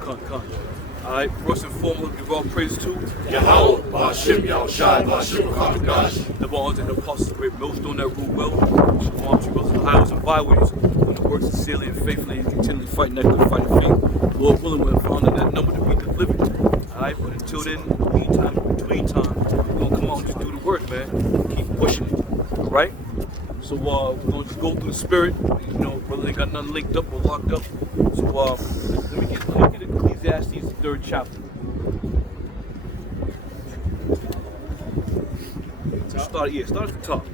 Come. Alright, first and foremost, give all praise to Yahweh, Ba'ashem, Yahushai, Ba'ashem, Kakadash. the bonds and the apostles of great millstone that rule well. Shalom to you, brothers in the highways and byways. When the works sincerely and faithfully and continually fighting that good fight of faith. Lord willing, we're found in that number to be delivered. Alright, but until then, between time, we're gonna come out and just do the work, man. Keep pushing it. Alright? So we're gonna just go through the spirit. You know, brother ain't got nothing linked up or locked up. So let me get Ecclesiastes, the 3rd chapter. Start at the top.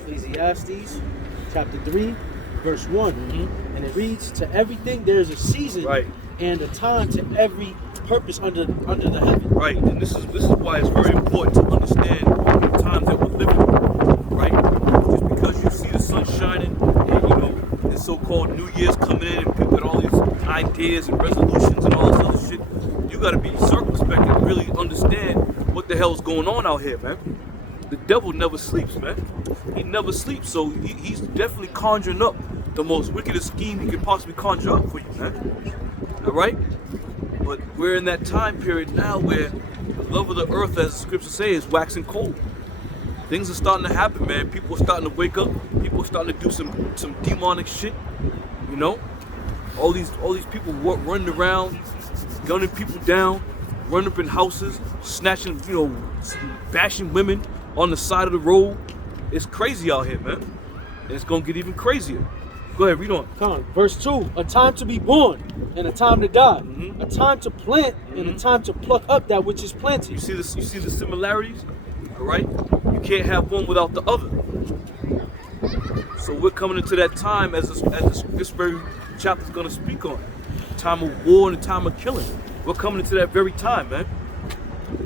Ecclesiastes chapter 3, verse 1. And it reads, to everything there is a season and a time to every purpose under the heaven. Right, and this is why it's very important to understand the times that we're living in. Right? Just because you see the sun shining and you know the so-called New Year's coming in and people got all these ideas and resolutions and all this other shit, you gotta be circumspect and really understand what the hell's going on out here, man. The devil never sleeps, man. He never sleeps, so he's definitely conjuring up the most wickedest scheme he could possibly conjure up for you, man. Alright? But we're in that time period now where the love of the earth, as the scriptures say, is waxing cold. Things are starting to happen, man. People are starting to wake up. People are starting to do some demonic shit. You know? All these people running around, gunning people down, running up in houses, snatching, you know, bashing women on the side of the road. It's crazy out here, man. And it's gonna get even crazier. Go ahead, read on. Come on. Verse 2, a time to be born and a time to die. A time to plant and a time to pluck up that which is planted. You see this? You see the similarities? All right? You can't have one without the other. So we're coming into that time as this very chapter is going to speak on. Time of war and the time of killing. We're coming into that very time, man.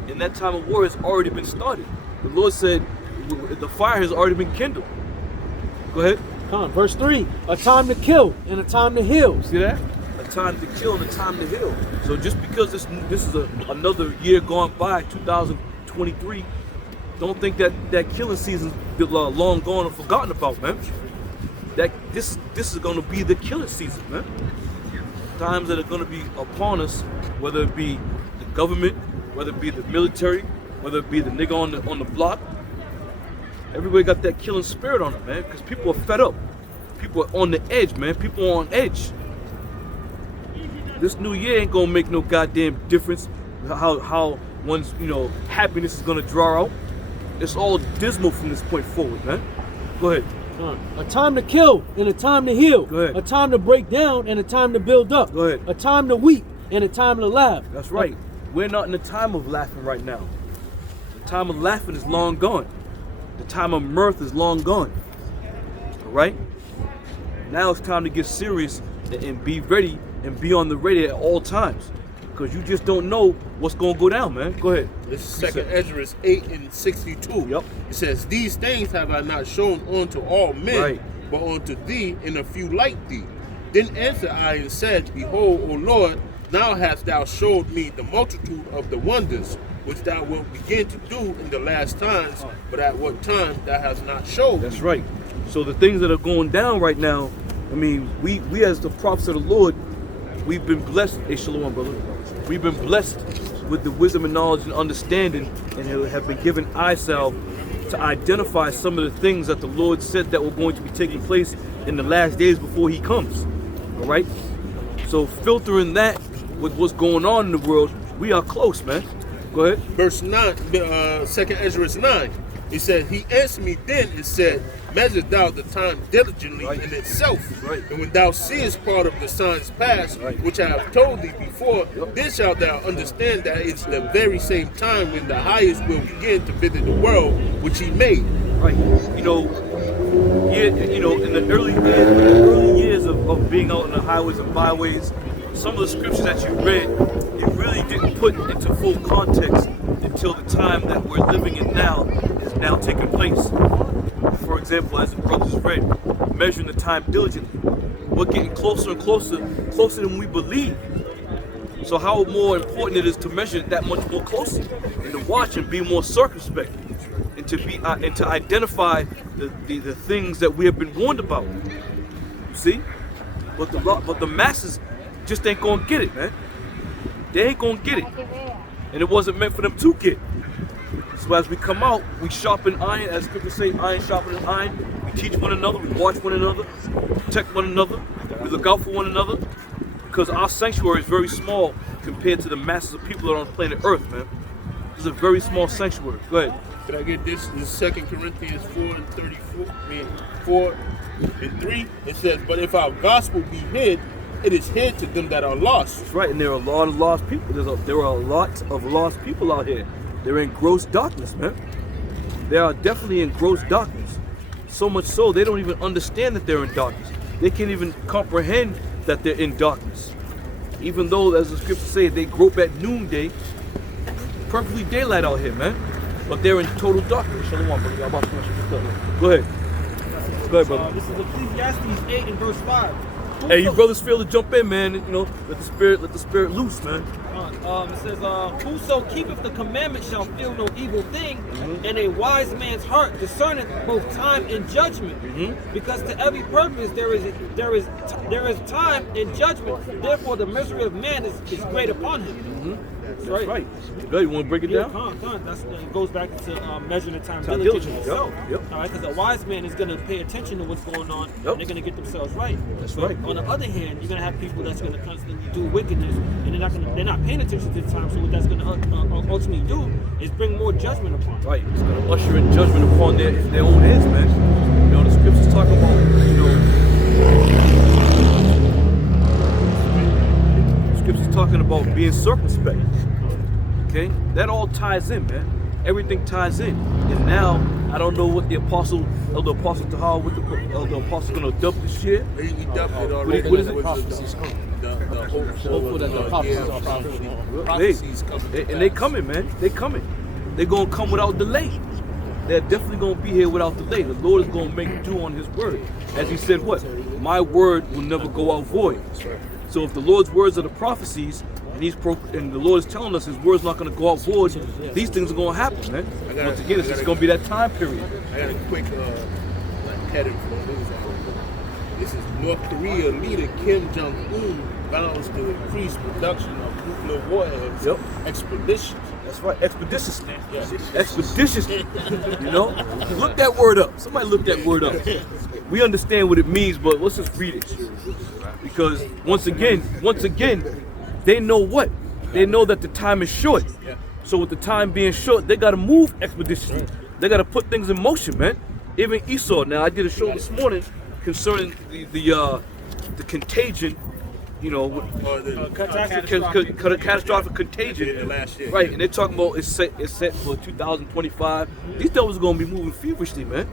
And that time of war has already been started. The Lord said the fire has already been kindled. Go ahead. Come on. Verse 3, a time to kill and a time to heal. See that? A time to kill and a time to heal. So just because this is another year gone by, 2023, don't think that killing season's long gone or forgotten about, man. That this is gonna be the killing season, man. Times that are gonna be upon us, whether it be the government, whether it be the military, whether it be the nigga on the block. Everybody got that killing spirit on them, man, because people are fed up. People are on the edge, man. People are on edge. This new year ain't gonna make no goddamn difference how one's, you know, happiness is gonna draw out. It's all dismal from this point forward, man. Go ahead. A time to kill and a time to heal. Go ahead. A time to break down and a time to build up. Go ahead. A time to weep and a time to laugh. That's right. We're not in the time of laughing right now. The time of laughing is long gone. The time of mirth is long gone. All right? Now it's time to get serious and be ready and be on the ready at all times. Because you just don't know what's going to go down, man. Go ahead. This is 2nd Ezra 8:62. Yep. It says, these things have I not shown unto all men, but unto thee and a few like thee. Then answered I and said, behold, O Lord, now hast thou showed me the multitude of the wonders which thou wilt begin to do in the last times, but at what time thou hast not showed That's me. right. So the things that are going down right now, I mean, we as the prophets of the Lord, we've been blessed. Hey, shalom, brother. We've been blessed with the wisdom and knowledge and understanding, and have been given eye salve to identify some of the things that the Lord said that were going to be taking place in the last days before He comes. All right. So filtering that with what's going on in the world, we are close, man. Go ahead. Verse 9, 2nd Ezra 9. He said, he answered me then and said, measure thou the time diligently in itself. And when thou seest part of the signs past, which I have told thee before, then shalt thou understand that it's the very same time when the highest will begin to visit the world which He made. Right. You know, in the early years of being out in the highways and byways, some of the scriptures that you read, you really didn't put into full context until the time that we're living in now is now taking place. For example, as the brothers read, measuring the time diligently. We're getting closer and closer than we believe. So how more important it is to measure it that much more closely, and to watch and be more circumspect, and to identify the things that we have been warned about. You see, but the masses just ain't gonna get it, man. They ain't gonna get it. And it wasn't meant for them to get. So as we come out, we sharpen iron, as scripture say, iron sharpens iron. We teach one another, we watch one another, protect one another, we look out for one another. Because our sanctuary is very small compared to the masses of people that are on planet Earth, man. It's a very small sanctuary. Go ahead. Can I get this? This is 2 Corinthians 4:34. 4:3. It says, "But if our gospel be hid, it is hid to them that are lost." That's right, and there are a lot of lost people. There are a lot of lost people out here. They're in gross darkness, man. They are definitely in gross darkness. So much so, they don't even understand that they're in darkness. They can't even comprehend that they're in darkness. Even though, as the scripture says, they grope at noonday, perfectly daylight out here, man. But they're in total darkness. Shalom, brother. Y'all about to finish this up. Go ahead. Go ahead, brother. This is Ecclesiastes 8 and verse 5. Hey, you brothers feel to jump in, man. You know, let the spirit loose, man. It says, whoso keepeth the commandment shall feel no evil thing, and a wise man's heart discerneth both time and judgment. Because to every purpose there is time and judgment. Therefore the misery of man is great upon him. That's right. Good. You want to break it down? It goes back to measuring the time Time diligently diligently, itself. yep. All right, because a wise man is going to pay attention to what's going on, and they're going to get themselves right. That's But right. on the other hand, you're going to have people that's going to constantly do wickedness, and they're not paying attention to the time. So what that's going to ultimately do is bring more judgment upon them. Right. It's going to usher in judgment upon their own heads, man. You know, the scriptures talk about, scriptures talking about being circumspect. Okay? That all ties in, man. Everything ties in. And now, I don't know what the Apostle Tahal, what the Apostle going to dub this year. He dubbed it already. What is it? The prophecies coming. And they coming, man. They coming. They're going to come without delay. They're definitely going to be here without delay. The Lord is going to make do on his word. As he said, what? My word will never go out void. So if the Lord's words are the prophecies, and the Lord is telling us his word's not going to go out void, these things are going to happen, man. Once again, it's just going to be that time period. I got a quick heading for the news article. This is North Korea leader Kim Jong-un vows to increase production of nuclear warheads expeditiously. That's right, expeditiously. Yes. Expeditiously. You know? Look that word up. Somebody look that word up. We understand what it means, but let's just read it. Because once again, they know what? They know that the time is short. So with the time being short, they got to move expeditiously. They got to put things in motion, man. Even Esau. Now, I did a show this morning concerning the contagion, you know, catastrophic contagion. Last year. Right, and they're talking about it's set for 2025. These devils are going to be moving feverishly, man.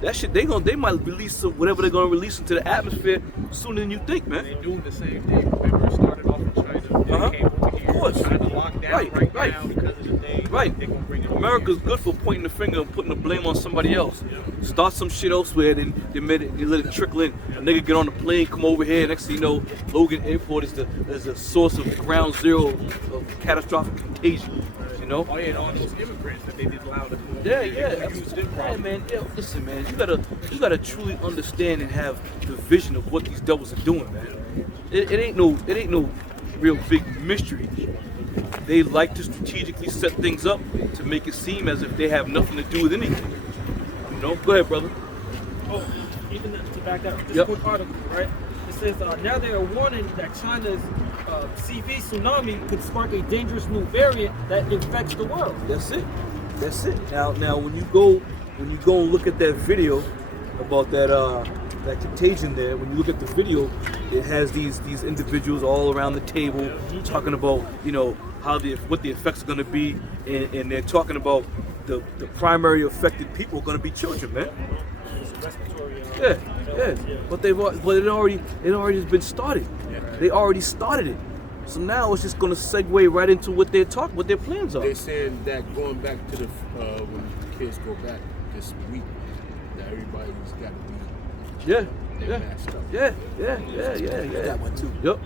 That shit, they might release whatever they're going to release into the atmosphere sooner than you think, man. They're doing the same thing. Remember, it started off in China. Then it came over here. Of course. China locked down right now because of the day. Right. They're gonna bring it over America's here. good for pointing the finger and putting the blame on somebody else. Start some shit elsewhere, then they let it trickle in. A nigga get on the plane, come over here. Next thing you know, Logan Airport is the source of ground zero of catastrophic contagion. You know? Oh yeah, and all those immigrants that they just allowed to come over Yeah, here. yeah, They use them yeah, problems. man. Yeah, listen, man. You gotta truly understand and have the vision of what these devils are doing, man. It ain't no real big mystery. They like to strategically set things up to make it seem as if they have nothing to do with anything. You know? Go ahead, brother. Oh, even to back up, this Yep. quick article, right? It says now they are warning that China's CV tsunami could spark a dangerous new variant that infects the world. That's it. That's it. Now, when you go and look at that video about that contagion there, when you look at the video, it has these individuals all around the table talking about, you know, what the effects are going to be, and they're talking about the primary affected people are going to be children, man. Yeah. But it already has been started. They already started it. So now it's just going to segue right into what their plans are. They're saying that going back to the when the kids go back this week, that everybody's got to be masked up. Yeah. That one too. Yep.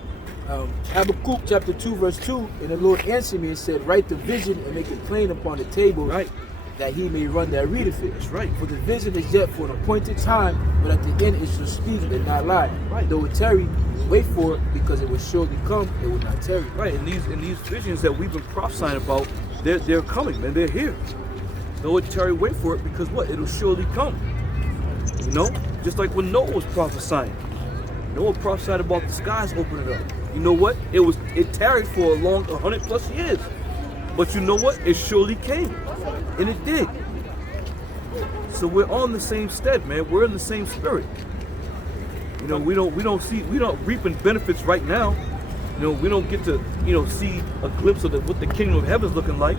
Habakkuk chapter 2 verse 2, and the Lord answered me and said, write the vision and make it plain upon the table. Right. that he may run that readeth it. That's right. For the vision is yet for an appointed time, but at the end it shall speak and not lie. Right. Though it tarry, wait for it, because it will surely come, it will not tarry. Right, and these visions that we've been prophesying about, they're coming, man. They're here. Though it tarry, wait for it, because what? It'll surely come. You know, just like when Noah was prophesying. Noah prophesied about the skies opening up. You know what? It tarried for a long 100+ years. But you know what? It surely came. And it did. So we're on the same stead, man. We're in the same spirit. You know, we don't reaping benefits right now. You know, we don't get to, see a glimpse of what the kingdom of heaven is looking like.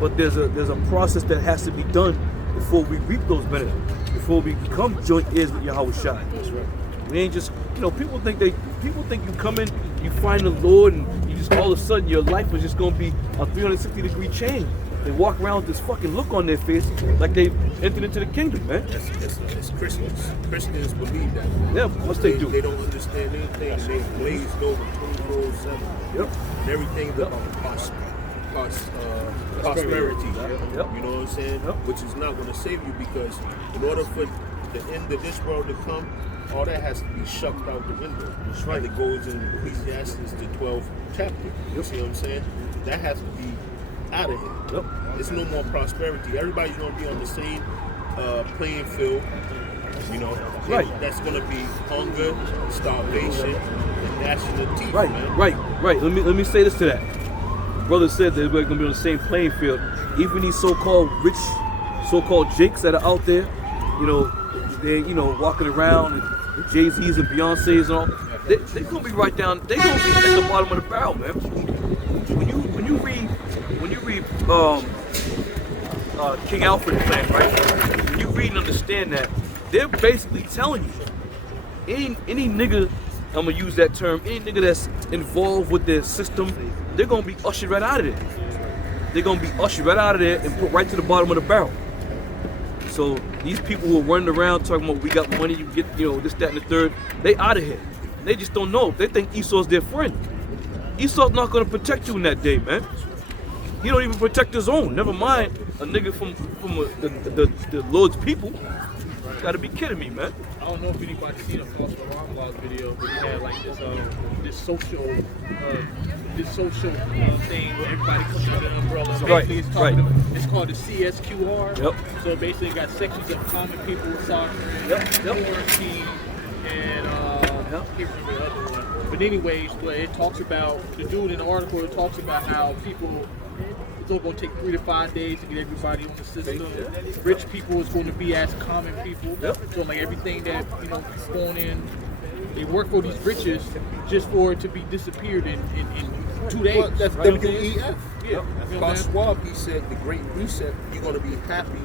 But there's a process that has to be done before we reap those benefits, before we become joint heirs with Yahweh Shai. That's right. We ain't just, people think you come in, you find the Lord, and you just all of a sudden your life is just gonna be a 360-degree change. They walk around with this fucking look on their face like they've entered into the kingdom, man. It's Christians. Christians believe that. Yeah, of course they do. They don't understand anything. They glazed over 24/7. Yep. And everything about prosperity. Yep. You know what I'm saying? Yep. Which is not going to save you, because in order for the end of this world to come, all that has to be shucked out the window. That's right. And it goes in Ecclesiastes, the 12th chapter. You see what I'm saying? That has to be out of here. Yep. There's no more prosperity. Everybody's going to be on the same playing field. You know, Right. That's going to be hunger, starvation, and gnashing of teeth. Right, man. right. Let me say this to that. Brother said that we're gonna be on the same playing field. Even these so-called rich, so-called Jakes that are out there, they walking around and Jay-Z's and Beyonce's and all. They're gonna be right down. They're gonna be at the bottom of the barrel, man. When you read King Alfred's plan, right? When you read and understand that, they're basically telling you any nigga, I'm gonna use that term, any nigga that's involved with their system, they're gonna be ushered right out of there. They're gonna be ushered right out of there and put right to the bottom of the barrel. So these people who are running around talking about we got money, you get, this, that, and the third, they out of here. They just don't know. They think Esau's their friend. Esau's not gonna protect you in that day, man. He don't even protect his own. Never mind a nigga from the Lord's people. You gotta be kidding me, man. I don't know if anybody's seen a False Alarm Blog video, but he had like this social thing where everybody comes under the umbrella. Right, Basically, it's called the CSQR. Yep. So basically, it got sections of common people, sovereign, quarantine, and I can't remember the other one. But anyways, it talks about the dude in the article. It talks about how people. It's going to take 3 to 5 days to get everybody on the system. Rich people is going to be as common people. So like everything that going in, they work for these riches just for it to be disappeared in 2 days. Well, that's right? WEF. Yeah. Klaus Schwab, he said the Great Reset, you're going to be happy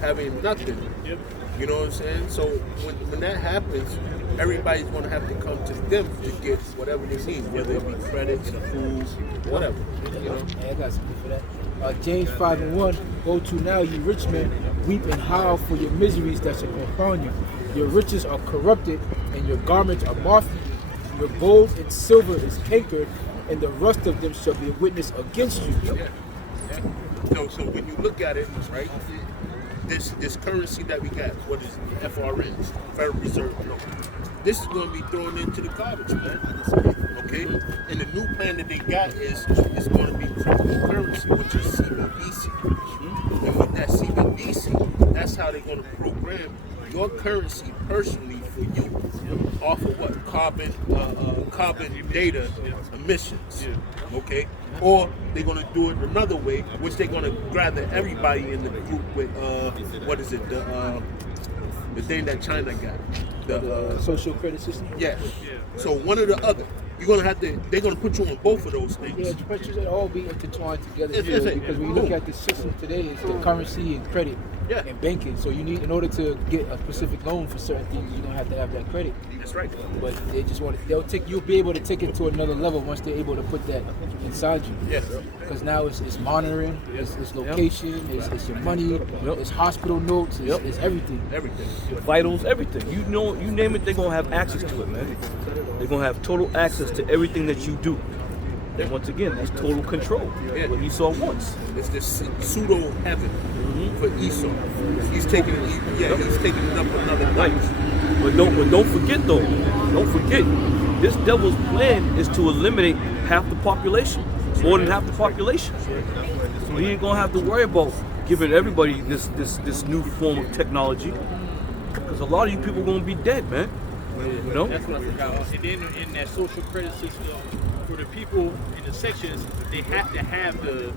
having nothing. Yep. You know what I'm saying? So when that happens, everybody's going to have to come to them to get whatever they need, whether it be credits, food, whatever. Hey, I got something for that. James 5:1, go to now, you rich men, weep and howl for your miseries that shall come upon you. Your riches are corrupted, and your garments are moth-eaten. Your gold and silver is cankered, and the rust of them shall be a witness against you. So when you look at it, right, this currency that we got, what is it? FRN, Federal Reserve Note. This is going to be thrown into the garbage, man. Okay? And the new plan that they got is it's going to be cryptocurrency, which is CBDC. And with that CBDC, that's how they're going to program your currency personally for you off of what? Carbon data emissions. Okay? Or they're going to do it another way, which they're going to gather everybody in the group with, what is it? The thing that China got. The social credit system? Yeah. So one or the other. You're gonna have to. They're gonna put you on both of those things. Yeah, but you should all be intertwined together. It's because when you look at the system today, it's the currency and credit and banking. So you need, in order to get a specific loan for certain things, you're gonna have to have that credit. That's right. But they just want to. You'll be able to take it to another level once they're able to put that inside you. Yeah. Because now it's monitoring, it's location, it's your money, it's hospital notes, it's everything. Everything. Your vitals, everything. You name it, they're gonna have access to it, man. They're gonna have total access to everything that you do. And once again, that's total control. Yeah. What Esau wants. It's this pseudo heaven for Esau. He's taking it. He's taking it up another Right. notch. But don't forget though. Don't forget, this devil's plan is to eliminate half the population, more than half the population. So he ain't gonna have to worry about giving everybody this new form of technology, because a lot of you people gonna be dead, man. You know. That's what I forgot. And then in that social credit system, for the people in the sections, they have to have the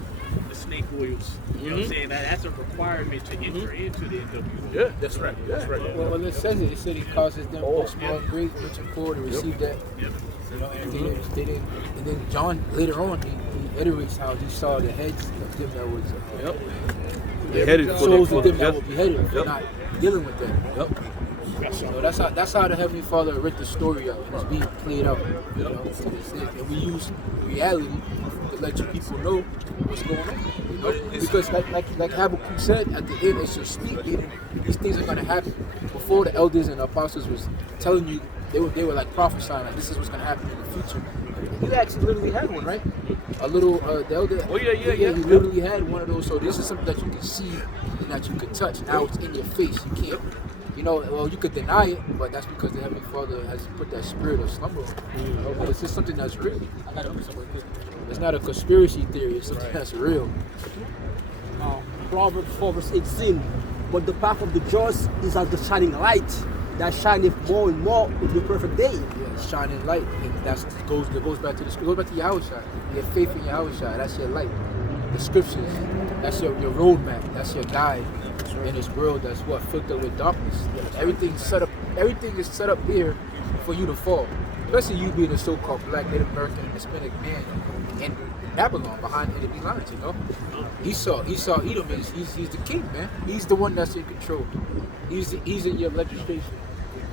snake oils. You know what I'm saying? That's a requirement to enter into the NWO. Yeah, that's right. That's right. Well, it says it. It said he causes them both small and great, rich and poor to receive that. Yep. You know, and they didn't. And then John later on he iterates how he saw the heads of them that was They headed for souls the of them that were beheaded for Yep. not dealing with that. Yep. So that's how the Heavenly Father wrote the story out, and it's being played out. You know, to this day. And we use reality to let you people know what's going on. You know? Because like Habakkuk said, at the end it's just speaking. These things are gonna happen. Before the elders and the apostles was telling you, they were like prophesying, like this is what's gonna happen in the future. You actually literally had one, right? A little the elder. Oh, yeah. He literally had one of those. So this is something that you can see and that you can touch. Now it's in your face. You can't. You know, well, you could deny it, but that's because the Heavenly Father has put that spirit of slumber on you. You know? But it's just something that's real. It's not a conspiracy theory. It's something that's real. Proverbs 4 verse 18. But the path of the just is as the shining light that shineth more and more with the perfect day. Yeah, shining light. And that goes back to the goes back to Yahushua. Your faith in Yahushua. That's your light. The scriptures. That's your roadmap. That's your guide. In this world that's filled up with darkness. Everything is set up here for you to fall. Especially you being a so-called black, Native American, and Hispanic man in Babylon behind enemy lines, you know? Esau Edom he's the king, man. He's the one that's in control. He's in your legislation.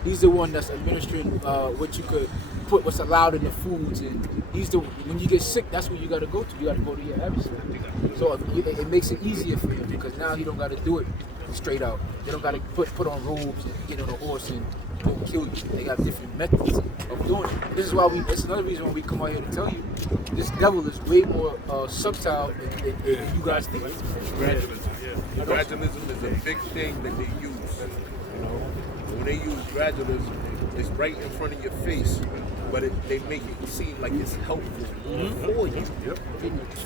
He's the one that's administering what you could put, what's allowed in the foods, and when you get sick, that's where you gotta go to. You gotta go to your adversary. So it makes it easier for him because now he don't gotta do it straight out. They don't gotta put on robes and get on a horse and go kill you. They got different methods of doing it. This is why it's another reason why we come out here to tell you this devil is way more subtle than you guys think. Gradualism. Gradualism is a big thing that they use. You know, when they use gradualism, it's right in front of your face, but they make it seem like it's helpful for you.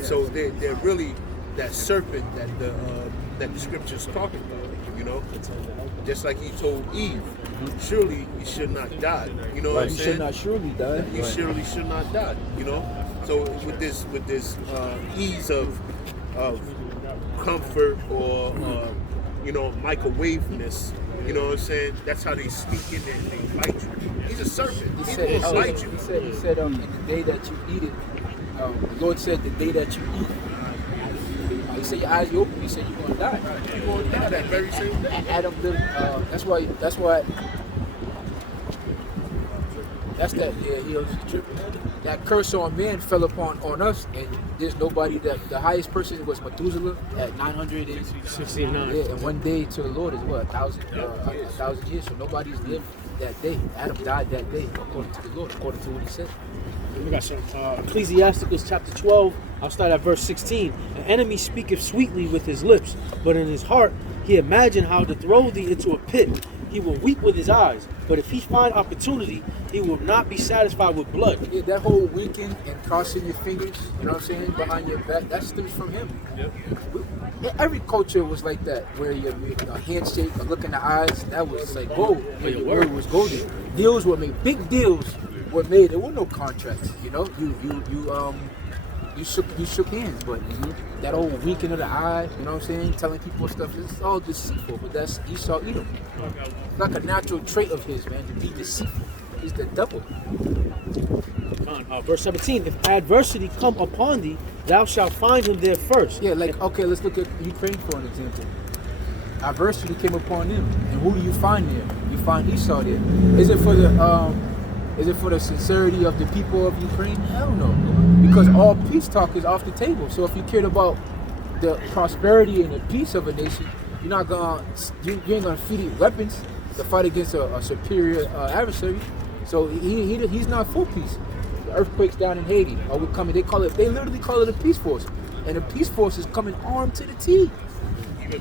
So they're really that serpent that the scripture's talking about. You know, just like he told Eve, surely you should not die. You know what I'm You saying? should not surely die. You surely should not die. You know, so with this ease of comfort or microwaveness, you know what I'm saying? That's how they sneak in there and they bite you. He's a serpent. He He said, will bite you. he said, in the day that you eat it, the Lord said, the day that you eat, he said your eyes are open. He said you're gonna die. You're going to die that very same day. Adam lived. That's why. That's that. Yeah, he was tripping. That curse on man fell upon us, and there's nobody that the highest person was Methuselah at 969. Yeah, and one day to the Lord is what 1,000 years. So nobody's lived that day. Adam died that day according to the Lord, according to what he said. We got some Ecclesiasticus chapter 12. I'll start at verse 16. An enemy speaketh sweetly with his lips, but in his heart he imagined how to throw thee into a pit. He will weep with his eyes, but if he find opportunity, he will not be satisfied with blood. Yeah, that whole winking and crossing your fingers, you know what I'm saying, behind your back, that stems from him. Every culture was like that, where your handshake, a look in the eyes, that was like gold. Your word was golden. Deals were made, big deals were made. There were no contracts, you know. You shook hands, but that old winking of the eye, you know what I'm saying, telling people stuff, it's all deceitful. But that's Esau Edom. It's like a natural trait of his, man, to be deceitful. He's the devil. Verse 17. If adversity come upon thee, thou shalt find him there first. Yeah, like, okay, let's look at Ukraine for an example. Adversity came upon them, and who do you find there? You find Esau there. Is it for the sincerity of the people of Ukraine? Hell no. Because all peace talk is off the table. So if you cared about the prosperity and the peace of a nation, you ain't gonna feed it weapons to fight against a superior adversary. So he's not for peace. the earthquakes down in Haiti, or we're coming. They literally call it a peace force, and the peace force is coming armed to the teeth. Even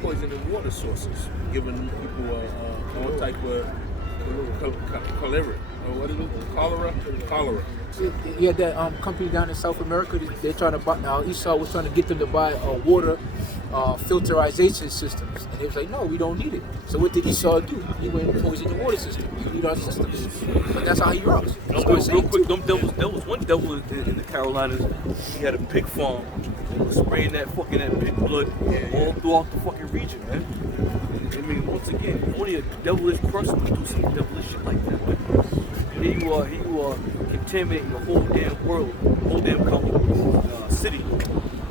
poisoning water sources, giving people all type of cholera. Or what is it? Cholera. You had that company down in South America. They're trying to buy. Esau was trying to get them to buy water filterization systems, and they was like, "No, we don't need it." So what did Esau do? He went and poisoned the water system. You need our systems, but that's how he rocks. Real quick, there was one devil in the Carolinas. He had a pig farm. He was spraying that pig blood all throughout the fucking region, man. I mean, once again, only a devilish person would do some devilish shit like that. But here you are contaminating the whole damn world, whole damn city.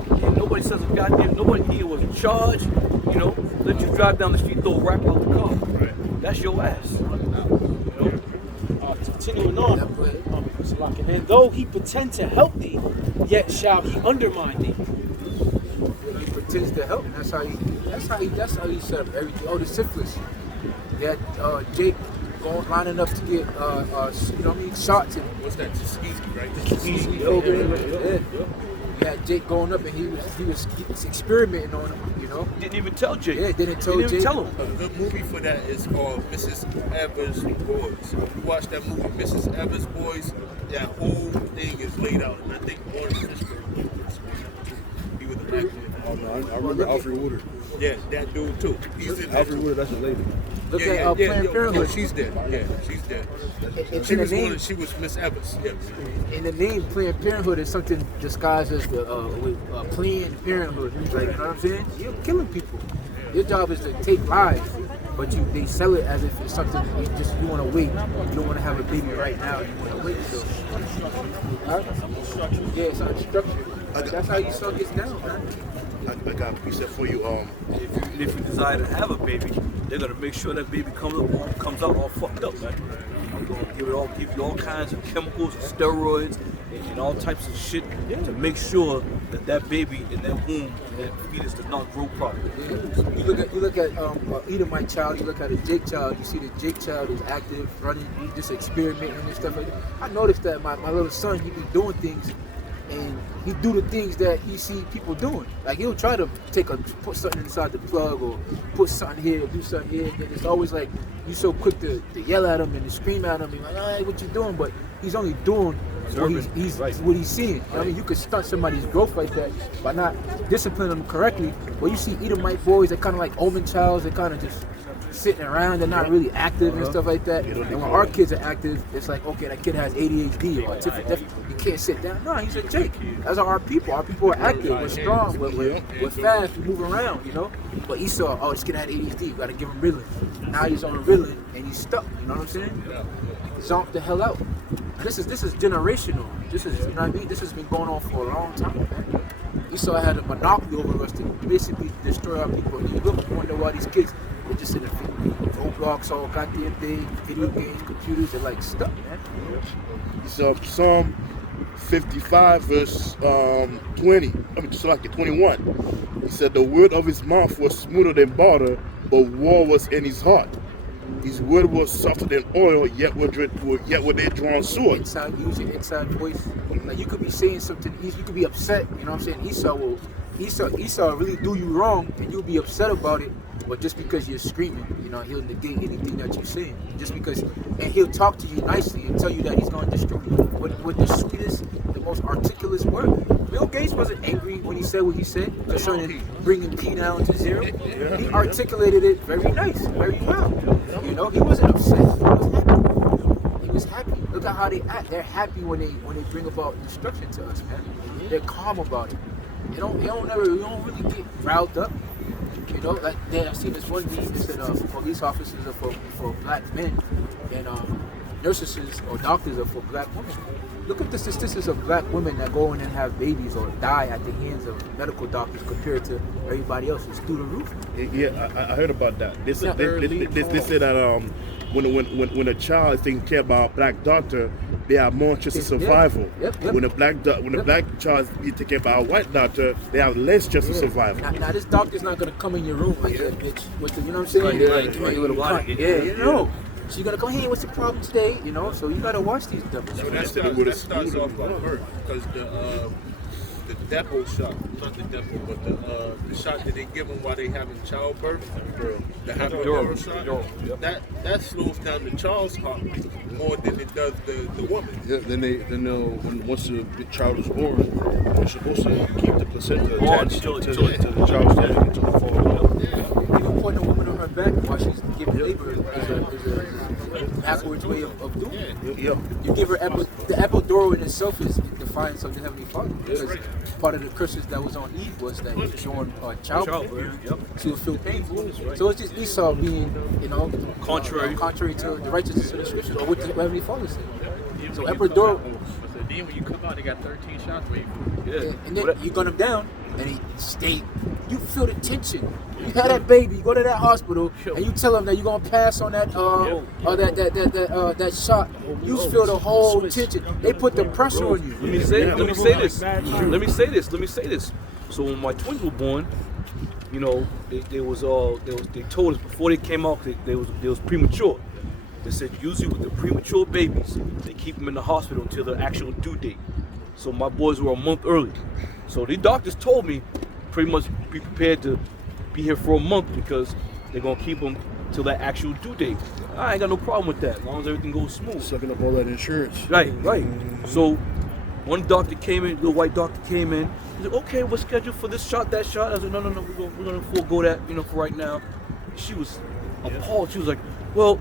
And nobody says a goddamn, nobody here was in charge, you know, let you drive down the street, throw a wrap out the car. Right. That's your ass. You know? Continuing on, and though he pretend to help thee, yet shall he undermine thee. He pretends to help. That's how he set up everything. Oh, the syphilis. That Jake lining up to get shots and What's that? Tuskegee, right? Tuskegee program. Yeah. You had Jake going up and he was experimenting on him, you know. Didn't even tell Jake. Yeah, didn't tell Didn't Jake. even tell him. A good movie for that is called Mrs. Evers' Boys. You watch that movie, Mrs. Evers' Boys, that whole thing is laid out. And I think Lawrence Fishburne, he was the actor. Oh, no, I remember Alfred Woodard. Yeah, that dude too. He's in Alfred Woodard, that's your lady. Look at Planned Parenthood. She's dead. Yeah, she's dead. It's She in the was name. she was Miss Evers. Yeah. In the name Planned Parenthood is something disguised as the Planned Parenthood. Like, you know what I'm saying? You're killing people. Your job is to take lives, but they sell it as if it's something that you want to wait. You don't want to have a baby right now. You want to wait. So, yeah, it's unstructured. That's how you sell gets down, man. I got a piece for you. If you desire to have a baby, they're gonna make sure that baby comes out all fucked up, man. I'm gonna give you all kinds of chemicals, and steroids, and all types of shit to make sure that baby in that womb, that fetus, does not grow properly. Yeah. You look at Edomite child. You look at a Jake child. You see the Jake child is active, running, just experimenting and stuff like that. I noticed that my little son, he be doing things. And he do the things that he see people doing. Like he'll try to put something inside the plug or put something here, do something here. And it's always like you so quick to yell at him and to scream at him and like, hey, what you doing? But he's only doing what he's seeing. You know? I mean, you could stunt somebody's growth like that by not disciplining them correctly. But you see Edomite boys, they're kind of like Omen childs. They're kind of just sitting around, they're not really active and stuff like that. And when our kids are active, it's like, okay, that kid has ADHD or autistic. You can't sit down. No, he's a Jake. That's our people. Our people are active. We're strong. We're fast. We move around, you know. But Esau, this kid had ADHD. You got to give him Ritalin. Now he's on Ritalin and he's stuck. You know what I'm saying? Zonk the hell out. This is generational. This is, you know what I mean? This has been going on for a long time, man. Esau had a monopoly over us to basically destroy our people. And you look and wonder why these kids, they're just in the Roblox, all goddamn thing, video games, computers, they're like stuck, man. So Psalm 55 verse 21. He said the word of his mouth was smoother than butter, but war was in his heart. His word was softer than oil, yet with a drawn sword. Use your inside voice. Like you could be saying something, you could be upset, you know what I'm saying? Esau really do you wrong and you'll be upset about it, but just because you're screaming, you know, he'll negate anything that you're saying. Just because, and he'll talk to you nicely and tell you that he's going to destroy you with the sweetest, the most articulate word. Bill Gates wasn't angry when he said what he said concerning bringing P down to zero. He articulated it very nice, very well. You know, he wasn't upset. He was happy. Look at how they act. They're happy when they bring about destruction to us, man. They're calm about it. You don't really get riled up. You know, like I've seen this one thing that said police officers are for black men and nurses or doctors are for black women. Look at the statistics of black women that go in and have babies or die at the hands of medical doctors compared to everybody else. It's through the roof. Yeah, I heard about that. They said that when a child is taken care of by a black doctor, they have more chance of survival. Yep. When a black child is being taken care of by a white doctor, they have less chance of survival. Now this doctor's not gonna come in your room like that, bitch. You know what I'm saying? Right. You little cunt. Yeah, you know. She's gonna come, hey, what's the problem today? You know, so you gotta watch these devils. So that starts off by birth because the depot shot, not the depot, but the shot that they give them while they having childbirth, the epidural shot, that slows down the child's heart more than it does the woman. Yeah, then they'll once the child is born, they're supposed to keep the placenta attached to the child's stomach until it falls out. You don't put a woman on her back while she's giving labor is a backwards way of doing it. Yeah. You give her the epidural in itself is defiance of the Heavenly Father. Because part of the curses that was on Eve was that during childbirth, she would feel painful. So it's just Esau being, you know, contrary to the righteousness of the scriptures or what the Heavenly Father said. So epidural. So then when you come out, they got 13 shots waiting for you. And then you gun him down, and he stay. You feel the tension. You had that baby, you go to that hospital, and you tell them that you're gonna pass on that that shot. You feel the whole tension. They put the pressure on you. Let me say this. So when my twins were born, you know, they told us before they came out they was premature. They said usually with the premature babies, they keep them in the hospital until the actual due date. So my boys were a month early. So the doctors told me pretty much be prepared to be here for a month because they're gonna keep them till that actual due date. I ain't got no problem with that as long as everything goes smooth. Sucking up all that insurance. Right. So one doctor came in, the white doctor came in. He said, "Okay, we're scheduled for this shot, that shot." I said, "No, we're gonna forego that, you know, for right now." She was appalled. She was like, "Well,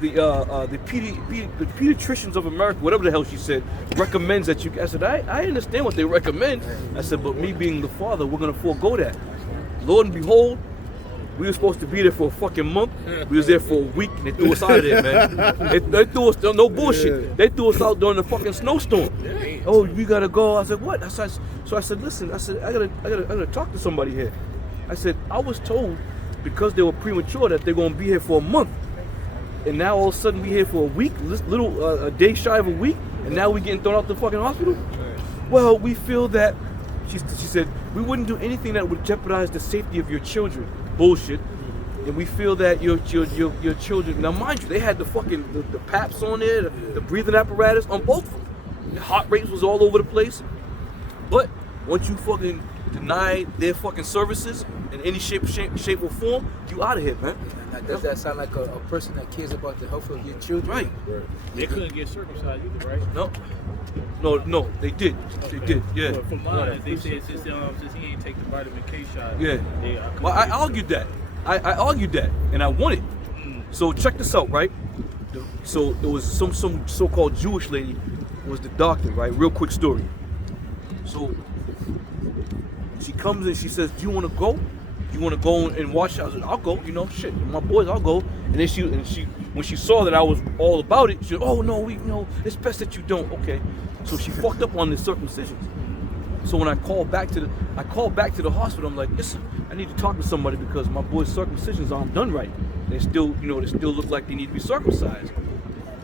the pediatricians of America, whatever the hell she said, recommends that you." I said, I understand what they recommend. I said, but me being the father, we're gonna forego that. Lord and behold, we were supposed to be there for a fucking month. We was there for a week, and they threw us out of there, man. They threw us, no bullshit. They threw us out during the fucking snowstorm. Oh, we gotta go. I said, what? I said, listen. I said, I gotta talk to somebody here. I said, I was told because they were premature that they're gonna be here for a month. And now all of a sudden we here for a week, a day shy of a week, and now we getting thrown out the fucking hospital? Well, we feel that, she said, we wouldn't do anything that would jeopardize the safety of your children. Bullshit. And we feel that your children, now mind you, they had the fucking, the PAPs on there, the breathing apparatus on both of them. The heart rates was all over the place. But once you fucking deny their fucking services in any shape or form, you out of here, man. Now, does that sound like a person that cares about the health of your children? Right. They couldn't get circumcised either, right? No, they did, yeah. But for mine, they said since he ain't take the vitamin K shot, yeah. Well, I argued that. I argued that, and I won it. So check this out, right? So there was some so-called Jewish lady was the doctor, right? Real quick story. So she comes in, she says, "Do you want to go? You want to go and watch?" I said, "I'll go. You know, shit, my boys, I'll go." And then she when she saw that I was all about it, she said, "Oh no, it's best that you don't." Okay, so she fucked up on the circumcision. So when I called back to the hospital, I'm like, "Listen, I need to talk to somebody because my boys' circumcisions aren't done right. They still look like they need to be circumcised."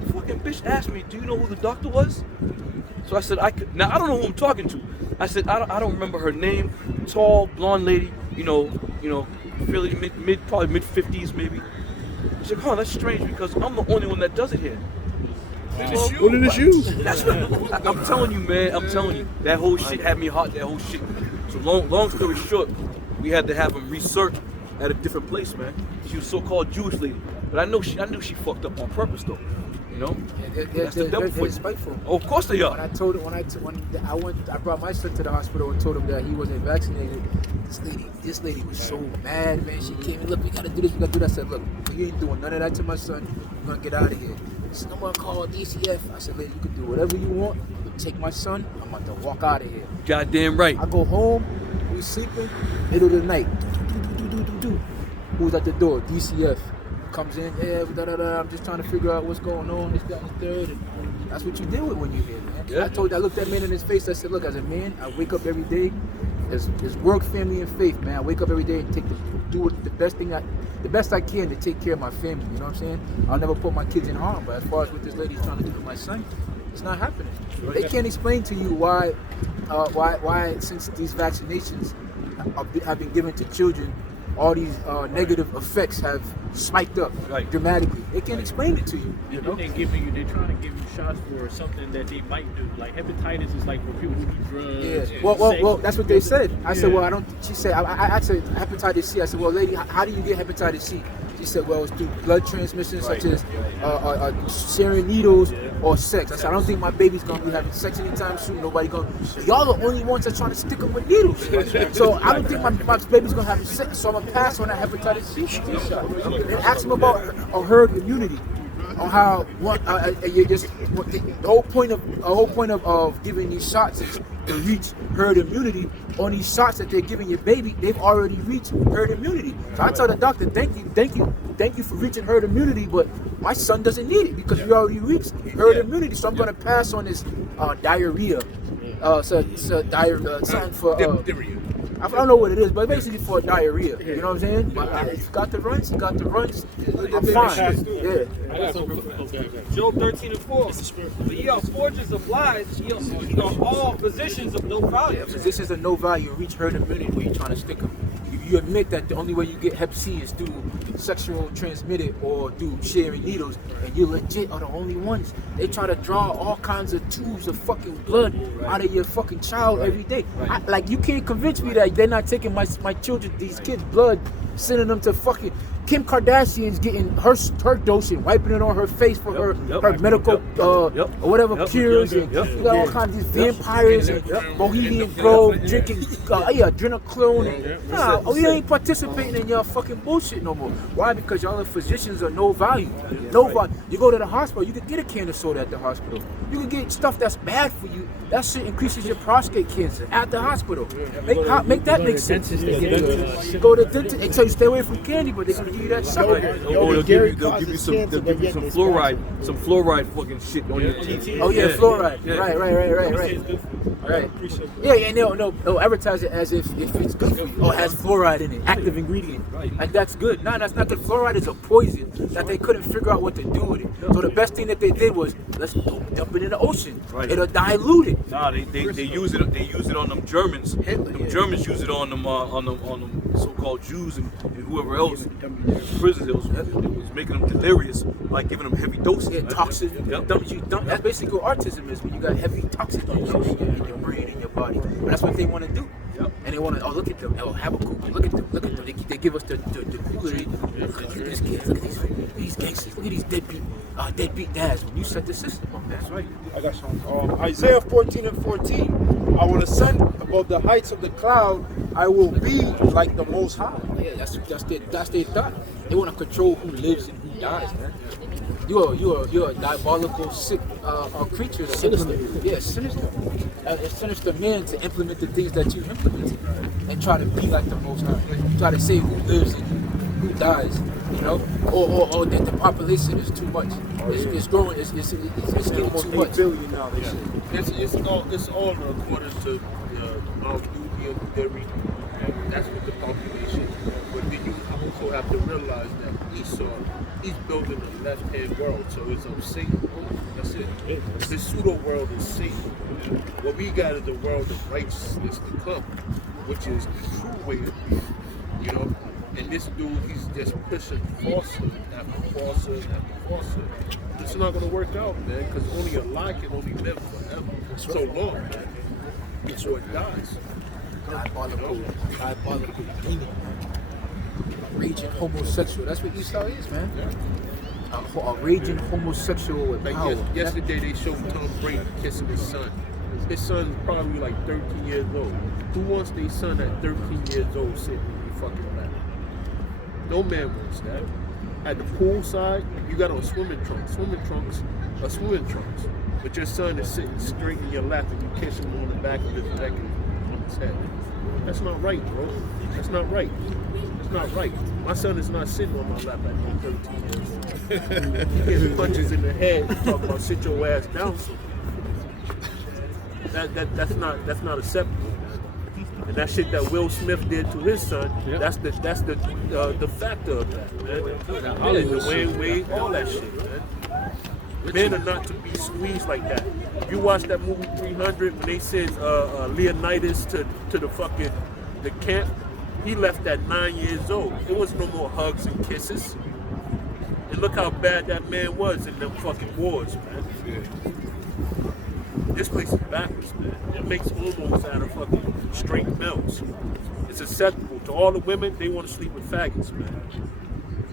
The fucking bitch asked me, "Do you know who the doctor was?" So I said, now I don't know who I'm talking to. I said, I don't remember her name. Tall, blonde lady, fairly probably mid-50s maybe. She said, "Oh, that's strange because I'm the only one that does it here." What did it you? That's what I'm telling you, man. I'm telling you, that whole shit had me hot. That whole shit. So long story short, we had to have him research at a different place, man. She was so-called Jewish lady, but I knew she fucked up on purpose though. You know, that's the devil for you. Spiteful. Oh, of course they are. When I brought my son to the hospital and told him that he wasn't vaccinated. This lady was so mad, man. She came and look, we gotta do this, we gotta do that. I said, look, you ain't doing none of that to my son. You're gonna get out of here. She said, I'm gonna call DCF. I said, lady, you can do whatever you want. You take my son. I'm about to walk out of here. Goddamn right. I go home. We sleeping. Middle of the night. Who's at the door? DCF. Comes in, I'm just trying to figure out what's going on, this, that, and the third. And that's what you deal with when you're here, man. Yeah. I looked that man in his face, I said, look, as a man, I wake up every day, there's work, family, and faith, man. I wake up every day and do the best I can to take care of my family, you know what I'm saying? I'll never put my kids in harm, but as far as what this lady's trying to do to my son, it's not happening. They can't explain to you why since these vaccinations have been given to children all these negative effects have spiked up Right. dramatically. They can't explain it to you. You And know? then they're trying to give you shots for something that they might do. Like hepatitis is like for people who do drugs. Yeah. and Well, sex. that's what they said. I said, Yeah. well, I don't. She said, I asked her hepatitis C. I said, well, lady, how do you get hepatitis C? She said, well, it's through blood transmission, such as sharing needles or sex. I said, I don't think my baby's gonna be having sex anytime soon. Nobody gonna. Y'all the only ones that trying to stick them with needles. So I don't think my baby's gonna have sex. So I'm gonna pass on that hepatitis C shot. And ask them about herd immunity. On how you just the whole point of giving these shots is to reach herd immunity. On these shots that they're giving your baby, they've already reached herd immunity. So I tell the doctor, thank you for reaching herd immunity, but my son doesn't need it because we already reached herd immunity. So I'm gonna pass on this diarrhea. Something for Diphtheria. I don't know what it is, but basically for diarrhea. You know what I'm saying? But if you got the runs, you got the runs. I'm fine. Yeah. Job 13:4. But ye are forgers of lies, ye are all physicians of no value. Physicians of no value reach herd immunity where you're trying to stick them. You admit that the only way you get Hep C is through sexual transmitted or through sharing needles, and you legit are the only ones. They try to draw all kinds of tubes of fucking blood out of your fucking child every day. Like you can't convince me that they're not taking my children, these kids' blood, sending them to fucking Kim Kardashian's getting her dose and wiping it on her face for her medical or whatever cures. And you got all kinds of these vampires and Bohemian Grove drinking adrenochrome. Nah, we ain't participating in your fucking bullshit no more. Why? Because y'all are physicians of no value. No value. You go to the hospital, you can get a can of soda at the hospital. You can get stuff that's bad for you. That shit increases your prostate cancer at the hospital. Make that make sense. Go to the dentist. They tell you stay away from candy, but they're gonna give you that shit. Or they'll give you some fluoride fucking shit on your teeth. Oh yeah, fluoride. Yeah. Right. Yeah, and they'll advertise it as if it's good for you or has fluoride in it, active ingredient. And that's good. No, that's not good. Fluoride is a poison that they couldn't figure out what to do with it. So the best thing that they did was let's dump it in the ocean. Right. It'll dilute it. Nah, they use it. They use it on them Germans. Them Germans use it on them so-called Jews and whoever else in prison. It was making them delirious, like giving them heavy doses. Yeah, toxin. That's basically what autism is when you got heavy toxins in your brain and your body. But that's what they want to do. And they want to, look at them. Oh, Habakkuk, look at them. They give us the coolery. Look at these kids. Look at these gangsters. Look at these deadbeat dads. When you set the system up, that's right. I got some. Isaiah 14:14. I will ascend above the heights of the cloud. I will be like the Most High. Yeah, that's their thought. They want to control who lives and who dies, man. You're a diabolical, sick creature. Sinister. Yeah, sinister. A sinister man to implement the things that you implemented and try to be like the Most High. Try to say who lives and who dies. You know, or that the population is too much. It's growing. It's getting too much. It's all according to Mount Nubian theory, and that's what the population. But then you also have to realize that Esau, he's building a left-hand world, so it's of Satan. That's it. The pseudo world is Satan. What we got is the world of righteousness to come, which is the true way of being. You know. And this dude, he's just pushing falsehood after falsehood after falsehood. It's not going to work out, man, because only a lie can only live forever. So long, man, before it dies. Diabolical demon. Raging homosexual. That's what Esau is, man. A raging homosexual with Like power. yesterday, they showed Tom Brady kissing his son. His son's probably like 13 years old. Who wants their son at 13 years old sitting in your fucking lap? No man wants that. At the poolside, you got on swimming trunks. Swimming trunks. But your son is sitting straight in your lap and you kiss him on the back of his neck and on his head. That's not right, bro. That's not right. That's not right. My son is not sitting on my lap at no 13 years old. He getting punches in the head and talking about sit your ass down. That's not acceptable. And that shit that Will Smith did to his son, that's the factor of that, man. Yeah, the Wayne Wade, all that shit, man. Men are not to be squeezed like that. You watch that movie 300 when they send Leonidas to the fucking camp. He left at 9 years old. There was no more hugs and kisses. And look how bad that man was in them fucking wars, man. This place is backwards, man. It makes hormones out of fucking straight males. It's acceptable to all the women. They want to sleep with faggots, man.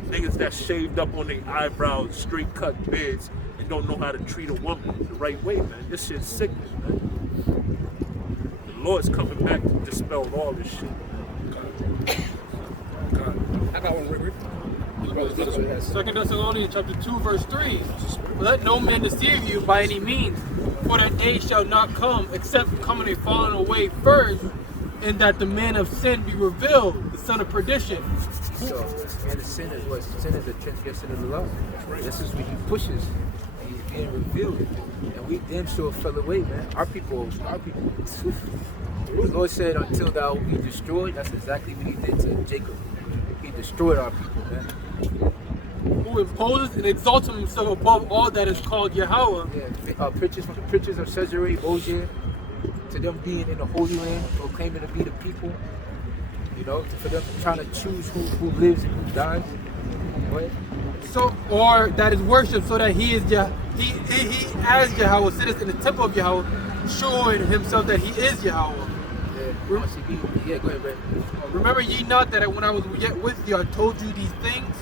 Niggas that shaved up on their eyebrows, straight cut beards, and don't know how to treat a woman the right way, man. This shit's sickening, man. The Lord's coming back to dispel all this shit. I got one, Rick. 2 Thessalonians chapter 2, verse 3. Let no man deceive you by any means, for that day shall not come, except coming a falling away first, and that the man of sin be revealed, the son of perdition. So, and the sin is what? Sin is a transgression of the law. This is when he pushes, and he's being revealed. And we damn sure fell away, man. Our people. The Lord said, until thou be destroyed, that's exactly what he did to Jacob. He destroyed our people, man. Who imposes and exalts himself above all that is called Yahweh. Yeah, pictures from the pictures of Caesarea Borgia, to them being in the Holy Land, proclaiming to be the people. You know, for them trying to choose who lives and who dies. What? So, or that is worship, so that he is he as Yahweh sitteth in the temple of Yahweh, showing himself that he is Yahweh. Yeah, go ahead, Brett. Remember ye not that when I was yet with you, I told you these things,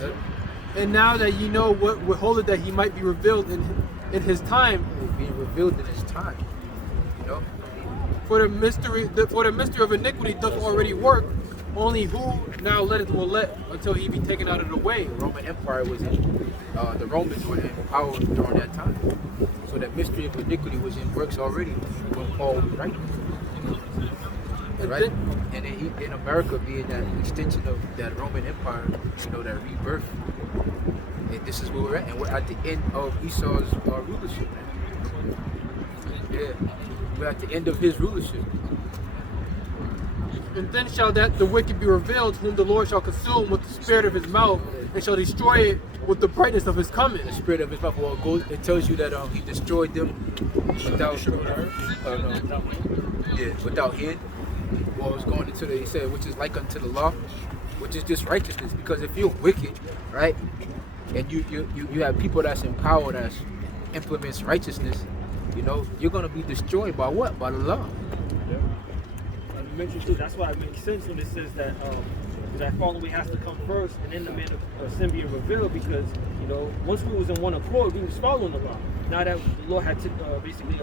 and now that ye know what withholdeth that he might be revealed in his time. He's being revealed in his time. You know. For the mystery of iniquity doth already work. Only who now will let until he be taken out of the way. The Roman Empire was in, the Romans were in power during that time. So that mystery of iniquity was in works already when Paul was writing. Right? And in America being that extension of that Roman Empire, you know, that rebirth. And this is where we're at. And we're at the end of Esau's rulership. Yeah. We're at the end of his rulership. And then shall the wicked be revealed, whom the Lord shall consume with the spirit of his mouth, and shall destroy it with the brightness of his coming. The spirit of his mouth. Well, it tells you that he destroyed them without without head. Well, it's going into he said, which is like unto the law, which is just righteousness. Because if you're wicked, right, and you have people that's in power that implements righteousness, you know, you're gonna be destroyed by what? By the law. Mentioned too. That's why it makes sense when it says that that fallen away has to come first, and then the man of sin being revealed. Because you know, once we was in one accord, we was following the law. Now that the Lord had to basically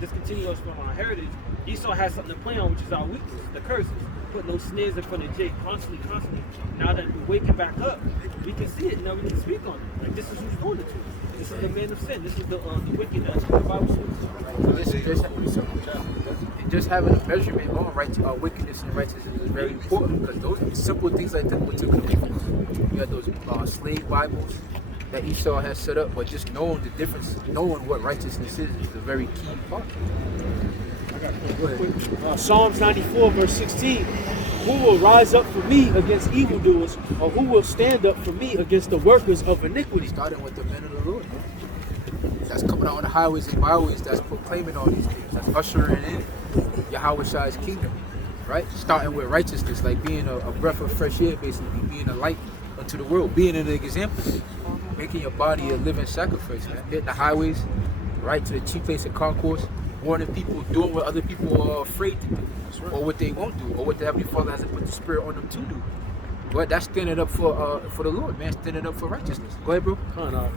discontinue us from our heritage, Esau has something to play on, which is our weakness, the curses. Put no snares in front of Jake, constantly. Now that we're waking back up, we can see it. Now we can speak on it. Like this is who's doing it to us. This is the man of sin. This is the wicked that the Bible says. Just having a measurement on wickedness and righteousness is very important, because those simple things like that will take a difference. You have those slave Bibles that Esau has set up, but just knowing the difference, knowing what righteousness is a very key part. Psalms 94, verse 16. Who will rise up for me against evildoers, or who will stand up for me against the workers of iniquity? Starting with the men of the Lord, man. That's coming out on the highways and byways, that's proclaiming all these things, that's ushering in Yahweh Shai's kingdom, right? Starting with righteousness, like being a breath of fresh air, basically, being a light unto the world, being an example, making your body a living sacrifice, man. Hitting the highways, right to the chief place of concourse, warning people, doing what other people are afraid to do, or what they won't do, or what the Heavenly Father hasn't put the Spirit on them to do. But that's standing up for the Lord, man. Standing up for righteousness. Go ahead, bro.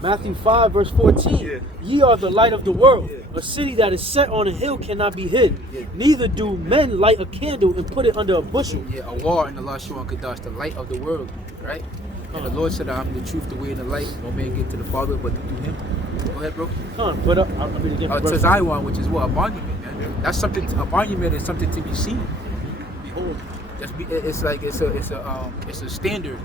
Matthew 5, verse 14. Ye are the light of the world. A city that is set on a hill cannot be hid. Neither do men light a candle and put it under a bushel. A war in the Lashon Kadash, the light of the world, right? And the Lord said, I'm the truth, the way, and the light. No man get to the Father but through him. Go ahead, bro. Tazaiwan, which is what? A monument, man. That's something. A monument is something to be seen. Behold. It's a standard.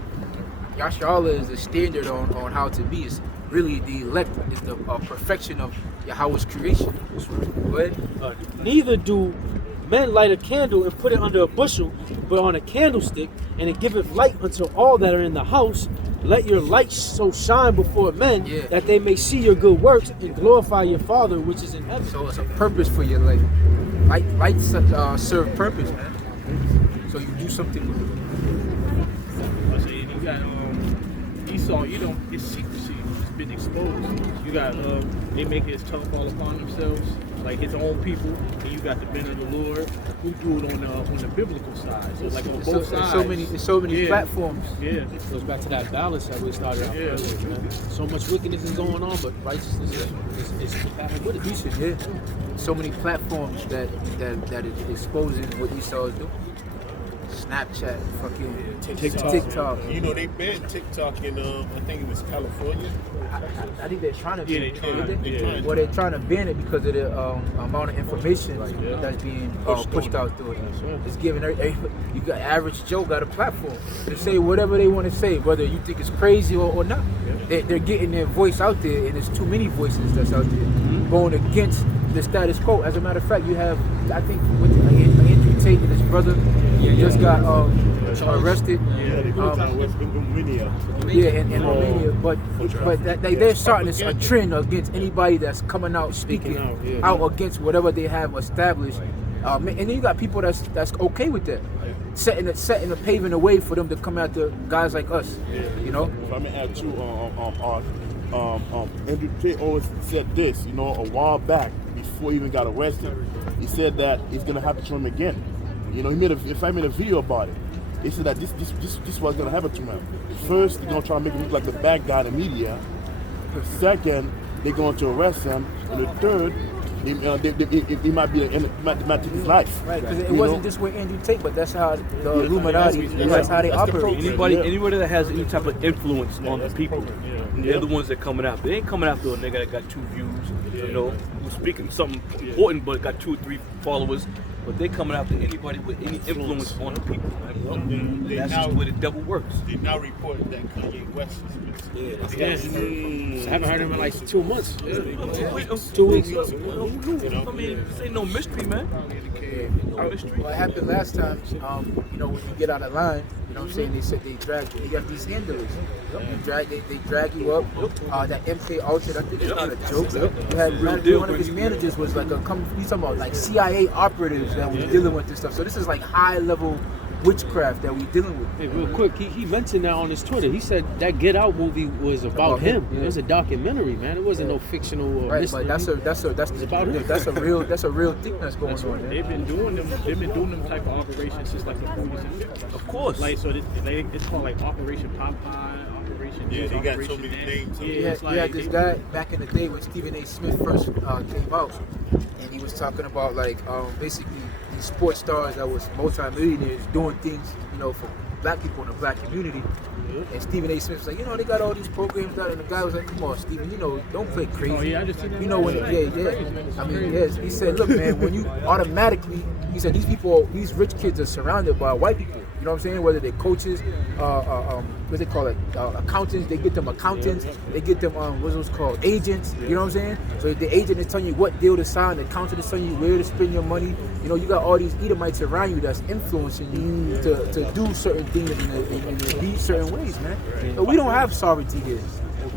Yasharallah is a standard on how to be. It's really the elect is the perfection of Yahweh's creation. Go ahead. Neither do men light a candle and put it under a bushel, but on a candlestick, and it giveth light unto all that are in the house. Let your light so shine before men that they may see your good works and glorify your Father which is in heaven. So it's a purpose for your light. Lights serve purpose, man. So you do something with it. got Esau. You know, his secrecy has been exposed. You got they make his tongue fall upon themselves, like his own people, and you got the men of the Lord who do it on the biblical side. So like on both sides. There's so many platforms. Yeah. It goes back to that balance that we started out earlier, man. So much wickedness is going on, but righteousness is happening with it. Decent, yeah. So many platforms that is exposing what Esau is doing. Snapchat, fucking TikTok. You know, they banned TikTok in, I think it was California. I think they're trying to ban it. they're trying Well, they're trying to ban it because of the amount of information that's being pushed out through it. It's giving you got average Joe got a platform to say whatever they want to say, whether you think it's crazy or not. They're getting their voice out there, and there's too many voices that's out there going against the status quo. As a matter of fact, you have, I think, Andrew Tate and his brother just got arrested. In Romania. Yeah, in Romania, but they're starting a trend against anybody that's coming out speaking out against whatever they have established, and then you got people that's okay with that, paving the way for them to come after guys like us. You know. If I may add too, Andrew Tate always said this, you know, a while back before he even got arrested. He said that it's gonna happen to him again. You know, if I made a video about it, he said that this was gonna happen to him. First, they're gonna try to make him look like the bad guy in the media. Second, they're going to arrest him, and the third, he might take his life. Right, because it wasn't just with Andrew Tate, but that's how the Illuminati, that's how they operate. Anybody that has any type of influence on the people, they're the ones that coming after. They ain't coming after a nigga that got 2 views, you know, who's speaking something important but got 2 or 3 followers. But they coming after anybody with any influence on the people. That's just the way the devil works. They now reported that Kanye West is I haven't heard him in like 2 months. 2 weeks. I mean, this ain't no mystery, man. No mystery. What happened last time, you know, when you get out of line, you know what I'm saying, they said they drag you. You got these handlers. They drag you up. That MK Ultra, I think it's not a joke. You had one of his managers was like he's talking about like CIA operatives that was dealing with this stuff. So this is like high level witchcraft that we dealing with. Hey, real quick, he mentioned that on his Twitter. He said that Get Out movie was about him. Yeah. It was a documentary, man. It wasn't no fictional. Right, but that's a real thing that's going on. They've been doing them type of operations since like the 40s and 50s. Of course. Like so, it's called like Operation Popeye, Operation. Yeah, they got so Operation many that. names. You had this guy back in the day when Stephen A. Smith first came out, and he was talking about like basically these sports stars that was multi-millionaires doing things, you know, for black people in the black community. And Stephen A. Smith was like, you know, they got all these programs out, and the guy was like, come on, Stephen, you know, don't play crazy. Oh yeah, I just seen that. You know when I mean, yes. He said, look, man, when you automatically, he said these rich kids are surrounded by white people. You know what I'm saying? Whether they're coaches, what they call it, accountants. They get them accountants. They get them what's those called, agents. You know what I'm saying? So the agent is telling you what deal to sign. The accountant is telling you where to spend your money. You know, you got all these Edomites around you that's influencing you to do certain things and be certain ways, man. But we don't have sovereignty here.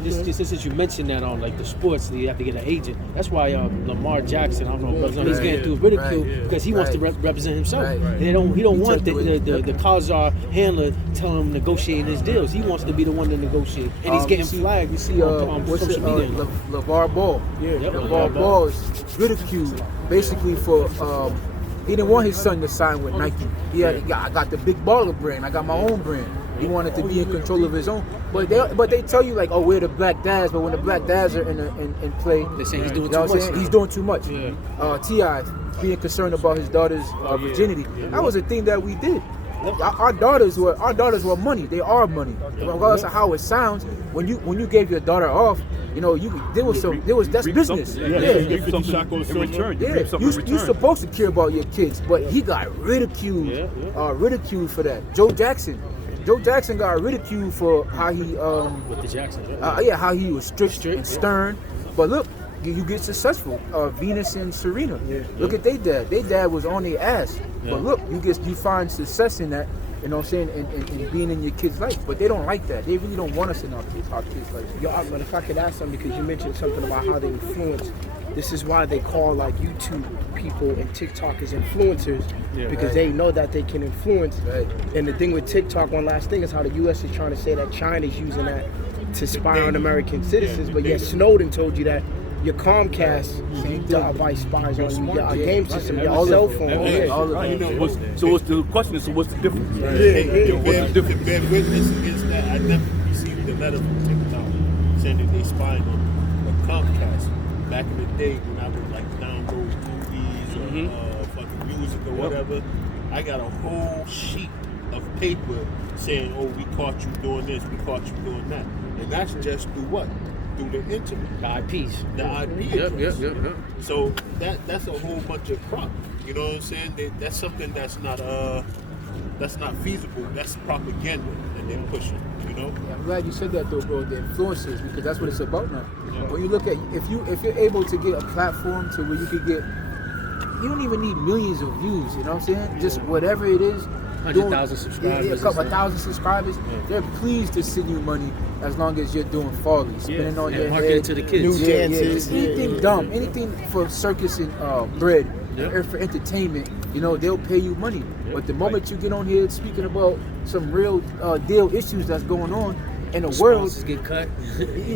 Just since you mentioned that on like the sports, you have to get an agent. That's why Lamar Jackson, I don't know, he's getting through ridicule because he wants to represent himself. He don't want the Khazar handler telling him negotiating his deals. He wants to be the one to negotiate, and he's getting flagged. You see, on social media. LeVar Ball. LeVar Ball is ridiculed basically for. He didn't want his son to sign with Nike. I got the big baller brand. I got my own brand. He wanted to be in control of his own. But they tell you like, oh, we're the black dads. But when the black dads are in play, they say he's doing too much. He's doing too much. T.I. being concerned about his daughter's virginity. That was a thing that we did. Our daughters were money. They are money. Regardless of how it sounds, when you gave your daughter off, you know, that's business. In return. You're supposed to care about your kids, but he got ridiculed for that. Joe Jackson got ridiculed for how he with the Jacksons, right? how he was strict and stern. But look, you get successful. Venus and Serena. Look at their dad. Their dad was on their ass. But look, you find success in that. You know what I'm saying? And being in your kid's life. But they don't like that. They really don't want us in our kids' life. Yo, but if I could ask something, because you mentioned something about how they influence This is why they call like YouTube people and TikTokers influencers, because they know that they can influence. And the thing with TikTok, one last thing, is how the U.S. is trying to say that China's using that to spy on American citizens, but yet Snowden told you that your Comcast device spies on you, your game system, your cell phone. So what's the question? Is, so what's the difference? What's the bear witness against that. I never received a letter from TikTok saying that they spying on Comcast. Back in the day when I would like download movies or fucking music or whatever, I got a whole sheet of paper saying, "Oh, we caught you doing this, we caught you doing that," and that's just through what? Through the internet, The IPs. the IP address. So that's a whole bunch of crap. You know what I'm saying? That's something that's not feasible. That's propaganda that they're pushing. You know. Yeah, I'm glad you said that though, bro. The influencers, because that's what it's about now. When you look at if you're able to get a platform to where you could get, you don't even need millions of views. You know what I'm saying? Just whatever it is. 100,000 subscribers. A couple 1,000 subscribers. They're pleased to send you money as long as you're doing folly, spending on your marketing head, to the kids. new dances, anything dumb, anything for circus and bread, or for entertainment. You know, they'll pay you money. But the moment you get on here speaking about some real deal issues that's going on in the world, Sponsors get cut.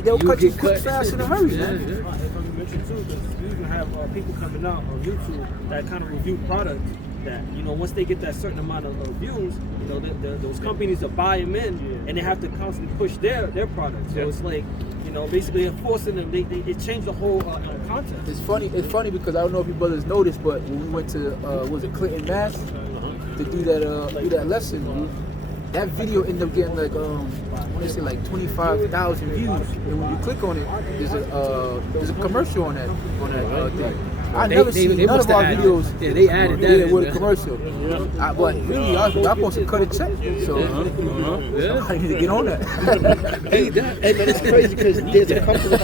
they'll cut you quick, fast, in a hurry, man. If I can mention too, because you even have people coming out on YouTube that kind of review products that, you know, once they get that certain amount of views, you know, those companies will buy them in, and they have to constantly push their products. So it's like, you know, basically enforcing them. It changed the whole content. It's funny because I don't know if you brothers noticed, but when we went to was it Clinton, Mass, to do that lesson, that video ended up getting like I want to say like 25,000 views, and when you click on it, there's a commercial on that thing. I never seen none of our videos. Yeah, they added that with a commercial. But really, I'm supposed to cut a check, so I need to get on that. And it's crazy because there's a couple of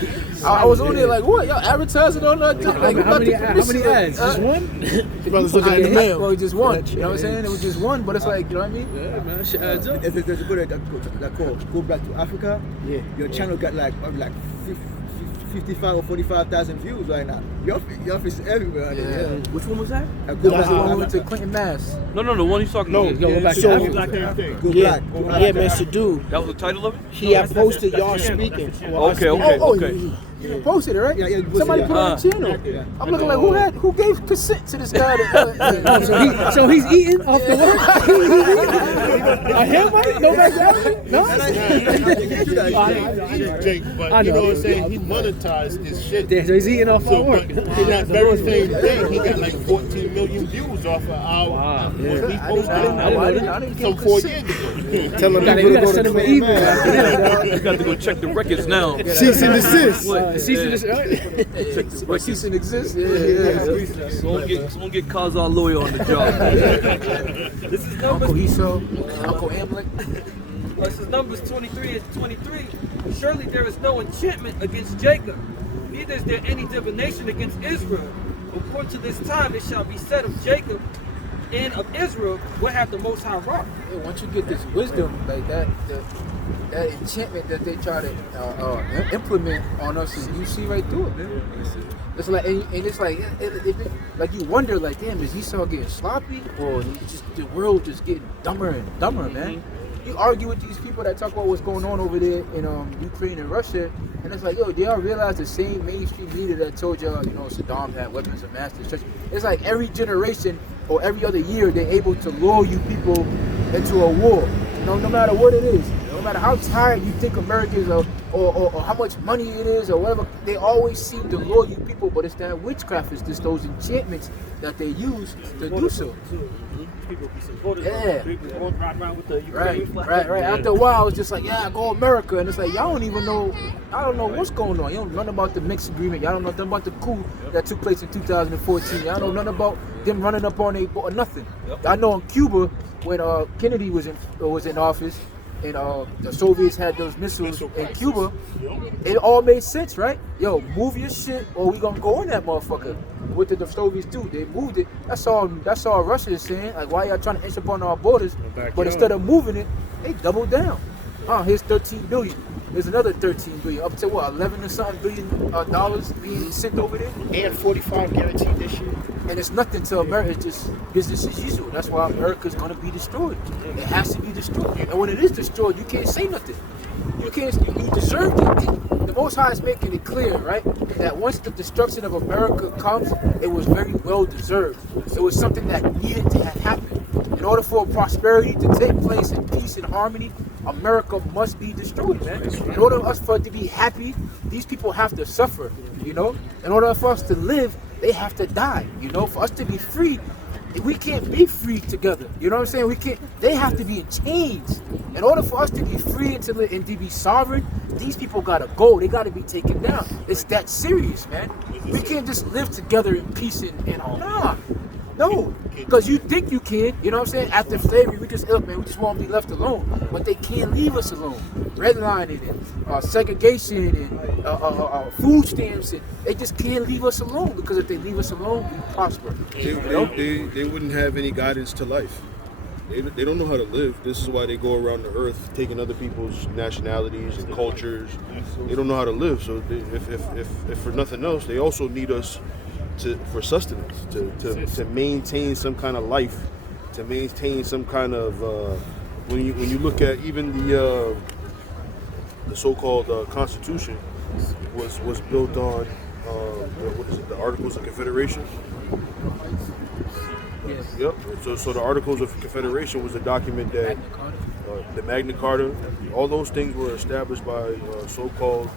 people. I was on there like, what? Y'all advertising on that? Like, How many ads? Just one? Brothers looking at the mail. Well, just one. You know what I'm saying? It was just one, but it's like, you know what I mean? Yeah, man, shit adds up. There's a good that called Go Back to Africa. Yeah. Your channel got like 55 or 45,000 views right now. Your face is everywhere. Yeah. Which one was that? Go back to when we went to Clinton, Mass. No, the one he's talking about. Go back to So- Africa. Go Yeah, black. yeah, man, Sadu. That was the title of it? He had posted y'all speaking. Okay. You posted it, right? Yeah, you posted Somebody it. put it on the channel. I'm looking like, who gave consent to this guy? So he's eating off the work? A Hamite? Go back to Africa? No? Jake, but you know what I'm saying? He monetized his shit. Yeah, so he's eating off my So, work. but in that very same day, he got like 14 million views off of our when he posted I didn't some give 4 consent. years ago. Tell him We gotta send him an email. You got to go check the records now. Cease and desist. Cease and desist. Cease and exist. Yeah. Someone get Kazar lawyer on the job. This is Uncle Numbers. Esau, Uncle Amalek. This is Numbers 23 and 23. Surely there is no enchantment against Jacob, neither is there any divination against Israel. According to this time, it shall be said of Jacob and of Israel, what hath the Most High wrought? Yeah, once you get this wisdom, like that enchantment that they try to implement on us, and you see right through it, man. It's like, and it's like, like you wonder, like, damn, is Esau getting sloppy, or just the world just getting dumber and dumber, man? You argue with these people that talk about what's going on over there in Ukraine and Russia, and it's like, yo, do y'all realize the same mainstream media that told y'all, you know, Saddam had weapons of mass destruction? It's like every generation or every other year they're able to lure you people into a war, no matter what it is. No matter how tired you think America is, or how much money it is, or whatever, they always seem to lure you people. But it's that witchcraft, it's just those enchantments that they use to do so. People be supportive. Yeah. People ride around with the Ukraine flag. Right. After a while, it's just like, yeah, go America, and it's like y'all don't even know. I don't know what's going on. You don't know nothing about the Minsk agreement. Y'all don't know nothing about the coup that took place in 2014. Y'all don't know nothing about them running up on a or nothing. I know in Cuba when Kennedy was in office, and the Soviets had those missiles in Cuba, it all made sense, right? Yo, move your shit or we gonna go in that motherfucker. What did the Soviets do? They moved it. That's all Russia is saying. Like, why y'all trying to inch up on our borders? But instead of moving it, they doubled down. Here's 13 billion. there's another 13 billion, up to what, 11 or something billion dollars being sent over there. And 45 guaranteed this year. And it's nothing to America. It's just business as usual. That's why America's gonna be destroyed. It has to be destroyed. And when it is destroyed, you can't say nothing. You can't. You deserve it. The Most High is making it clear, right, that once the destruction of America comes, it was very well deserved. It was something that needed to have happened. In order for prosperity to take place in peace and harmony, America must be destroyed, man. In order for us to be happy, these people have to suffer, you know? In order for us to live, they have to die, you know? For us to be free, we can't be free together, you know what I'm saying? We can't, they have to be in chains. In order for us to be free and to be sovereign, these people gotta go, they gotta be taken down. It's that serious, man. We can't just live together in peace and nah. No, because you think you can, you know what I'm saying? After slavery, we just look, man, we just want to be left alone. But they can't leave us alone. Redlining and segregation and food stamps, and they just can't leave us alone, because if they leave us alone, we prosper. They wouldn't have any guidance to life. They don't know how to live. This is why they go around the earth taking other people's nationalities and cultures. They don't know how to live. So if for nothing else, they also need us for sustenance, to maintain some kind of life, to maintain some kind of when you look at even the so-called Constitution was built on what is it, the Articles of Confederation. Yes. Yep. So the Articles of Confederation was a document that the Magna Carta, all those things were established by so-called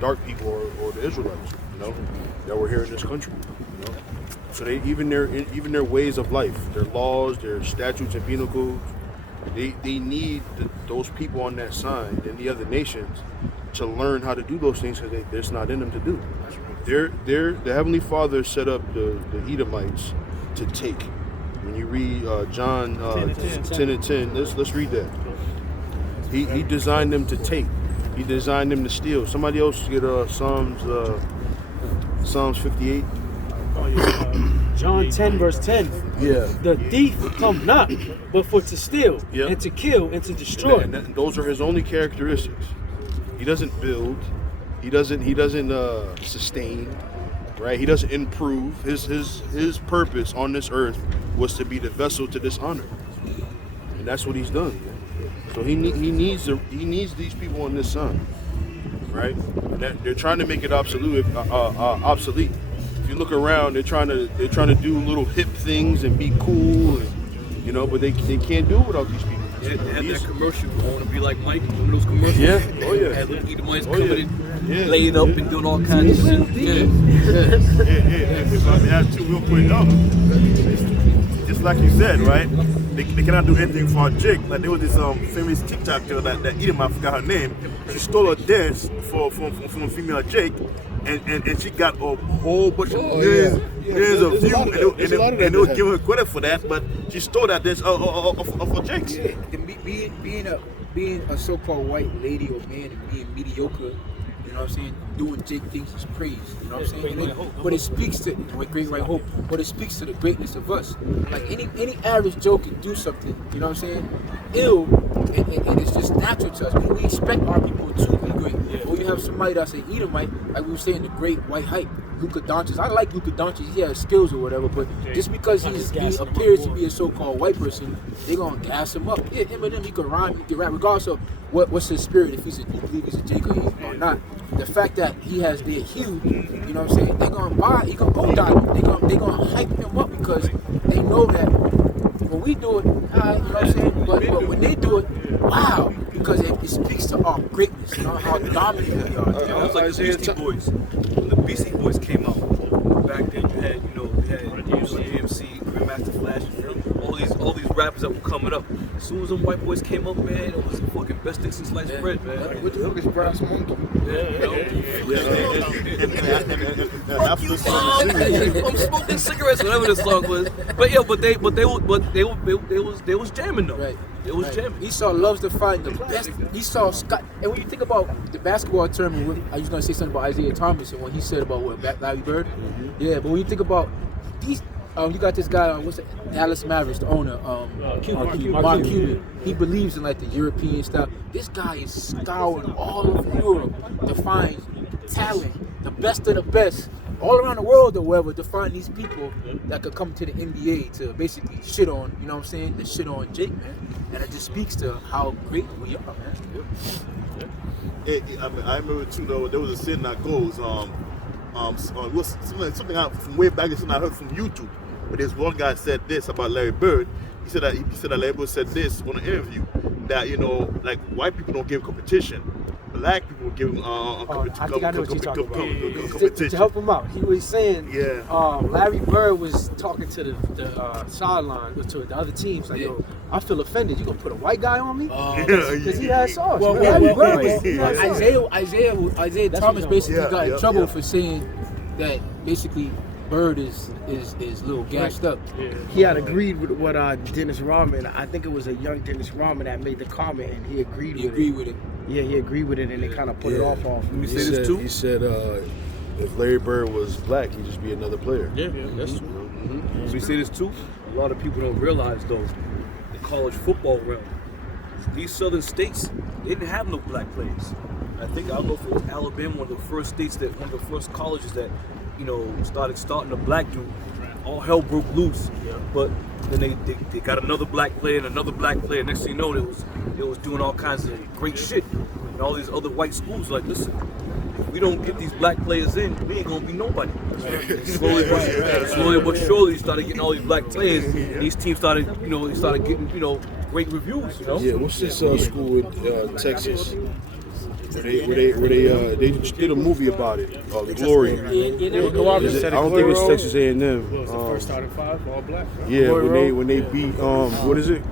dark people or the Israelites, that were here in this country. So they even their ways of life, their laws, their statutes and penal codes, they need those people on that side and the other nations to learn how to do those things, because it's not in them to do. The Heavenly Father set up the Edomites to take. When you read John 10 and 10, let's read that. He designed them to take. He designed them to steal. Somebody else get Psalms 58. John 10 verse 10. Yeah. The thief come not, but for to steal, and to kill, and to destroy. And those are his only characteristics. He doesn't build. He doesn't sustain. Right? He doesn't improve. His purpose on this earth was to be the vessel to dishonor, and that's what he's done. So he needs these people on this side, right? And they're trying to make it obsolete. If you look around, they're trying to do little hip things and be cool, and, but they can't do it without these people. They had that commercial. I want to be like Mike. Remember those commercials? Yeah. Oh yeah. Had little Edomites coming in, laying up and doing all kinds of shit. Yeah. If I may add too real quick, just like you said, right? They cannot do anything for a Jake. Like there was this famous TikTok girl that Edomite, I forgot her name. She stole a dance from a female Jake, and she got a whole bunch of millions of views, and they were giving her credit for that, but she stole that dance of a Jake. Yeah, being a so-called white lady or man and being mediocre, you know what I'm saying, doing Jake things is praise, you know what I'm saying? But it speaks to great white hope, but it speaks to the greatness of us. Like any average Joe can do something, you know what I'm saying, ill, and it's just natural to us. We expect our people to be great. When you have somebody that's an Edomite, like we were saying, the great white hype, Luka Doncic. I like Luka Doncic. He has skills or whatever, but just because he appears to be a so-called white person, they're gonna gas him up. Yeah, him and them, he can rhyme, he can rap, regardless of what's his spirit. If you believe he's a Jake or not, the fact that he has their hue, you know what I'm saying? They're gonna buy. He gonna go down. They're gonna hype him up because they know that when we do it, you know what I'm saying? But when they do it, wow, because it speaks to our greatness, you know, how dominant we are. It was like the Beastie Boys. When the Beastie Boys came out, back then you had DMC, Grandmaster Flash, all these rappers that were coming up. As soon as them white boys came up, man, it was the fucking best thing since sliced bread, man. What the fuck is Brass Monkey? I'm smoking cigarettes, whatever the song was. But yeah, they was jamming though. Right. It was jamming. Esau loves to find the best. Esau Scott, and when you think about the basketball term, I was gonna say something about Isaiah Thomas and what he said about Larry Bird. Yeah, but when you think about these, You got this guy, what's it? Dallas Mavericks, the owner, Mark Cuban. He believes in like the European style. This guy is scouring all over Europe to find talent, the best of the best, all around the world or wherever, to find these people that could come to the NBA to basically shit on, you know what I'm saying? To shit on Jake, man. And it just speaks to how great we are, man. I remember too though. There was a saying that goes, what's something out from way back. Something I heard from YouTube. But this one guy said this about Larry Bird. He said that Larry Bird said this on an interview that like white people don't give competition, black people give competition. To help him out, he was saying, Larry Bird was talking to the sideline to the other teams like, yo, I feel offended. You gonna put a white guy on me? Because he had sauce. Isaiah Thomas basically got in trouble for saying that basically Bird is a little gassed up. He had agreed with what Dennis Rodman. I think it was a young Dennis Rodman that made the comment, and he agreed with it. Yeah, he agreed with it, and they kind of put it off. Let me say this too. He said if Larry Bird was black, he'd just be another player. Yeah, that's true. Let me say this too. A lot of people don't realize though, the college football realm, these southern states, they didn't have no black players. I think I don't know if it was Alabama, one of the first colleges that starting a black dude. All hell broke loose. But then they got another black player and another black player. Next thing you know, they was doing all kinds of great shit. And all these other white schools like, listen, if we don't get these black players in, we ain't gonna be nobody. Slowly but surely, you started getting all these black players, and these teams started getting, great reviews. Yeah, what's this school in Texas? Where they did a movie about it, Glory. I don't think it's Texas A&M. The first starting five, all black. Right? Yeah, when they beat what is it?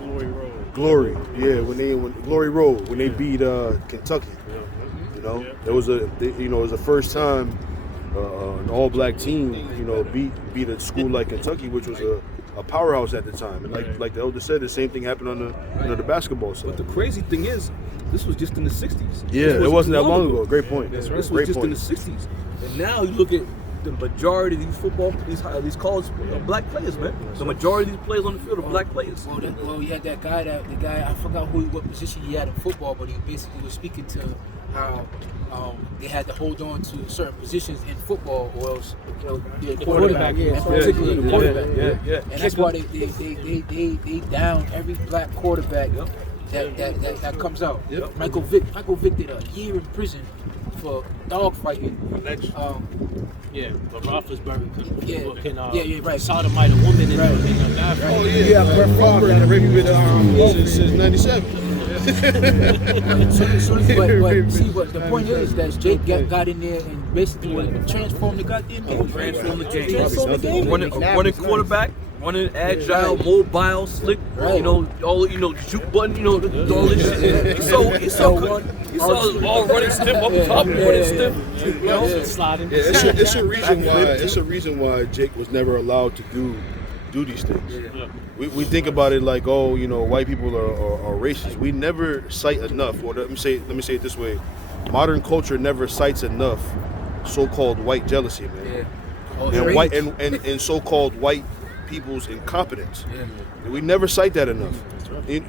Glory. Yeah, when Glory Road when they beat Kentucky. It was the first time an all-black team beat a school like Kentucky, which was a powerhouse at the time. And like the elder said, the same thing happened on the basketball side. But the crazy thing is, this was just in the 60s. Yeah, it wasn't that long ago. Great point. That's right. This was just in the 60s. And now you look at the majority of these college black players, man. The majority of these players on the field are black players. Well, you had the guy, I forgot what position he had in football, but he basically was speaking to how they had to hold on to certain positions in football, or else the quarterback, particularly the quarterback. Yeah. And that's why they down every black quarterback that comes out. Yep. Michael Vick did a year in prison for dog fighting. But Roethlisberger couldn't right. Sodomite a woman in a bathroom. Oh yeah, Brett Favre had a rape with since '97. But the point is that Jake got in there and basically transformed the goddamn game. Transformed the game. Running quarterback. Running agile, mobile, slick, shoot button, all this shit. You saw all running stiff up top, running stiff, sliding. Yeah, it's a reason why Jake was never allowed to do these things. Yeah. We think about it like, white people are racist. We never cite enough, or let me say it this way: modern culture never cites enough so-called white jealousy, man, and white and so-called white people's incompetence. We never cite that enough. I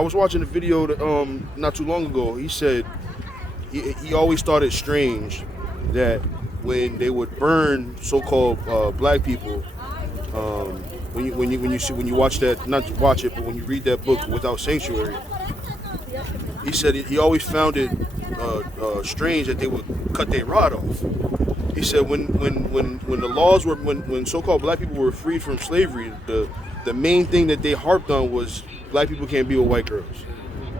was watching a video not too long ago. He said he always thought it strange that when they would burn so-called black people, when you watch that, not watch it, but when you read that book Without Sanctuary, he said he always found it strange that they would cut their rod off. He said when the laws were when so-called black people were freed from slavery, the main thing that they harped on was black people can't be with white girls.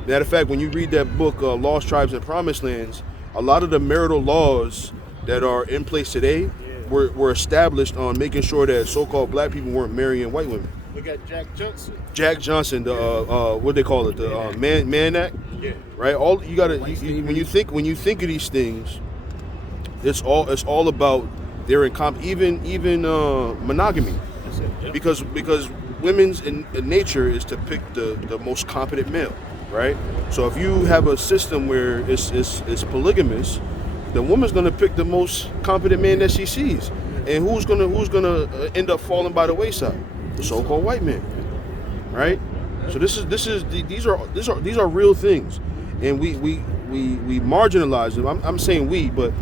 Matter of fact, when you read that book, Lost Tribes and Promised Lands, a lot of the marital laws that are in place today were established on making sure that so-called black people weren't marrying white women. Look at Jack Johnson. Jack Johnson, the what they call it, the Mann Act. Yeah. Right. All you gotta when you think of these things. It's all about their even monogamy, because women's in nature is to pick the most competent male, right? So if you have a system where it's polygamous, the woman's gonna pick the most competent man that she sees. And who's gonna end up falling by the wayside? The so-called white man, right? So these are real things, and we marginalize them. I'm saying we, but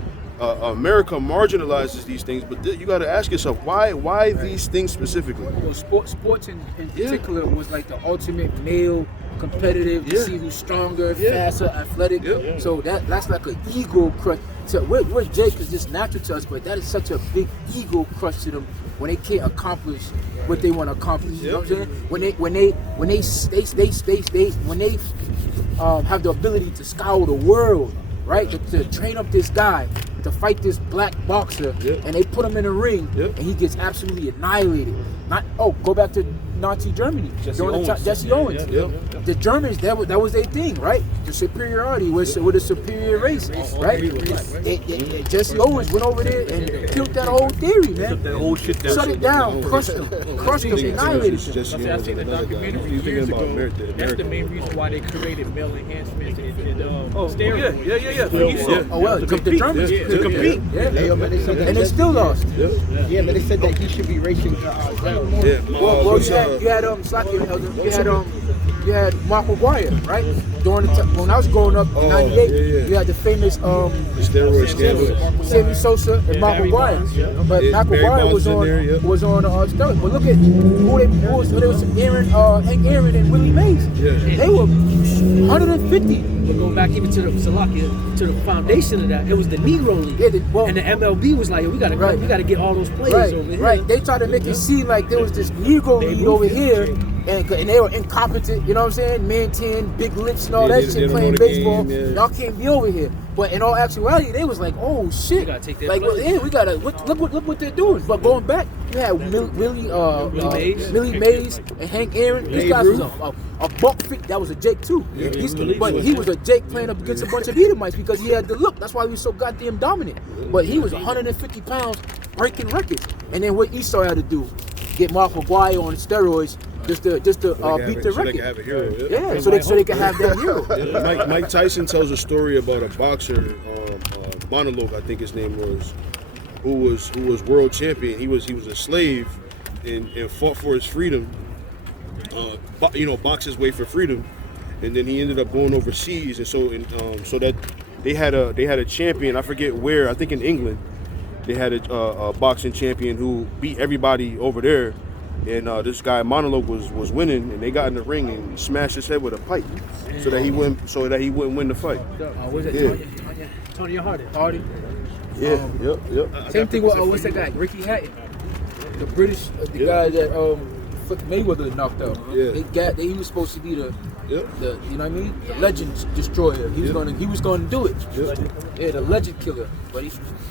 America marginalizes these things. But you got to ask yourself why these things specifically. Well, sports in particular was like the ultimate male competitive to see who's stronger, faster, athletic. So that's like an ego crush. So we're Jake is just natural to us, but that is such a big ego crush to them when they can't accomplish what they want to accomplish. You know what I'm saying? When they have the ability to scour the world, right? To train up this guy to fight this black boxer, and they put him in a ring, and he gets absolutely annihilated. Go back to Nazi Germany. Jesse Owens. The Germans, that was their thing, right? The superiority was with a superior race, right? Jesse Owens went over there and killed that whole theory, man. That whole shit down. Shut it down, crushed them, annihilated them. I seen a documentary years ago. That's the main reason why they created male enhancements and steroids. The Germans to compete. And they still lost. Yeah, but they said that he should be racing. You had Mark McGuire, right? During the when I was growing up in '98, you had the famous steroid scandal. Sammy Sosa and Mark McGuire. But Mark McGuire was on steroids. But look at who they was Hank Aaron and Willie Mays. They were 150. But going back even to the foundation of that, it was the Negro League, and the MLB was like, we gotta get all those players over here. Right, they tried to make it seem like there was this Negro League over here, and they were incompetent. You know what I'm saying? Man 10, big lips, and all that shit playing baseball. Y'all can't be over here. But in all actuality, they was like, oh shit, we gotta take that we gotta look what they're doing. But going back, you had Willie Mays and Hank Aaron. These guys was a buck fit. That was a Jake too. But he was a Jake playing up against a bunch of Edomites because he had the look. That's why he was so goddamn dominant. But he was 150 pounds breaking records. And then what Esau had to do, get Mark McGuire on steroids just to beat the record. So they can have a hero. So they can have that hero. Mike Tyson tells a story about a boxer, Monologue, I think his name was, who was world champion. He was a slave and fought for his freedom. Boxed his way for freedom, and then he ended up going overseas. And so that they had a champion. I forget where. I think in England, they had a boxing champion who beat everybody over there. And this guy Monologue was winning, and they got in the ring and smashed his head with a pipe, so that he wouldn't win the fight. Was it Tony Hardy? Yeah, yep. Same thing with what's that guy, Ricky Hatton, the British, guy that Mayweather knocked out. He was supposed to be the you know what I mean, the legend destroyer. He was gonna do it. The legend killer. But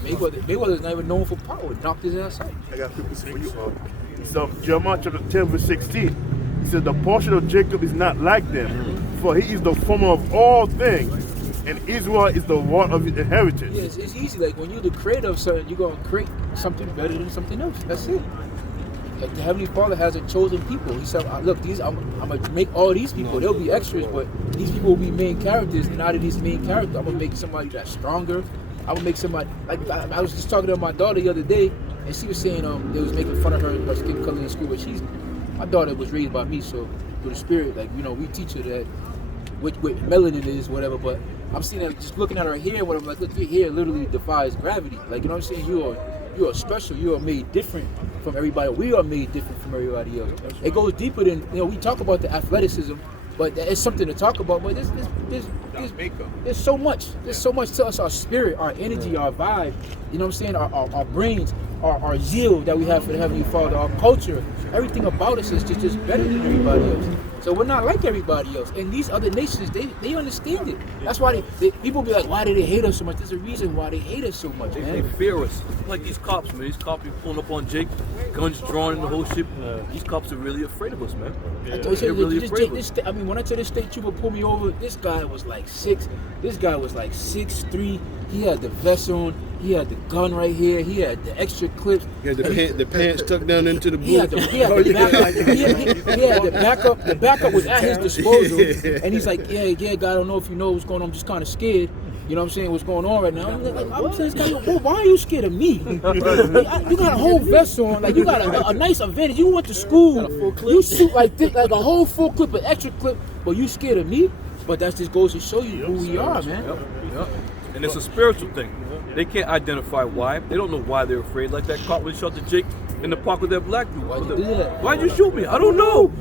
Mayweather's not even known for power. Knocked his ass out. I got people for you. So Jeremiah chapter 10 verse 16. He said, the portion of Jacob is not like them, for he is the former of all things, and Israel is the one of his inheritance. Yeah, it's easy. Like when you're the creator of something, you're gonna create something better than something else. That's it. Like the Heavenly Father has a chosen people. He said, look, I'm gonna make all these people, they'll be extras, but these people will be main characters, and out of these main characters, I'm gonna make somebody that's stronger. I'm gonna make somebody, like I was just talking to my daughter the other day, and she was saying they was making fun of her skin color in school, but my daughter was raised by me, so with the spirit, like, we teach her that what melanin is, whatever, but I'm seeing that, just looking at her hair, what I'm like, look, your hair literally defies gravity. Like, you know what I'm saying? You are special. You are made different from everybody. We are made different from everybody else. It goes deeper than, we talk about the athleticism, but it's something to talk about. But there's so much. There's so much to us. Our spirit, our energy, our vibe. You know what I'm saying? Our brains, our zeal that we have for the Heavenly Father, our culture. Everything about us is just better than everybody else. So we're not like everybody else. And these other nations, they understand it. That's why people be like, why do they hate us so much? There's a reason why they hate us so much, They man. fear us. Like these cops, man. These cops be pulling up on Jake, guns drawn in the whole shit. These cops are really afraid of us, man. They're really afraid of us. When I tell this state trooper pull me over, this guy was like 6'3". He had the vest on. He had the gun right here. He had the extra clips. He had the pants tucked down into the boot. He had the backup. The backup was at his disposal. And he's like, yeah, God, I don't know if you know what's going on. I'm just kind of scared. You know what I'm saying? What's going on right now? I'm saying, this guy, "Yo, why are you scared of me? You got a whole vest on, like you got a nice advantage. You went to school, you shoot like this, like a whole full clip, an extra clip, but you scared of me? But that just goes to show you who we are, man. Yep. And it's a spiritual thing. They can't identify why. They don't know why they're afraid. Like that cop when shot the Jake in the park with that black dude. Why'd you shoot me? I don't know.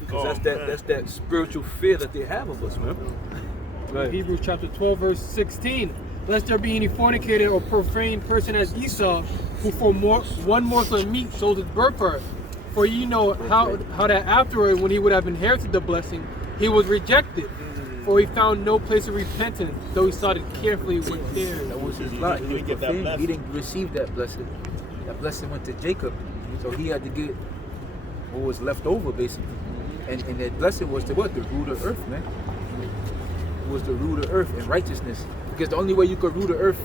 Because that's that spiritual fear that they have of us, man. Right. Hebrews chapter 12, verse 16. Lest there be any fornicator or profane person as Esau, who for one morsel of meat sold his birthright. For you know how that afterward, when he would have inherited the blessing, he was rejected. For he found no place of repentance, though he sought it carefully with care. That was his lot. He didn't receive that blessing. That blessing went to Jacob. So he had to get what was left over, basically. And that blessing was the what? The root of earth, man. It was the root of earth and righteousness. Because the only way you could rule the earth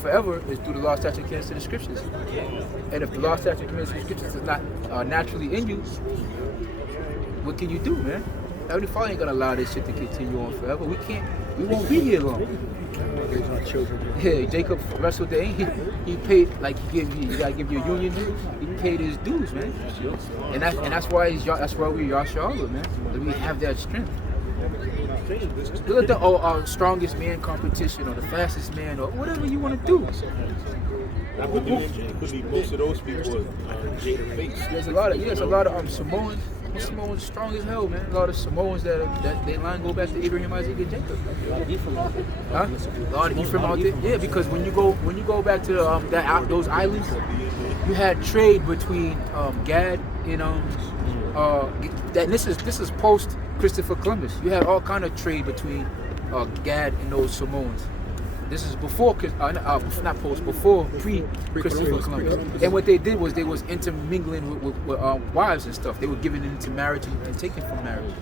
forever is through the law, statute, and commandments of the scriptures. And if the law, statute, and commandments of the scriptures is not naturally in you, what can you do, man? Heavenly Father ain't gonna allow this shit to continue on forever. We won't be here long. Yeah, Jacob wrestled the angel. He paid, like you gotta give your union due. He paid his dues, man. And that's why we're Yasha'Allah, man. That we have that strength. Look at the strongest man competition or the fastest man or whatever you want to do. I believe most of those people are Jada Face. There's a lot of Samoans. Samoans strong as hell, man. A lot of Samoans that their line go back to Abraham, Isaac, and Jacob. A lot of Ephraim out there. Yeah, because when you go back to those islands, you had trade between Gad and this is post Christopher Columbus. You had all kind of trade between Gad and those Samoans. This is before, before pre-Christopher Columbus. And what they did was they was intermingling with wives and stuff. They were giving into marriage and taking from marriage.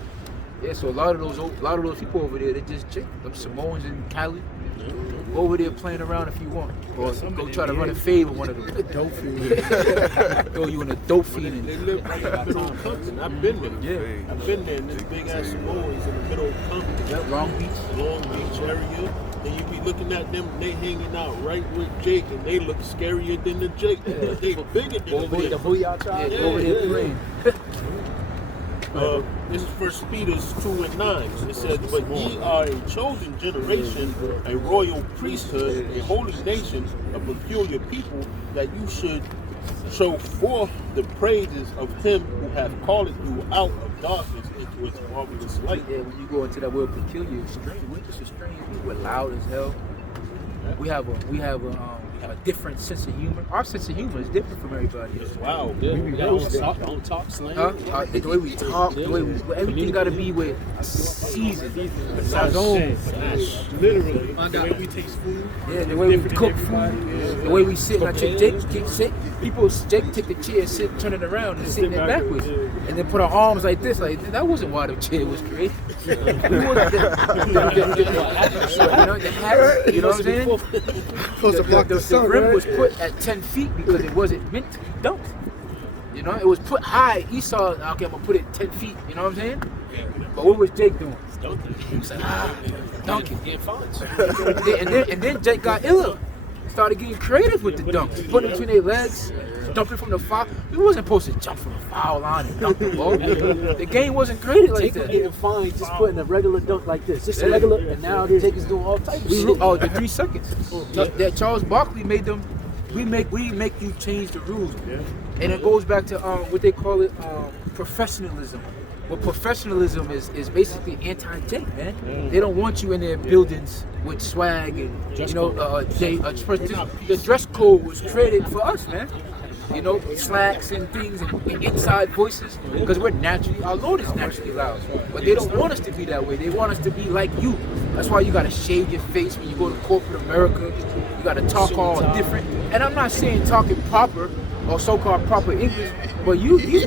Yeah, so a lot of those people over there, they just check them Samoans in Cali. Go over there playing around if you want, or go try to run a fade with one of them. Dope fiend. Throw you in a dope fiend. They live like a middle of Compton. I've been there. Yeah, I've been there. And this big ass Samoans in the middle of Compton. That Long Beach area. And you be looking at them, they hanging out right with Jake, and they look scarier than the Jake. Yeah. They bigger than the Jake. Over there playing. This is 1 Peter 2:9. It says, "But ye are a chosen generation, a royal priesthood, a holy nation, a peculiar people, that you should show forth the praises of him who hath called you out of darkness into his marvelous light." Yeah, when you go into that word peculiar, strange. We're just a strange people. We're loud as hell. We have a different sense of humor. Our sense of humor is different from everybody else. Wow. Don't talk slang. The way we talk, everything got to be with season. Literally. The way we taste food. Yeah, the way we cook food. The way we sit. Like Jake take the chair, sit, turn it around, and sit in it backwards, and then put our arms like this. Like that wasn't why the chair was created. The hat, you know what I'm saying? The rim was put at 10 feet because it wasn't meant to be dunked. You know, it was put high. Esau, okay, I'm gonna put it 10 feet. You know what I'm saying? But what was Jake doing? He was like, dunking. And then Jake got iller. Started getting creative with the dunk. Put it between their legs, dumping from the foul. He wasn't supposed to jump from the foul line and dunk the ball. The game wasn't created like that. Getting fined just putting a regular dunk like this. Just a regular, and now Jake is doing all types of shit. Oh, the 3 seconds. That Charles Barkley made them. We make you change the rules. And it goes back to what they call it professionalism. Well, professionalism is basically anti-Jake, man. They don't want you in their buildings with swag and the dress code was created for us, man. You know, slacks and things and inside voices because our Lord is naturally loud. But they don't want us to be that way. They want us to be like you. That's why you gotta shave your face when you go to corporate America. You gotta talk all different. And I'm not saying talking proper or so-called proper English, but these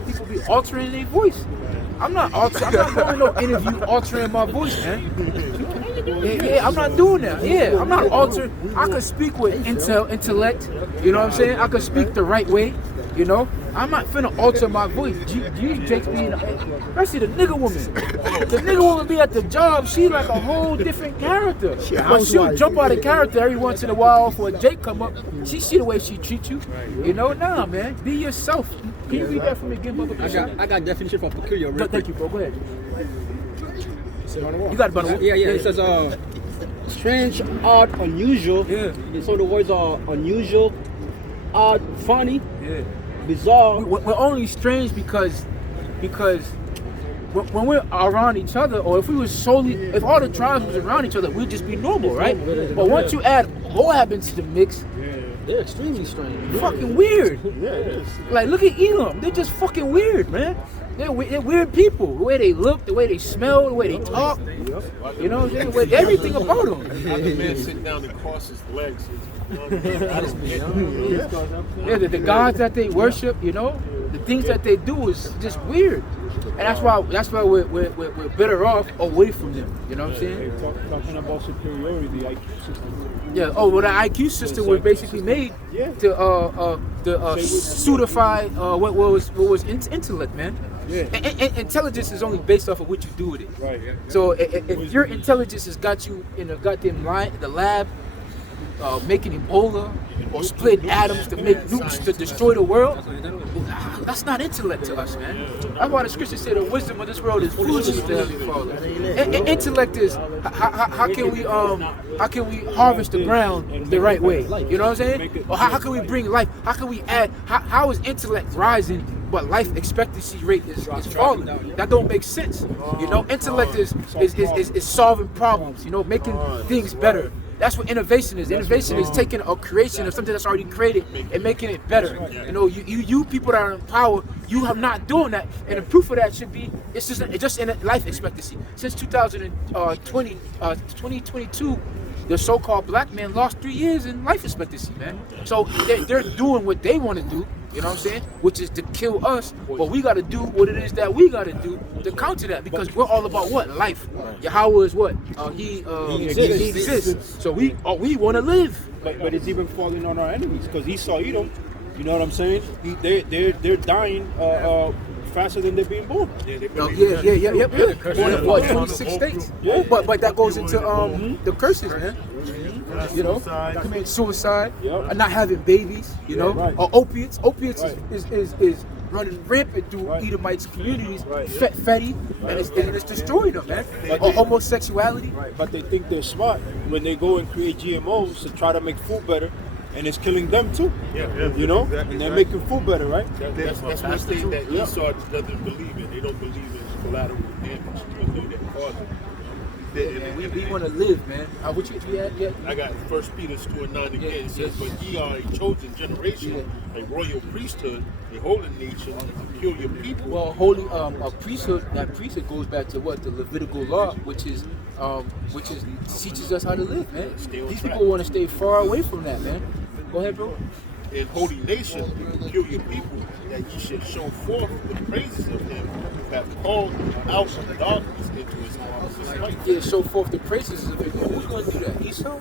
people be altering their voice. I'm not going no interview altering my voice, man. Yeah, I'm not doing that. Yeah, I'm not altering. I can speak with intellect. You know what I'm saying? I can speak the right way. You know, I'm not finna alter my voice. Jake's being, especially the nigga woman. The nigga woman be at the job, she like a whole different character. But she'll jump out of character every once in a while for a Jake come up. She see the way she treat you. You know, nah, man, be yourself. Can you read that for me again, Bubba? I got definition for peculiar. Thank you, bro. Go ahead. You got it, brother. Yeah. It says strange, odd, unusual. Yeah. So the words are unusual, odd, funny, bizarre. We're only strange because when we're around each other, or if we were solely, if all the tribes was around each other, we'd just be normal, right? But once you add Moab into the mix, they're extremely strange. Fucking weird. Like, look at Elam. They're just fucking weird, man. They're weird people. The way they look, the way they smell, the way they talk. You know what I'm saying? Everything about them. How the man sit down and cross his legs. Yeah, the gods that they worship, you know, the things that they do is just weird. And that's why we're better off away from them. You know what I'm saying? Talking about superiority, the IQ system. Yeah. Oh, well, the IQ system was basically made to pseudify what was intellect, man. Yeah. And intelligence is only based off of what you do with it. Right. Yeah. So if your intelligence has got you in a goddamn the lab, making Ebola or split atoms to make nukes to destroy the world, that's not intellect to us, man. That's why the scripture said the wisdom of this world is foolishness to Heavenly Father. And intellect is how can we harvest the ground the right way? You know what I'm saying? Or how can we bring life? How can we add? How is intellect rising, but life expectancy rate is falling? That don't make sense. You know, intellect is solving problems. You know, making things better. That's what innovation is. Innovation is taking a creation of something that's already created and making it better. You know, you people that are in power, you are not doing that. And the proof of that should be, it's just in life expectancy. Since 2022, the so-called black man lost 3 years in life expectancy, man. So they're doing what they want to do. You know what I'm saying? Which is to kill us, but we got to do what it is that we got to do to counter that, because we're all about what? Life. Yahweh is what? He exists. So we want to live. But it's even falling on our enemies, because Esau, Edom, you know what I'm saying? They're dying faster than they're being born. Yeah. Born in what? 26 states. Yeah. But that goes into the curses, man. You know, committing suicide, not having babies, you know, or opiates. Opiates is running rampant through Edomites communities, fetty, and it's destroying them, man. Or homosexuality. But they think they're smart when they go and create GMOs to try to make food better, and it's killing them too. You know, and they're making food better, right? That's one thing that Esau doesn't believe in. They don't believe in collateral damage. They believe in causing. We want to live, man. What you had yet? I got 1 Peter 2:9 again. It says, "But ye are a chosen generation, a royal priesthood, a holy nation, a peculiar people." Well, holy a priesthood. That priesthood goes back to what? The Levitical law, which is teaches us how to live, man. These people want to stay far away from that, man. Go ahead, bro. In holy nation, a peculiar people, that ye should show forth the praises of him who hath called out of darkness into his marvelous light. Yeah, show forth the praises of him. Who's going to do that? Esau?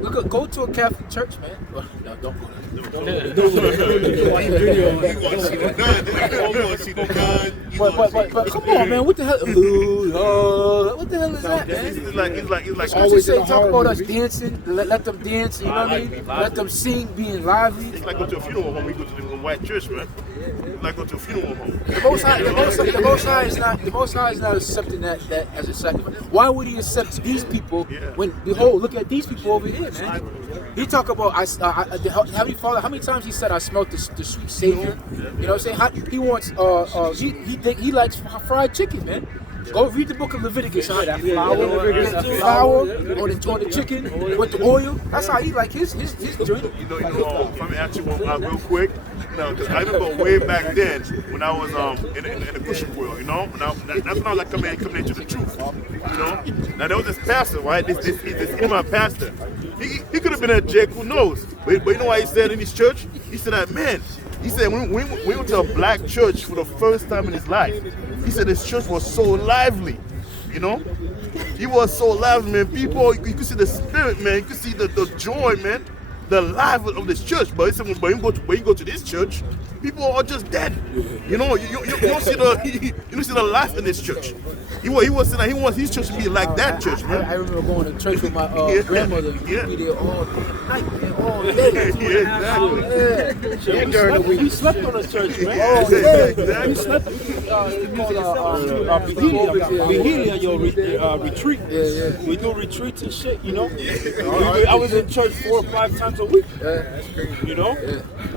Look, go to a Catholic church, man. Well, no, don't go there. But come on, man. What the hell? What the hell is that, man? He's like always say talk about us dancing. Let them dance. You know what I mean? Let them sing, being lively. It's like go to a funeral home. We go to the white church, man. Like go to a funeral home. The Most High is not accepting that as a sacrifice. Why would he accept these people when, behold, look at these people over here, man? He talk about Heavenly Father. How many times he said I smelled the sweet Savior? You know what I'm saying? He wants he likes fried chicken, man. Go read the book of Leviticus. Flour on the chicken with the oil. That's how he like his drink. You know, if I ask you one real quick, because I remember way back then when I was in the Christian world, you know, that's when I was like coming into the truth, you know. Now there was this pastor, right? This Imam pastor. He could have been a Jake, who knows? But you know why he said in his church? He said that, man. He said when we went to a black church for the first time in his life, he said his church was so lively, you know? He was so lively, man. People, you could see the spirit, man. You could see the joy, man. the life of this church. But he said, when you go to this church, people are just dead. You know, you don't see the life in this church. He was saying that he wants his church to be like that church, man. I remember going to church with my grandmother. We'd be there all night and all day. We slept on the church, man. Oh, yeah. We slept. It's called Vigilia, retreat. We do retreats and shit, you know. I was in church 4 or 5 times a week. That's crazy. You know.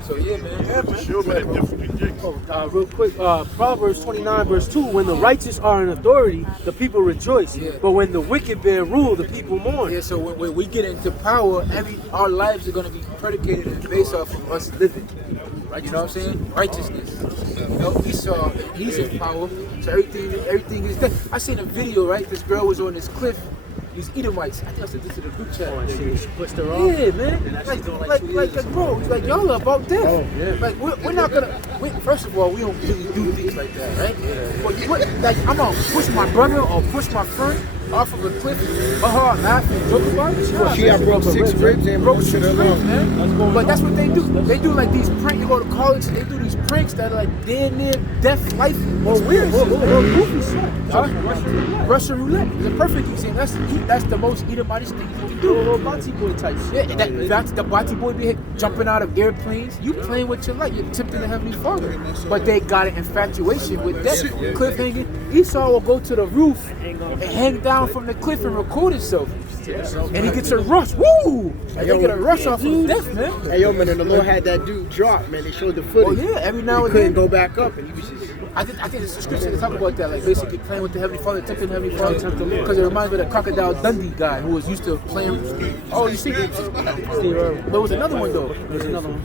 So yeah, man. Yeah, for sure, man. Real quick, Proverbs 29 verse 2, when the righteous are in authority, the people rejoice. Yeah. But when the wicked bear rule, the people mourn. Yeah, so when we get into power, our lives are going to be predicated and based off of us living. Right? You know what I'm saying? Righteousness. You know, Esau, he's in power, so everything is there. I seen a video, right? This girl was on this cliff. These Edomites, I think I said this to the group chat. She pushed her off. Yeah, man. Like, bro, like y'all are about death. Oh, yeah. Like, we're not gonna. First of all, we don't really do things like that, right? But like, I'm gonna push my brother or push my friend off of a cliff, laugh and joke about it. Well, she had broke 6 ribs and broke 6 ribs, man. But that's what they do. They do like these pranks. They go to college. They do these pranks that are like damn near death, life, or weird. Russian roulette is a perfect example. That's the most Edomitish thing you can do. Little Bati boy type shit. Yeah, that's the Bati boy be jumping out of airplanes. You playing with your life. You're tempting the Heavenly Father. But they got an infatuation with death. Cliffhanger. Esau will go to the roof and hang down from the cliff and record himself. And he gets a rush. Woo! They get a rush off of death, man. Hey, yo, man, and the Lord had that dude drop, man. They showed the footage. Oh, yeah, every now and then. He couldn't then. go back up, and he was just... I think it's a scripture to talk about that, like basically playing with the Heavenly Father, tempting the Heavenly Father, because it reminds me of the Crocodile Dundee guy who was used to playing. Oh, you see, there was another one though. There was another one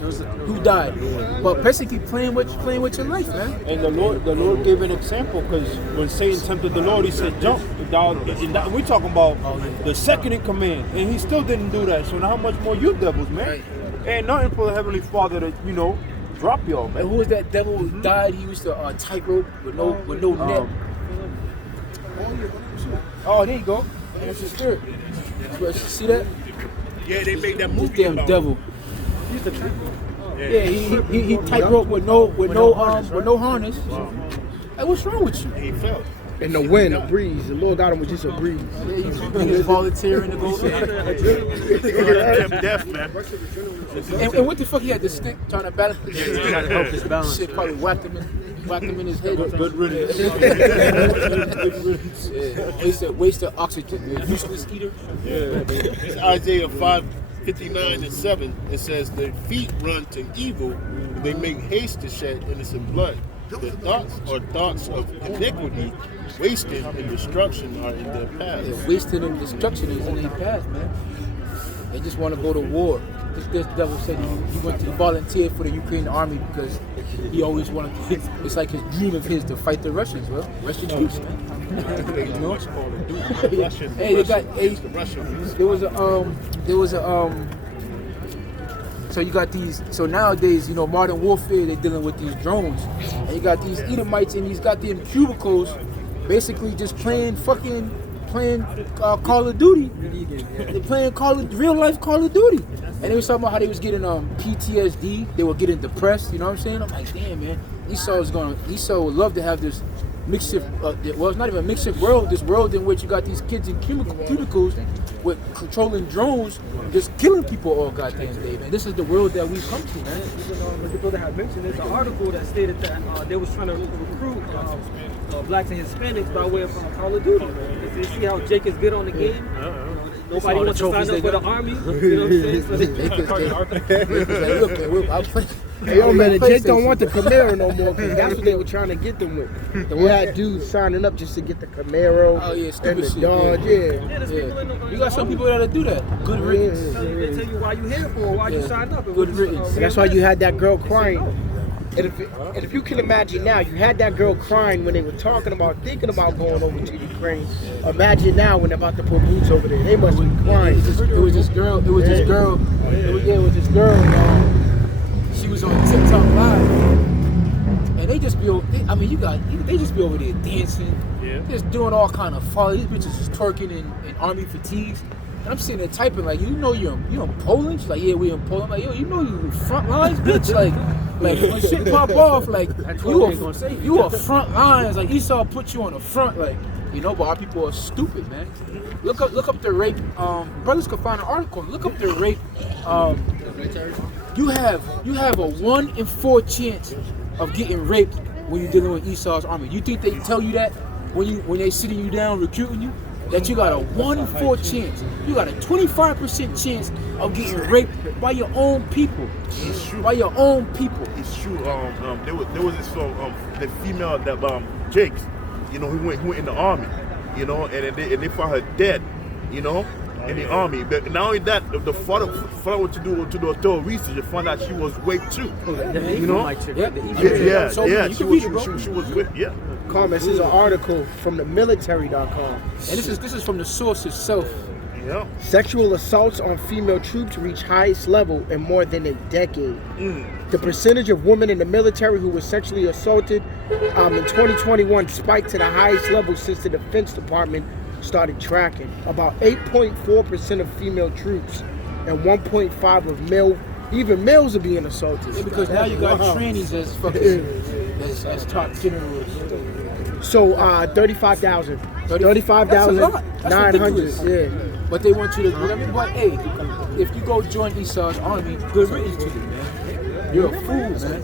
who died, but basically playing with your life, man. And the Lord gave an example, because when Satan tempted the Lord, he said, "Jump." We're talking about the second in command, and he still didn't do that. So now how much more you devils, man? Ain't nothing for the Heavenly Father to drop y'all, man. And who was that devil who died? He used to tightrope with no net. Oh, there you go. That's the spirit. See that? Yeah, they made that movie. This damn devil. Yeah, he tightrope with no harness. Hey, what's wrong with you? He fell. In the wind, a breeze. The Lord got him with just a breeze. Yeah, he was volunteering to go. Death, man. And what the fuck he had this stick trying to balance? He got to help his balance. Shit probably whacked him in his head. Good riddance. Yeah. Waste of oxygen. Useless eater. Yeah. It's Isaiah 5:59-7. It says, "The feet run to evil, they make haste to shed innocent blood. The thoughts of iniquity, wasted and destruction are in their path." Yeah, wasted and destruction is in their path, man. They just want to go to war. This devil said he volunteered for the Ukraine army because he always wanted to. It's like his dream of his to fight the Russians. Well, Russian troops, man. You know? Hey, they got. Hey, there was a. So you got these. So nowadays, modern warfare, they're dealing with these drones, and you got these Edomites and these goddamn cubicles, basically just playing Call of Duty. They're playing real life Call of Duty, and they was talking about how they was getting PTSD. They were getting depressed. You know what I'm saying? I'm like, damn, man. Esau would love to have this makeshift. Well, it's not even a makeshift world. This world in which you got these kids in cubicles with controlling drones, just killing people all goddamn day, man. This is the world that we've come to, man. Even the brother had mentioned, there's an article that stated that they was trying to recruit blacks and Hispanics by way of Call of Duty. You see how Jake is good on the game? Nobody wants to sign up for the army. You know what I'm saying? I'll play. Hey, yo, man, the Jake don't want the Camaro no more, because that's what they were trying to get them with. They had dudes signing up just to get the Camaro and the Dodge, You got some people that'll do that. Good riddance. They tell you why you here for, why you signed up. Good riddance. That's why you had that girl crying. And if you can imagine now, you had that girl crying when they were thinking about going over to Ukraine. Imagine now when they're about to put boots over there. They must be crying. It was this girl. She was on TikTok Live, and they just be over there dancing, just doing all kind of folly. These bitches is twerking in army fatigues. And I'm sitting there typing like, you know you're in Poland? She's like, yeah, we in Poland. I'm like, yo, you know you front lines, bitch. Like when shit pop off, like you are front lines. Like Esau put you on the front, like, you know, but our people are stupid, man. Look up the rape. Brothers can find an article. Look up the rape. You have a 1 in 4 chance of getting raped when you're dealing with Esau's army. You think they tell you that when they sitting you down recruiting you? That you got a 1 in 4 chance. You got a 25% chance of getting raped by your own people. It's true. By your own people. It's true. There was this the female that Jakes, you know, who went in the army, you know, and they found her dead, you know, in the army. But not only that, the father went to do a thorough research and found out she was raped too. You know? Yeah. She was raped. Yeah. This is an article from the military.com. And this is from the source itself. Yeah. Sexual assaults on female troops reach highest level in more than a decade. The percentage of women in the military who were sexually assaulted in 2021 spiked to the highest level since the Defense Department started tracking. About 8.4% of female troops and 1.5% of male. Even males are being assaulted. Yeah, because now you got trannies as fucking as top generals. So 35,000. 35,900. Yeah. But they want you to. But hey, if you go join Esau's army, good riddance to you, man. You're a fool, man.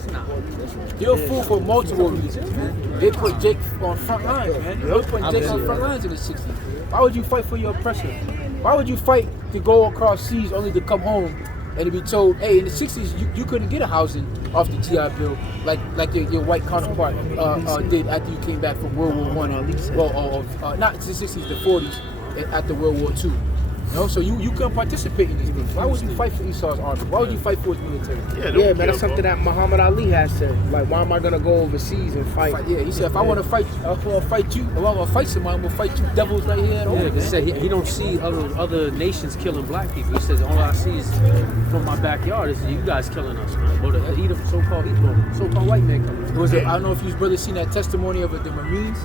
You're a fool for multiple reasons, man. They put Jake on front lines, man. They put Jake on front lines in the 60s. Why would you fight for your oppressor? Why would you fight to go across seas only to come home and to be told, hey, in the 60s, you couldn't get a housing off the GI Bill like your white counterpart did after you came back from World War I. Well, not the 60s, the 40s, after World War II. You know, so you couldn't participate in these things. Why would you fight for Esau's army? Why would you fight for his military? Yeah, man, that's something that Muhammad Ali has said. Like, why am I gonna go overseas and fight? Yeah, he said, if I want to fight you, if I want to fight somebody, I'm gonna fight you devils right here at home. Yeah, he said he don't see other nations killing black people. He says all I see is from my backyard is you guys killing us, man. Or the so-called white man killing us. I don't know if you brothers seen that testimony of the Marines.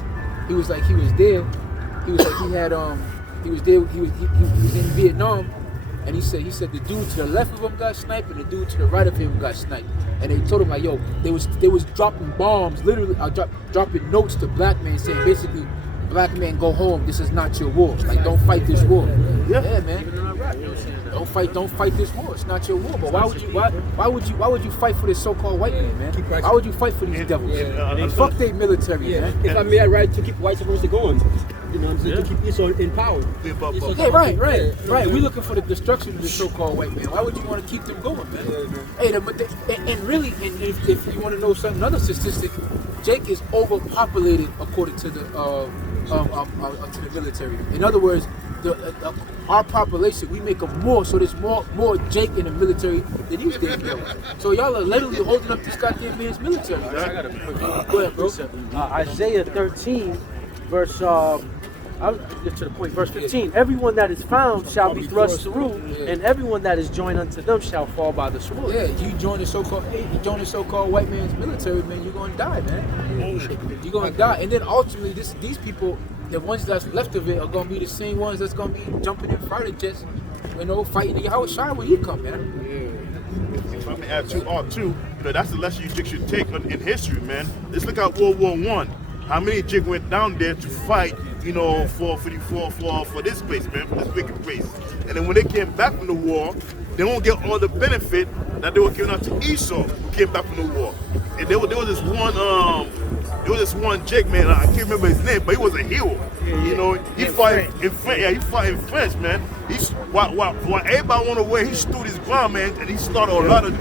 He was like, he was there. He was like, he was there. He was in Vietnam, and he said the dude to the left of him got sniped, and the dude to the right of him got sniped. And they told him like, yo, they was dropping bombs, literally, dropping notes to black men saying basically, black men go home. This is not your war. Like, don't fight this war. Yeah, man. Don't fight this war. It's not your war. But why would you fight for this so-called white man? Why would you fight for these devils? And fuck their military, man. If I may, I right to keep white supremacy going. You know what I'm saying? To keep Esau in power. Yeah, right. We looking for the destruction of this so-called white man. Why would you want to keep them going, man? Hey, if you want to know another statistic, Jake is overpopulated according to the military. In other words, our population, we make them more, so there's more Jake in the military than you think. So y'all are literally holding up this goddamn man's military. Go ahead, bro. Isaiah 13, verse. I'll get to the point. Verse 15. Everyone that is found shall be thrust through, and everyone that is joined unto them shall fall by the sword. Yeah, you join the so-called white man's military, man, you're gonna die, man. You're gonna die, and then ultimately, these people, the ones that's left of it, are gonna be the same ones that's gonna be jumping in fighter jets, you know, fighting the Howard Shire when you come, man. If I may add too, that's the lesson you should take in history, man. Let's look at World War I. How many Jig went down there to fight, you know, for this place, man, for this wicked place. And then when they came back from the war, they won't get all the benefit that they were giving out to Esau, who came back from the war. And there was this one Jake, man, I can't remember his name, but he was a hero. You know, he fought in French. Yeah, he fought in French, man. While everybody went away, he stood his ground, man, and he slaughtered a lot of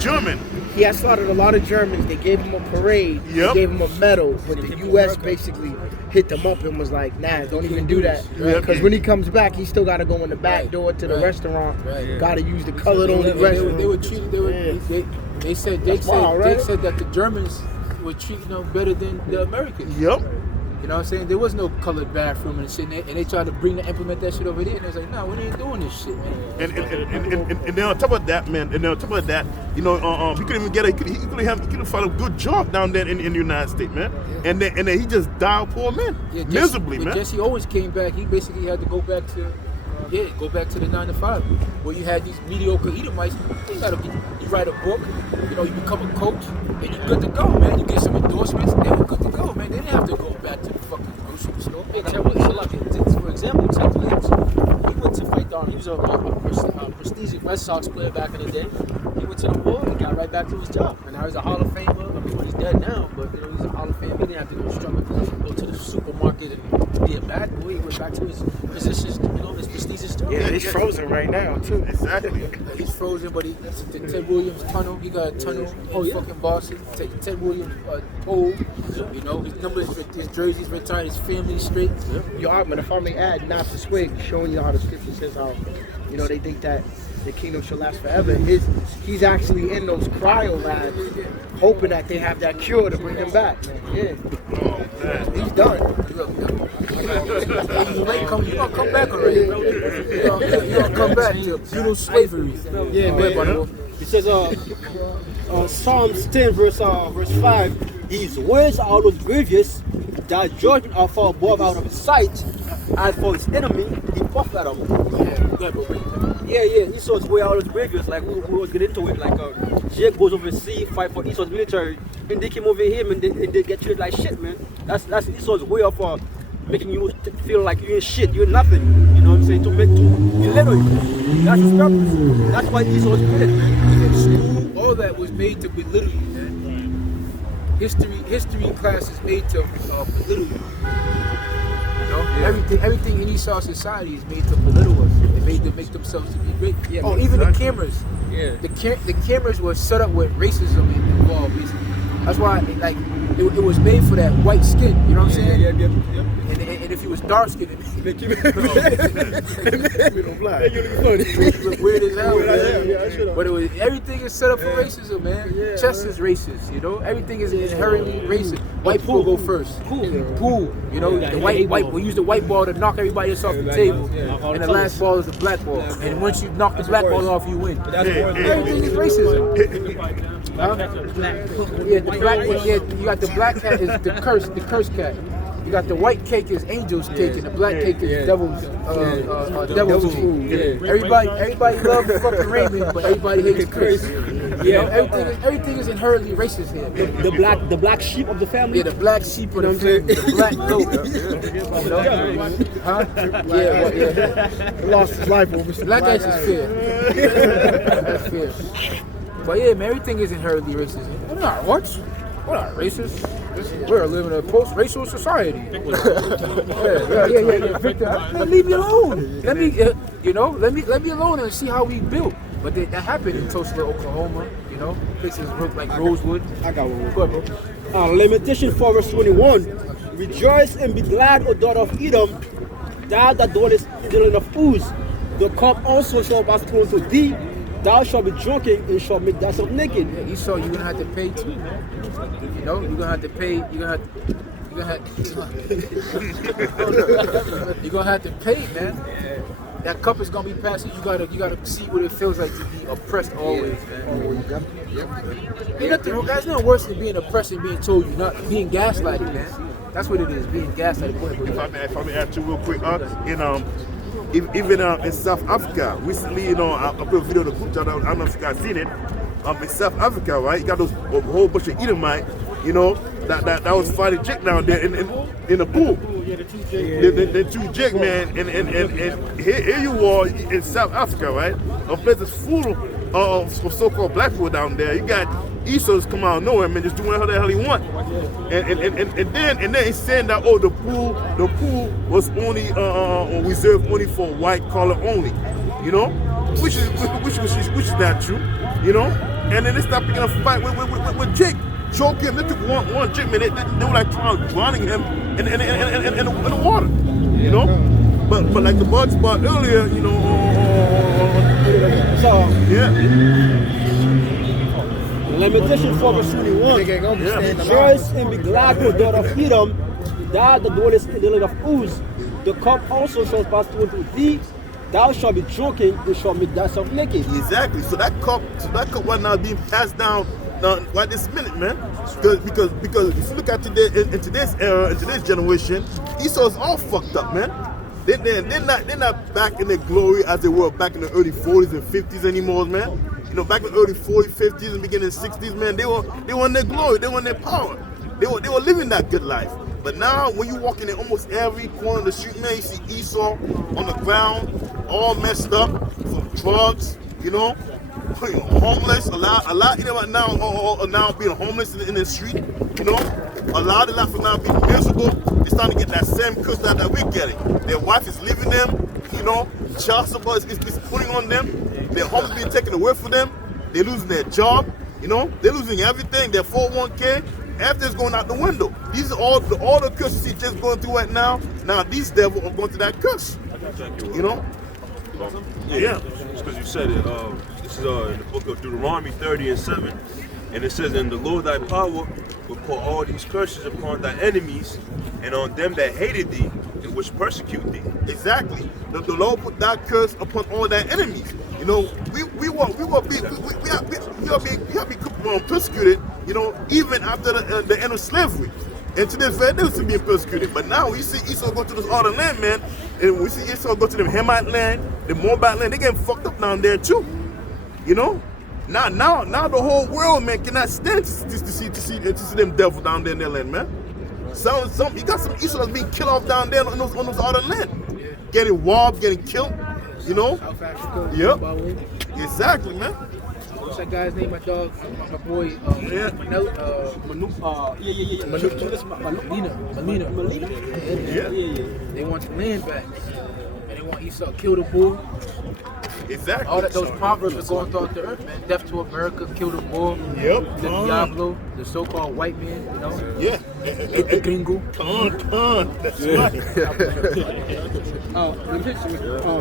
German. He had slaughtered a lot of Germans. They gave him a parade. They gave him a medal. But the U.S. basically hit them up and was like, nah, don't even do that. Because when he comes back, he still got to go in the back door to the restaurant. Got to use the colored only restaurant. They were treated. They said that the Germans were treating them better than the Americans. Yep. You know what I'm saying? There was no colored bathroom and shit, and they tried to implement that shit over there, and they was like, nah, we ain't doing this shit, man. And then on top of that, man, you know, he couldn't even he couldn't find a good job down there in the United States, man. Yeah. And then he just died poor man, miserably, man. Jesse Owens came back. He basically had to go back to Yeah, go back to the 9 to 5, where you had these mediocre Edomites. You write a book, you know, you become a coach, and you're good to go, man. You get some endorsements, they were good to go, man. They didn't have to go back to the fucking grocery store. For example, Ted Williams, he went to fight Darn. He was a prestigious Red Sox player back in the day. He went to the war and got right back to his job. And now he's a Hall of Famer. I mean, he's dead now, but you know, he's a Hall of Famer. He didn't have to go struggle, go to the supermarket and be a bad boy. He went back to his positions, you know, his prestigious job. Yeah, he's frozen right now too. Exactly. He's frozen, but that's the Ted Williams tunnel. He got a tunnel in fucking Boston. Ted Williams old, you know, his numbers, his jerseys retired, his family straight. Yo, Ahmed, if I may add, not to swing, showing you how the scripture says how, you know, they think that the kingdom shall last forever. He's actually in those cryo labs, hoping that they have that cure to bring him back. Yeah. He's done. You gonna come back already. You gonna come back to feudal slavery. Yeah, man. It says, Psalms 10, verse 5, his words are always grievous, thy judgment are far above out of his sight. As for his enemy, he puffed at him. Yeah, Esau's way out was grievous. Like we was getting into it. Like Jake goes overseas, fight for Esau's military, and they came over him and they get treated like shit, man. That's Esau's way of making you feel like you ain't shit, you're nothing. You know what I'm saying? To belittle you. That's his purpose. That's why Esau was created. Even school, all that was made to belittle you, man. History class is made to belittle you. You know, everything in Esau society is made to belittle us. They made to make themselves to be great. Yeah, even the cameras. Yeah. The cameras were set up with racism involved. Basically. That's why, like, it was made for that white skin. You know what I'm saying? Yeah. And if you was dark skinned, it make you look weird as hell. But everything is set up for racism, man. Chess is racist. You know, everything is inherently racist. White people go first. Pool. You know, the white. We use the white ball to knock everybody else off the table, and the last ball is the black ball. And once you knock the black ball off, you win. Everything is racism. Huh? Yeah, the black. Yeah, you got the black cat is the cursed cat. You got the white cake is angel's cake, and the black cake is devil's food. Everybody loves fucking Raymond, but everybody hates Chris. You know, everything is inherently racist here. The black sheep of the family. Yeah, the black sheep of the family, the black goat. Huh? Yeah. Lost his life over some black ice is fair. That's fair. But yeah, man, everything is inherently racist. We're not racist. We're living in a post-racial society. Yeah. Victor, leave me alone. Let me alone and see how we built. But that happened in Tulsa, Oklahoma. You know, places like Rosewood. I got one. Go ahead, bro. Lamentation 4 verse 21. Rejoice and be glad, O daughter of Edom, thou that dwellest in the land of Uz. The cup also shall pass through to thee. Thou shalt be drunken and shalt make thyself naked. Yeah, Esau, you're gonna have to pay too, man. You know, you're gonna have to pay. You're gonna have to pay, man. That cup is gonna be passed. You gotta see what it feels like to be oppressed always, man. That's not worse than being oppressed and being told you're not being gaslighted, man. That's what it is, being gaslighted. If I may add two real quick, even in South Africa, recently, I put a video in the group chat. I don't know if you guys seen it. In South Africa, right, you got a whole bunch of Edomite, that was fighting Jake down there in the pool. The two Jake, man, and here you are in South Africa, right? A place that's full of so-called black people down there. You got Esau's come out of nowhere, man, just doing whatever the hell he want. And then he's saying that the pool was only reserved only for white collar only, which is not true, And then they stopped picking a fight with Jake, choking him. They took one Jake, man. They were like drowning him in the water, But like the bug spot earlier, Lamentation 4 verse 21. Rejoice and be glad, O daughter of Edom, thou that dwellest in the land of Uz. The cup also shall pass through to thee. Thou shalt be drunken and shalt make thyself naked. Exactly. So that cup right now being passed down right this minute, man. Because if you look at today in today's era, in today's generation, Esau's all fucked up, man. They're not back in their glory as they were back in the early 40s and 50s anymore, man. You know, back in the early 40s, 50s, and beginning 60s, man, they were in their glory, they were in their power. They were living that good life. But now, when you walk in almost every corner of the street, man, you see Esau on the ground, all messed up from drugs, you know, homeless. A lot, you know, now being homeless in the street, you know. A lot of life are now being miserable. They're starting to get that same curse that we're getting. Their wife is leaving them, you know. Child support is putting on them. Their homes being taken away from them. They're losing their job, you know. They're losing everything. Their 401k, everything's going out the window. These are all the curses he's just going through right now. Now these devils are going through that curse, you know. Yeah, it's because you said it. This is in the book of Deuteronomy 30:7, and it says, "And the Lord thy power will pour all these curses upon thy enemies, and on them that hated thee, and which persecute thee." Exactly. The Lord put that curse upon all their enemies. You know, we are being persecuted. You know, even after the end of slavery. And to this very day, we're still being persecuted. But now we see Esau go to this other land, man, and we see Esau go to the Hamite land, the Moabite land. They getting fucked up down there too. You know, now the whole world, man, cannot stand to see them devils down there in their land, man. You got some Esau that's being killed off down there on those other land, getting robbed, getting killed. You know. Yep. Exactly, man. What's that guy's name? My dog, my boy, Melina. Yeah. They want the land back. And they want Esau kill the bull. Exactly. All that those proverbs are going throughout the earth, man. Death to America, kill the bull. Yep. The Diablo, the so-called white man, you know. Yeah. The gringo. That's right.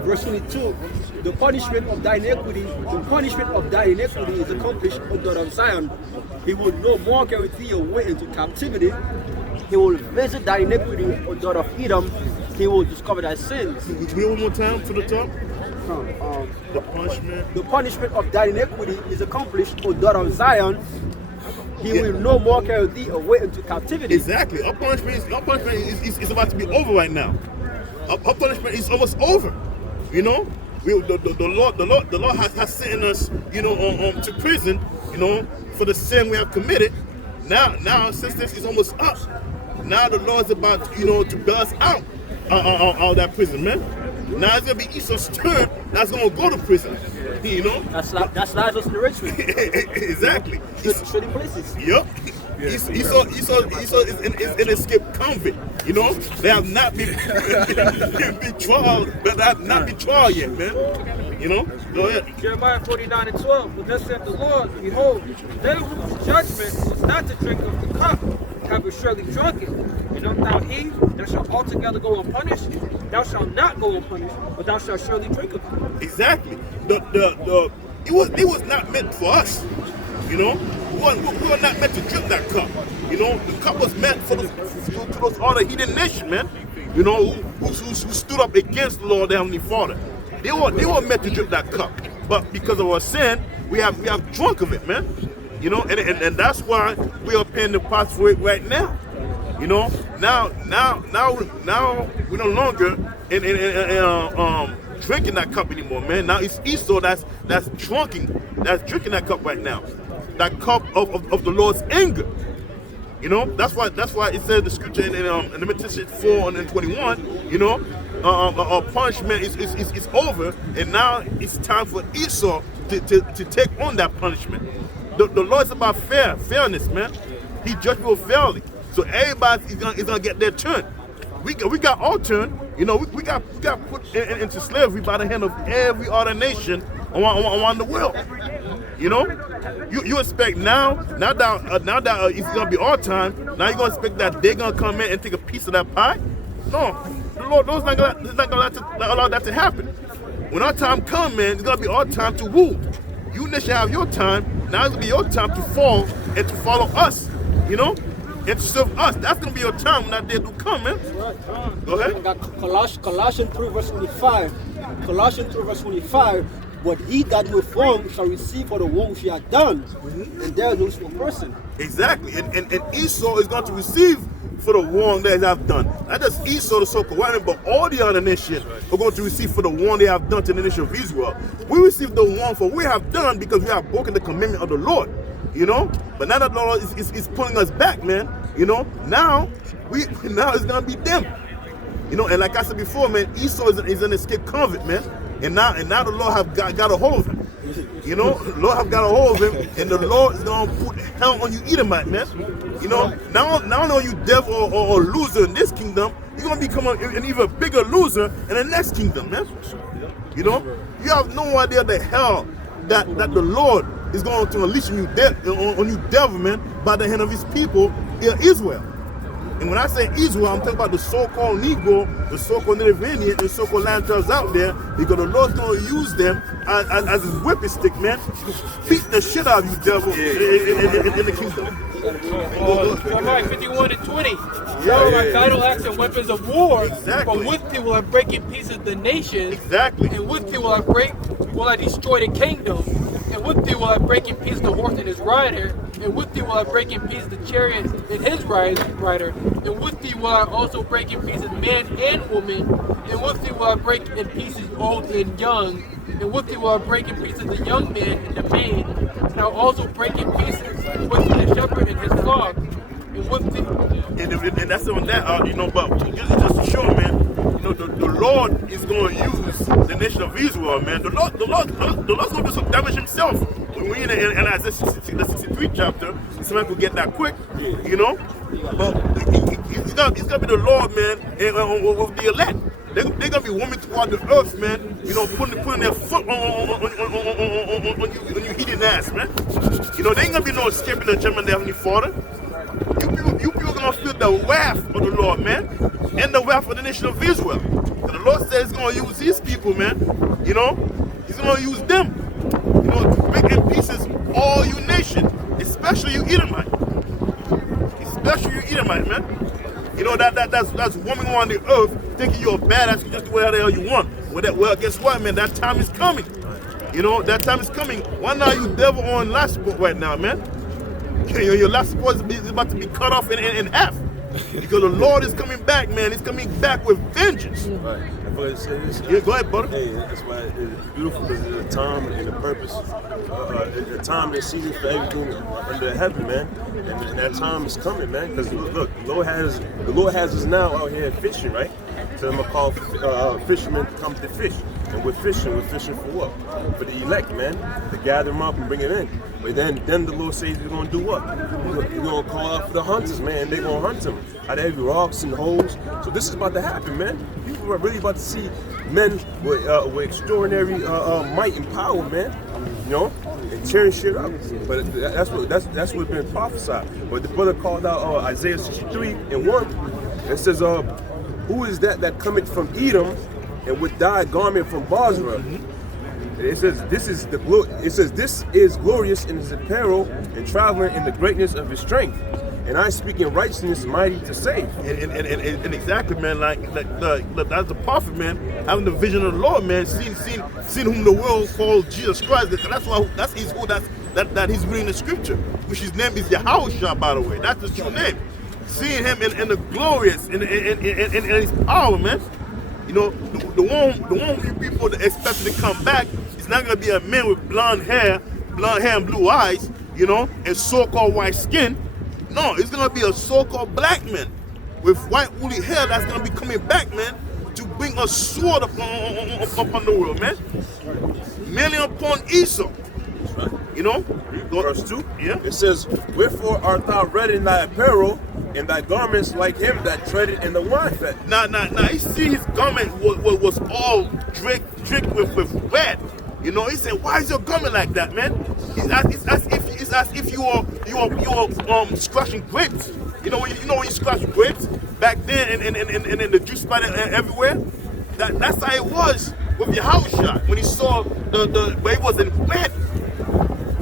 Verse 22, the punishment of thy iniquity is accomplished, O daughter of Zion. He will no more carry thee away into captivity. He will visit thy iniquity, O daughter of Edom. He will discover thy sins. Read one more time to the top. The punishment of thy iniquity is accomplished, O daughter of Zion. He will no more carry thee away into captivity. Exactly. Our punishment is about to be over right now. Our punishment is almost over. You know, the Lord has sent us, you know, to prison, you know, for the sin we have committed. Now, since this is almost up, now the Lord's about, you know, to bail us out of that prison, man. Now it's gonna be Esau's turn. That's gonna go to prison. You know. That's Lazarus in the Richmond. Exactly. Trading places. Yep. Esau is an escaped convict. You know. They have not been tried, but they have not been tried yet, man. You know. Go ahead. Jeremiah 49:12. But thus saith the Lord, behold, they whose judgment was not to drink of the cup have surely drunk it. And if thou eat, thou shalt altogether go unpunished. Thou shalt not go unpunished, but thou shalt surely drink of it. Exactly. It was not meant for us. You know, we were not meant to drink that cup. You know, the cup was meant for those other heathen nations, man. You know, who stood up against the Lord, the Heavenly Father. They were meant to drink that cup, but because of our sin, we have drunk of it, man. You know, and that's why we are paying the price for it right now. You know, now we're no longer drinking that cup anymore, man. Now it's Esau that's drinking that cup right now, that cup of the Lord's anger. You know, that's why it says the scripture in Leviticus 4:21. You know, our punishment is over, and now it's time for Esau to take on that punishment. The Lord's about fairness, man. He judges people fairly. So everybody is gonna get their turn. We got our turn. You know, we got put into slavery by the hand of every other nation around the world. You know, you expect now that it's gonna be our time. Now you're gonna expect that they're gonna come in and take a piece of that pie? No, the Lord's not gonna allow that to happen. When our time comes, man, it's gonna be our time to rule. You should have your time. Now it's gonna be your time to fall and to follow us. You know. And to serve us. That's going to be your time when that day do come, man. Go ahead. Colossians 3 verse 25. Colossians 3 verse 25. But he that will wrong shall receive for the wrong she hath done. And there is no person. Exactly. And Esau is going to receive for the wrong that they have done. Not just Esau, the so-called white man, but all the other nations are going to receive for the wrong they have done to the nation of Israel. We receive the wrong for we have done because we have broken the commandment of the Lord. You know, but now that the Lord is pulling us back, man. You know, now it's gonna be them. You know, and like I said before, man, Esau is an escaped convict, man. And now the Lord have got a hold of him. You know, the Lord have got a hold of him, and the Lord is gonna put hell on you, Edomite, man. You know, now know you devil or loser in this kingdom, you're gonna become an even bigger loser in the next kingdom, man. You know, you have no idea the hell that the Lord is going to unleash on you, devil, man, by the hand of his people, Israel. And when I say Israel, I'm talking about the so-called Negro, the so-called Native Indian, the so-called lanterns out there, because the Lord's going to use them as his whipping stick, man, to beat the shit out of you, devil, in the kingdom. Jeremiah 51:20. Our battle axe and weapons of war. Exactly. But with thee will I break in pieces the nations. Exactly. And with thee will I destroy the kingdom. And with thee will I break in pieces the horse and his rider. And with thee will I break in pieces the chariot and his rider. And with thee will I also break in pieces man and woman. And with thee will I break in pieces old and young. And with thee will I break in pieces the young man and the maid. And I'll also break in pieces with the shepherd and his flock. And with thee. And that's on that, you know, but just to show, man, you know, the Lord is going to use the nation of Israel, man. The Lord's going to do some damage himself. When we in Isaiah 63 chapter, somebody could get that quick, you know. But he's going to be the Lord, man, with the elect. They're going to be women throughout the earth, man, you know, putting their foot on you heating ass, man. You know, there ain't going to be no escaping the judgment of the Heavenly Father. You people are going to feel the wrath of the Lord, man, and the wrath of the nation of Israel. And the Lord says he's going to use his people, man, you know. He's going to use them, you know, to break in pieces all you nations, especially you Edomite. Especially you Edomite, man. You know, that's woman on the earth thinking you're a badass, you just do whatever the hell you want. Well, guess what, man? That time is coming. You know, that time is coming. Why not you devil on last support right now, man? Your last support is about to be cut off in half. Because the Lord is coming back, man. He's coming back with vengeance. Right. I forgot to say this. Yeah, go ahead, brother. Hey, that's why it's beautiful, because it's a time and a purpose. A time and season for everything under heaven, man. And that time is coming, man. Because look, the Lord has us now out here fishing, right? So I'm gonna call fishermen to come to fish. And we're fishing for what? For the elect, man. To gather them up and bring it in. But then the Lord says we're gonna do what? We're gonna call out for the hunters, man. They're gonna hunt them out of every rocks and holes. So this is about to happen, man. People are really about to see men with extraordinary might and power, man. You know, and tearing shit up. But that's what's been prophesied. But the brother called out Isaiah 63:1. It says, "Who is that cometh from Edom, and with thy garment from Bozrah?" It says, "This is glorious in his apparel, and traveling in the greatness of his strength. And I speak in righteousness, mighty to save." And exactly, man, like that's the prophet, man, having the vision of the Lord, man, seeing whom the world called Jesus Christ. That's he's reading the scripture, which his name is Yahushua, by the way. That's the true name. Seeing him in the glorious in his power, man. You know, the one you people that expect to come back is not gonna be a man with blonde hair and blue eyes, you know, and so-called white skin. No, it's gonna be a so-called black man with white woolly hair that's gonna be coming back, man, to bring a sword upon the world, man. Mainly upon Esau. You know? Verse 2. Yeah. It says, "Wherefore art thou red in thy apparel, and thy garments like him that treaded in the wine fat?" Now, you see his garment was all draped with red. You know, he said, "Why is your garment like that, man?" It's as if you are scratching grapes. You know when you scratch grapes back then, and the juice spotted everywhere. That's how it was with Yahushua when he saw the where it was in red.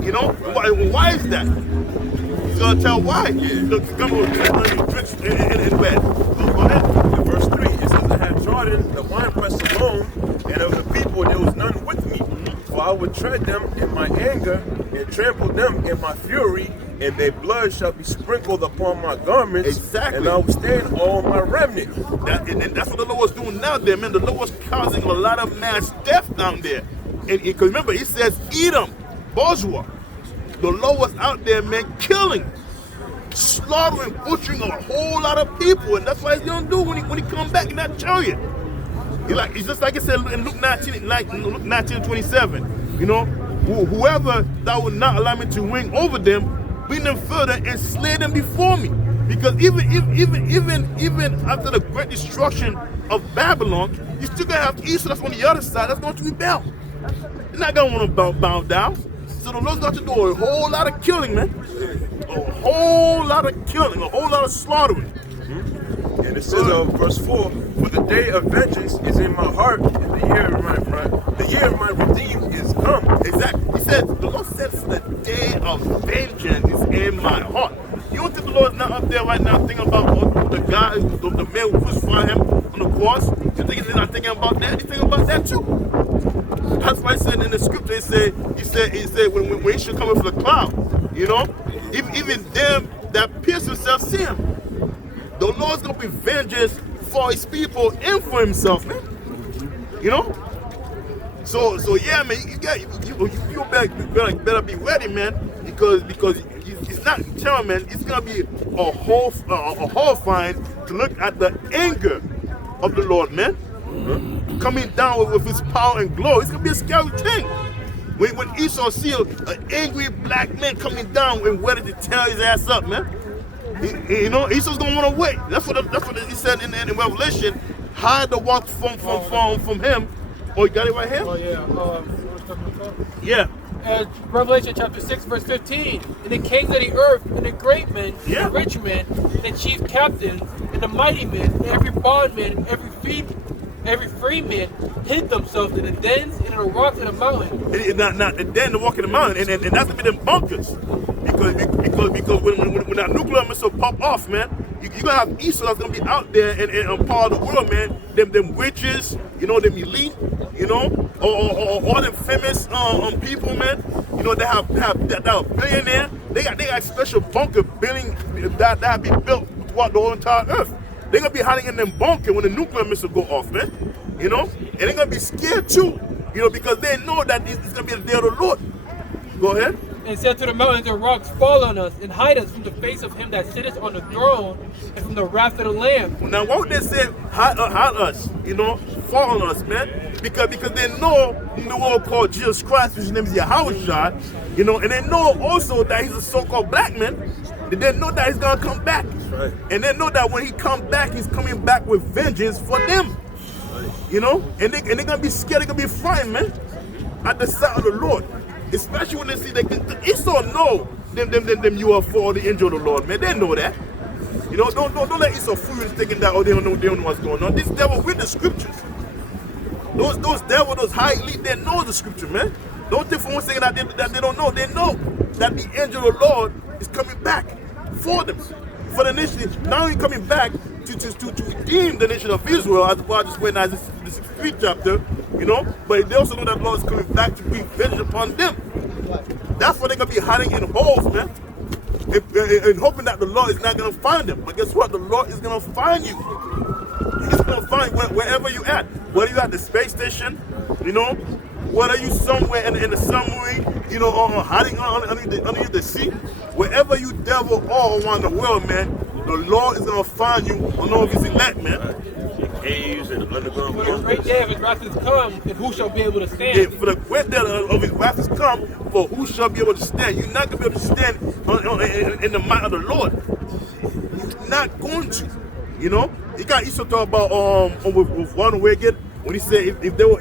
You know why is that? He's gonna tell why. The garment was drenched in red. Go ahead. In verse 3, it says, "I have trodden the winepress alone, and of the people there was none with me. For I would tread them in my anger, and trample them in my fury, and their blood shall be sprinkled upon my garments. Exactly. And I will stand all my remnant. And that's what the Lord was doing now there, man. The Lord was causing a lot of mass death down there. And because remember, he says, Edom, Bozrah. The Lord was out there, man, killing, slaughtering, butchering a whole lot of people. And that's what he's going to do when he comes back in that chariot. It's just like it said in Luke 19:27. You know, whoever that would not allow me to wing over them, bring them further and slay them before me. Because even after the great destruction of Babylon, you still gonna have Esau that's on the other side that's going to rebel. They're not gonna want to bow down. So the Lord's got to do a whole lot of killing, man. A whole lot of killing, a whole lot of slaughtering. And it says verse 4, for the day of vengeance is in my heart, and the year of my redeemed is come. Exactly. He said, the Lord says the day of vengeance is in my heart. You don't think the Lord's not up there right now thinking about the guy, the man who crucified him on the cross? You think he's not thinking about that? He's thinking about that too. That's why he said in the scripture, he said when he should come in for the cloud, you know, even them that pierce themselves see him. The Lord's gonna be vengeance for his people and for himself, man. You know? So yeah, man, you better be ready, man, because it's not telling, man. It's gonna be a horrifying to look at the anger of the Lord, man, coming down with his power and glory. It's gonna be a scary thing. When Esau sees an angry black man coming down and ready to tear his ass up, man. You know, Esau's gonna want to wait. That's what he said in Revelation. Hide the walk from him. Oh, you got it right here? Oh Yeah. yeah. Revelation chapter 6, verse 15. And the kings of the earth, and the great men, and the rich men, and the chief captains, and the mighty men, and every bondman, and every free man hid themselves in the dens and in the rocks and the mountain. Not the den, the walk in the mountain, and that's gonna be them bunkers. Because when that nuclear missile pop off, man, you gonna have Esau that's gonna be out there and part of the world, man. Them witches, you know, them elite, you know, or all them famous people, man. You know, they have billionaire. They got special bunker building that be built throughout the whole entire earth. They're gonna be hiding in them bunker when the nuclear missile go off, man. You know, and they're gonna be scared too, you know, because they know that it's gonna be the day of the Lord. Go ahead. And said to the mountains and rocks, fall on us and hide us from the face of him that sitteth on the throne and from the wrath of the Lamb. Now, why would they say hide us? You know, fall on us, man. Because they know the world called Jesus Christ, which name is Yahushua, you know, and they know also that he's a so-called black man. They know that he's gonna come back. Right. And they know that when he comes back, he's coming back with vengeance for them. Right. You know? And they're gonna be scared, they're gonna be frightened, man, at the sight of the Lord. Especially when they see Esau know them you are for the angel of the Lord, man. They know that. You know, don't let Esau fool you thinking that they don't know what's going on. This devil with the scriptures. Those devils, those high elite, they know the scripture, man. Don't think for one second that they don't know. They know that the angel of the Lord is coming back for them. For the nation, not only coming back to redeem the nation of Israel, as well as just went as this 3rd chapter, you know, but they also know that the Lord is coming back to be vengeance upon them. That's why they're going to be hiding in holes, man, and hoping that the Lord is not going to find them. But guess what? The Lord is going to find you. He's going to find wherever you at. Whether you're at the space station, you know, whether you somewhere in the submarine, you know, or hiding underneath the sea, wherever you devil all around the world, man, the Lord is going to find you on all of his elect, man. Caves and underground. For the great day of his wrath is come, and who shall be able to stand? Yeah, for the great day of his wrath is come, for who shall be able to stand? You're not going to be able to stand in the might of the Lord. You're not going to, you know. You got Esau talk about with one wicked when he said if they were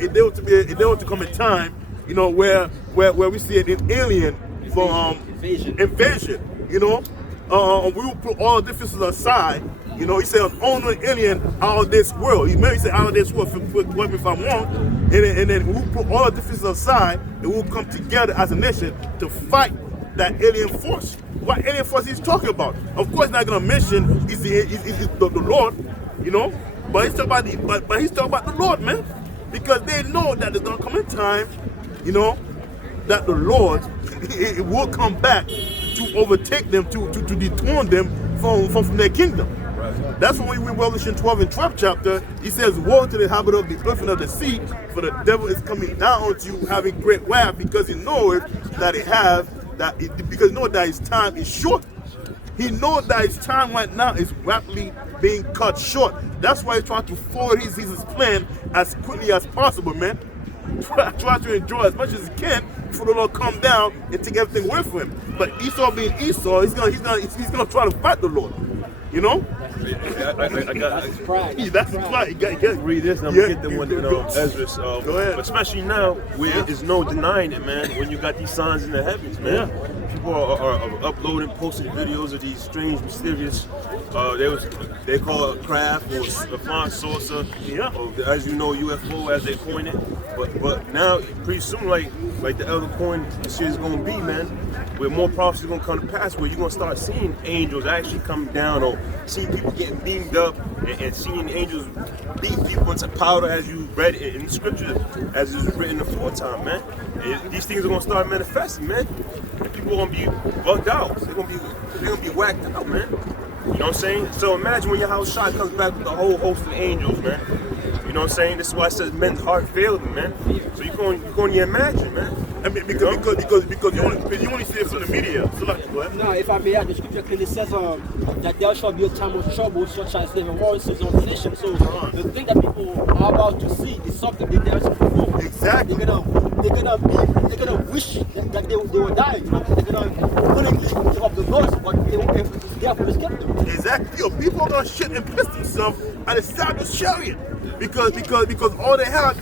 to come in time, you know, where we see an alien for invasion, you know, we will put all differences aside. You know, he said only alien out of this world. He maybe said out of this world, correct me if I'm wrong. And then we'll put all the differences aside and we'll come together as a nation to fight that alien force. What alien force he's talking about? Of course, not going to mention is the Lord, you know, but he's talking about the Lord, man, because they know that there's going to come a time, you know, that the Lord it will come back to overtake them, to dethrone them from their kingdom. That's when we read Revelation 12 and 12 chapter. He says, woe to the inhabitant of the earth and of the sea, for the devil is coming down unto you, having great wrath, because he knoweth that because he knows that his time is short. He knows that his time right now is rapidly being cut short. That's why he's trying to forward his plan as quickly as possible, man. Try to enjoy as much as he can before the Lord come down and take everything away from him. But Esau being Esau, he's gonna try to fight the Lord. You know? That's pride. That's pride. You got read this, and I'm gonna get the one Ezra. Go ahead. Especially now, where there's no denying it, man. When you got these signs in the heavens, man. People are uploading, posting videos of these strange, mysterious. They call it craft or a flying saucer. Or, as you know, UFO as they coin it. But now, pretty soon, like the elder coin, this shit is gonna be, man. Where more prophecies are gonna come to pass, where you're gonna start seeing angels actually come down, or seeing people getting beamed up, and seeing angels beat people into powder, as you read it in the scripture, as it was written aforetime, man. And these things are gonna start manifesting, man. And people are gonna be bugged out. They're gonna be whacked out, man. You know what I'm saying? So imagine when your house shot comes back with a whole host of angels, man. You know what I'm saying? This is why it says men's heart failed them, man. So you're going to imagine, man. I mean, because you only see it from the media. So like, now, if I may add, the scripture clearly says that there shall be a time of trouble, such as never was on the nation. So the thing that people are about to see is something they never seen before. Exactly. They're gonna wish that they were dying. They're gonna willingly give up the ghost, but they have to escape them. Exactly. Yo, people are gonna shit and piss themselves at the side of the chariot because all they have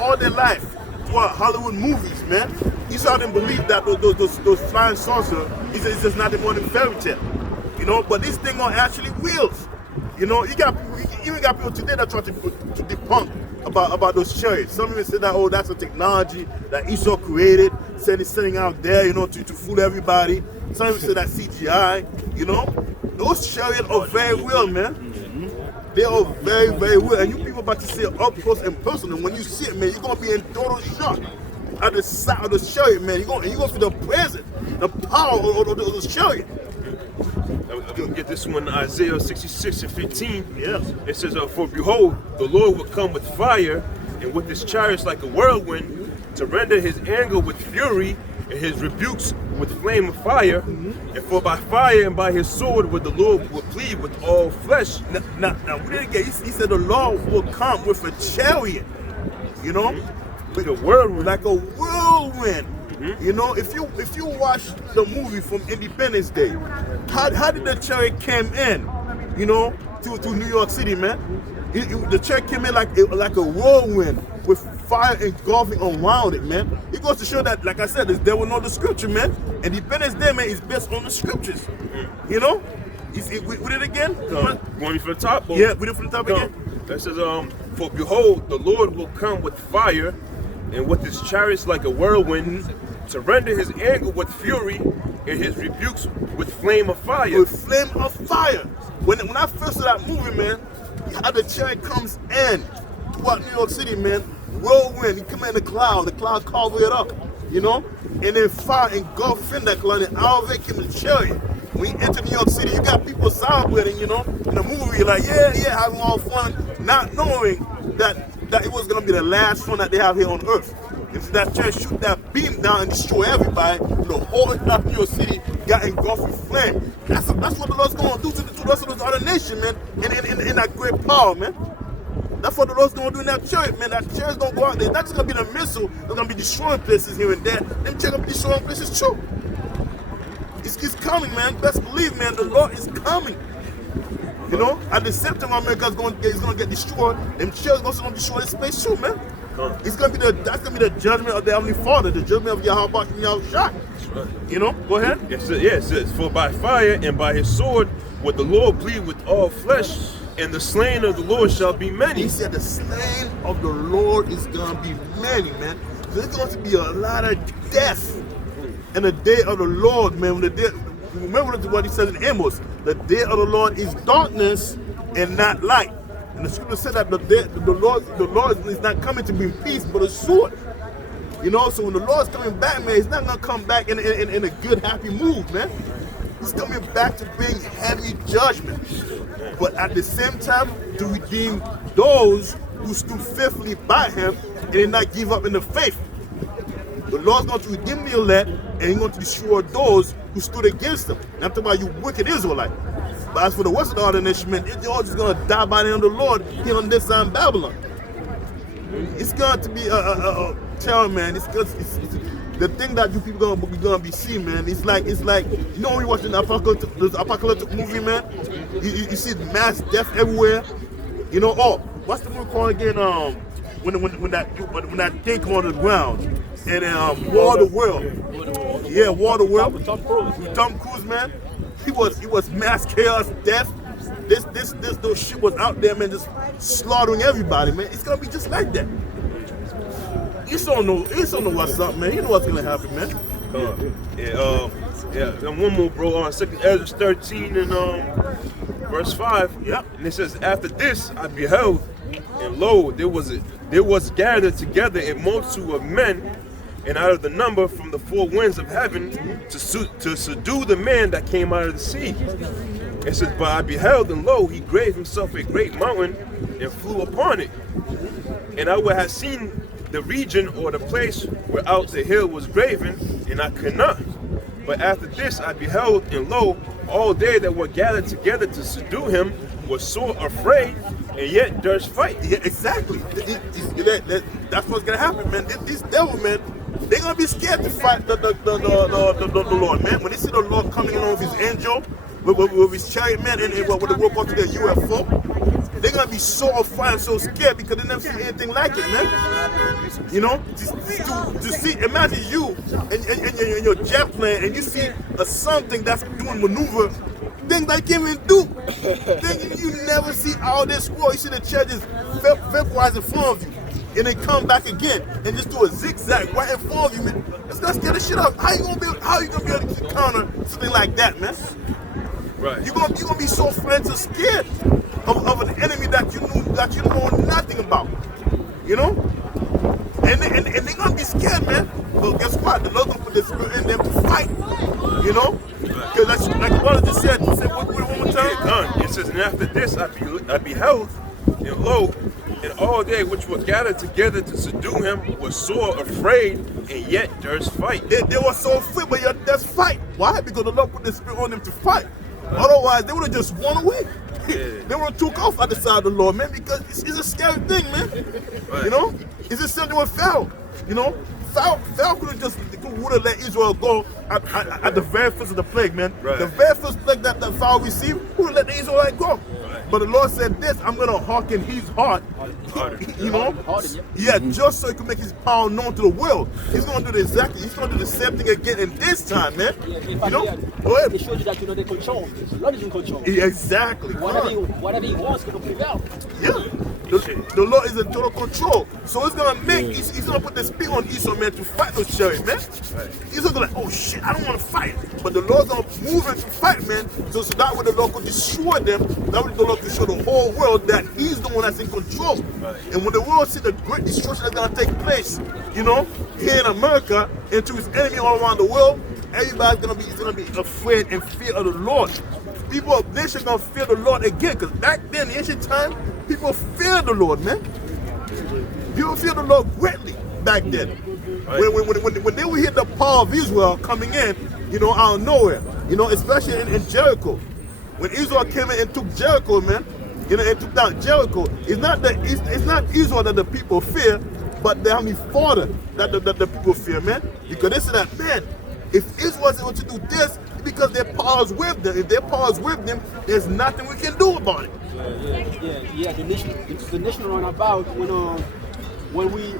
all their life. What Hollywood movies, man. Esau didn't believe that those flying saucers is just nothing more than fairy tale, you know. But this thing on actually wheels, you know. You even got people today that try to debunk about those chariots. Some even say that that's a technology that Esau created, sending out there, you know, to fool everybody. Some even say that CGI, you know. Those chariots are very real, man. They are very, very real. And you people about to see it up close and personal. When you see it, man, you're gonna be in total shock at the sight of the chariot, man. You're gonna feel the presence, the power of the chariot. I'm gonna get this one, Isaiah 66 and 15. Yes. It says, for behold, the Lord will come with fire, and with his chariots like a whirlwind, to render his anger with fury, and his rebukes with flame of fire. And for by fire and by his sword would the Lord will plead with all flesh. Now he said the Lord will come with a chariot, you know, with a whirlwind, like a whirlwind. You know, if you watch the movie from Independence Day, how did the chariot came in, you know, to New York City, man? The chariot came in like a whirlwind with fire engulfing around it, man. It goes to show that, like I said, there was no the scripture, man. Independence Day, man, is based on the scriptures. You know? With it again? Want me for the top? Or? Yeah, with it for the top again. That says, for behold, the Lord will come with fire, and with his chariots like a whirlwind, to render his anger with fury, and his rebukes with flame of fire. With flame of fire. When I first saw that movie, man, how the chariot comes in throughout New York City, man, whirlwind, he come in the cloud cover it up, you know, and then fire engulf in that cloud, and out of it came the chariot. When you enter New York City, you got people celebrating, you know, in the movie, like, yeah, having all fun, not knowing that it was gonna be the last fun that they have here on earth. If that chariot shoot that beam down and destroy everybody, the whole entire New York City got engulfed with flame. That's what the Lord's gonna do to the rest of those other nations, man, in that great power, man. That's what the Lord's gonna do in that chariot, man. That chariot's gonna go out there. That's gonna be the missile that's gonna be destroying places here and there. Them chariot's gonna be destroying places too. It's coming, man. Best believe, man, the Lord is coming. You know, at the same time America's gonna get destroyed, them chariot's also gonna destroy this place too, man. That's gonna be the judgment of the Heavenly Father, the judgment of Yahweh and Yahushua. You know, go ahead. It says, for by fire and by his sword would the Lord plead with all flesh, and the slain of the Lord shall be many. He said the slain of the Lord is gonna be many, man. There's going to be a lot of death in the day of the Lord, man. Remember what he said in Amos, the day of the Lord is darkness and not light. And the scripture said that the Lord is not coming to bring peace, but a sword. You know, so when the Lord's coming back, man, he's not gonna come back in a good, happy mood, man. He's coming back to bring heavy judgment. But at the same time, to redeem those who stood faithfully by him and did not give up in the faith. The Lord's going to redeem the elect, and he's going to destroy those who stood against him. And I'm talking about you wicked Israelite. But as for the rest of the other nation, man, they're all just going to die by the hand of the Lord here on this side of Babylon. It's going to be a terror, man. It's the thing that you people gonna be seeing, man. It's like you know when you watching the apocalyptic movie, man. You see mass death everywhere. You know, what's the movie called again? When that thing come on the ground and War of the World. Yeah, War of the World. With Tom Cruise, man. He was mass chaos death. This shit was out there, man, just slaughtering everybody, man. It's gonna be just like that. You don't know what's up, man. You know what's gonna happen, man. And one more, bro. On 2 Ezra 13 and verse 5. Yep. And it says, after this I beheld, and lo, there was gathered together a multitude of men, and out of the number from the four winds of heaven, to subdue the man that came out of the sea. It says, but I beheld, and lo, he graved himself a great mountain, and flew upon it. And I would have seen the region or the place where out the hill was graven, and I could not. But after this I beheld, and lo, all they that were gathered together to subdue him were sore afraid, and yet durst fight. Yeah, exactly. That's what's gonna happen, man. These devils, man, they're gonna be scared to fight the Lord, man. When they see the Lord coming along with his angel, with his chariot, man, and what the world called to their UFO, they're gonna be so afraid and so scared because they never seen anything like it, man. You know, to see, imagine you and your jet plane, and you see something that's doing maneuver, things they can't even do. Things you never see all this war. You see the charges vaporize in front of you, and they come back again and just do a zigzag right in front of you, man. It's gonna scare the shit up. How you gonna be able to counter something like that, man? Right. You're gonna be so afraid and scared of an enemy that you know nothing about. You know? And they're gonna be scared, man. But guess what? The Lord's gonna put the spirit in them to fight. You know? Because like the brother just said, what one more time? It says, and after this I beheld, and lo, and all they which were gathered together to subdue him were sore afraid, and yet durst fight. They were so afraid, but yet durst fight. Why? Because the Lord put the spirit on them to fight. Otherwise, they would have just run away. They would have took off at the side of the Lord, man, because it's a scary thing, man. Right. You know? It's the same thing with Pharaoh. You know? Pharaoh could have let Israel go at the very first of the plague, man. Right. The very first plague that Pharaoh received, who would let the Israelites go? Right. But the Lord said this, I'm going to hearken his heart. You know? Yeah, just so he can make his power known to the world. He's going to do he's going to do the same thing again in this time, man. You know? Go ahead. It shows you that, you know, they control. The Lord is in control. Yeah, exactly. Whatever he wants, going to prevail. Yeah. The Lord is in total control. So it's gonna he's gonna put the spirit on Esau, man, to fight those chariots, man. He's gonna be like, oh shit, I don't wanna fight. But the Lord's gonna move him to fight, man. So that way the Lord could destroy them. That way the Lord could show the whole world that he's the one that's in control. And when the world see the great destruction that's gonna take place, you know, here in America, and to his enemy all around the world, everybody's gonna be afraid and fear of the Lord. People of nation gonna fear the Lord again, because back then in ancient time, people feared the Lord, man. People feared the Lord greatly back then. When they would hear the power of Israel coming in, you know, out of nowhere, you know, especially in Jericho. When Israel came in and took Jericho, man, you know, and took down Jericho, it's not Israel that the people fear, but the Heavenly Father that the people fear, man. Because they said that, man, if Israel was able to do this, it's because their power is with them. If their power is with them, there's nothing we can do about it. Yeah. The nation run about when we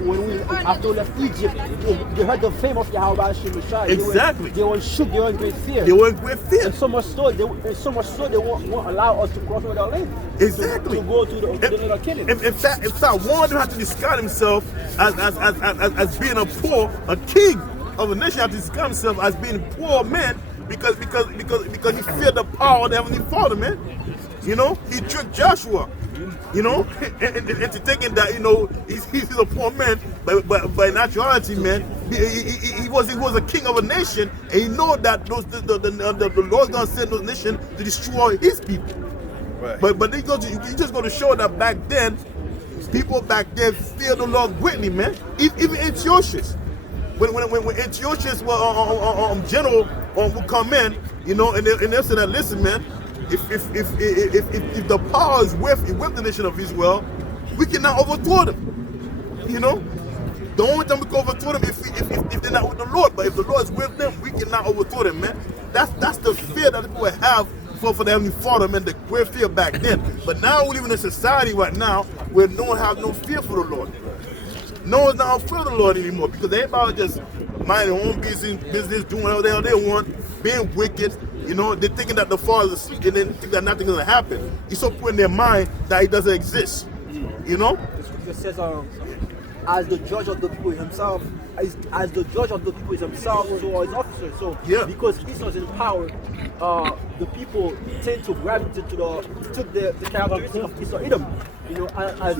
after we left Egypt, they heard the fame of Yahweh Shemashai. Exactly. They were shook. They were in great fear. They were in great fear. And so much so they won't allow us to cross over their land. Exactly. To go to the land of Canaan. In fact, one of them had to describe himself as being a king of a nation. Had to describe himself as being a poor man because he feared the power of the Heavenly Father, man. You know, he tricked Joshua, you know, and to thinking that, you know, he's a poor man But in actuality, man, he was a king of a nation, and he know that the Lord's gonna send those nations to destroy his people. Right. But he just going to show that back then, people back then feared the Lord greatly, man. Even Antiochus, when Antiochus general would come in, you know, and they said that, listen, man, if the power is with the nation of Israel, we cannot overthrow them. You know, the only time we can overthrow them if they're not with the Lord. But if the Lord is with them, we cannot overthrow them, man. That's the fear that people have for the Heavenly Father, man. The great fear back then. But now we live in a society right now where no one has no fear for the Lord. No one's not afraid of the Lord anymore because everybody just mind their own business, doing whatever the hell they want, being wicked. You know, they're thinking that the Father is asleep and then think that nothing's gonna happen. He's so put in their mind that he doesn't exist. You know? It says, as the judge of the people himself, as the judge of the people is himself, so are his officers. So because Esau's in power, the people tend to gravitate to the characteristics of Esau Edom. You know, as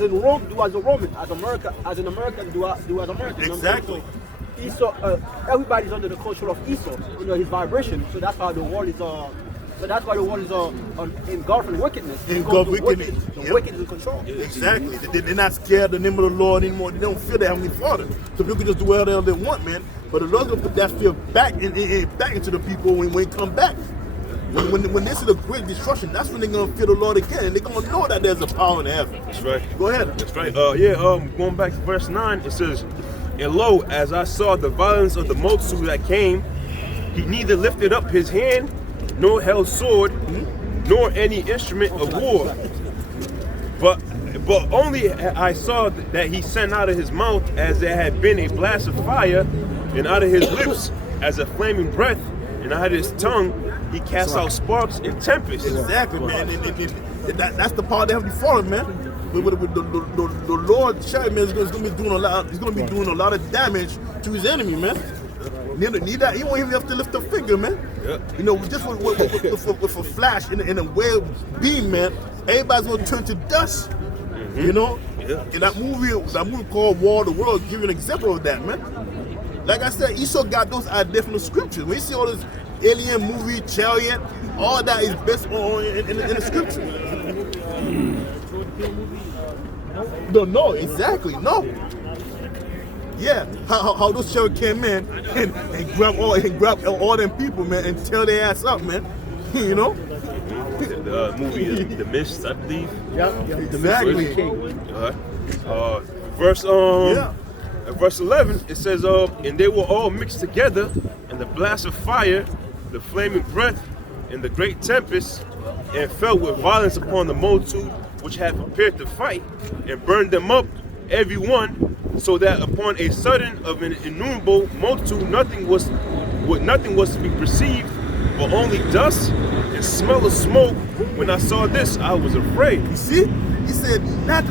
in Rome, do as a Roman, as an American, do as American. Exactly. So Esau, everybody's under the control of Esau, under his vibration. So that's how the world is. So that's why the world is engulfed in wickedness. Engulfed wickedness. The wicked is in control. Exactly. They're not scared of the name of the Lord anymore. They don't fear the Heavenly Father. So people can just do whatever they want, man. But the Lord's gonna put that fear back into the people when they come back. When they see the great destruction, that's when they're gonna fear the Lord again, and they're gonna know that there's a power in heaven. That's right. Go ahead. That's right. Going back to verse 9, it says, "And lo, as I saw the violence of the multitude that came, he neither lifted up his hand, nor held sword, nor any instrument of war. But only I saw that he sent out of his mouth as there had been a blast of fire, and out of his lips as a flaming breath, and out of his tongue he cast out sparks and tempests." Exactly, man. That's the power of the Heavenly Father, man. The Lord, man, is going to be doing a lot. He's going to be doing a lot of damage to his enemy, man. Need that. He won't even have to lift a finger, man. Yeah. You know, just with a flash and a wave beam, man, everybody's gonna turn to dust. You know? Yeah. And that movie called War of the Worlds give you an example of that, man. Like I said, Esau got those ideas from the scriptures. When you see all this alien movie, Chariot, all that is based on in the scripture. No, exactly, no. Yeah, how those children came in and grabbed all them people, man, and tear their ass up, man. You know? The movie The Mist, I believe. Yeah, exactly. Verse 11, it says, "And they were all mixed together, and the blast of fire, the flaming breath, and the great tempest, and fell with violence upon the multitude which had prepared to fight, and burned them up, every one, so that upon a sudden of an innumerable multitude nothing was to be perceived, but only dust and smell of smoke. When I saw this, I was afraid." You see? He said not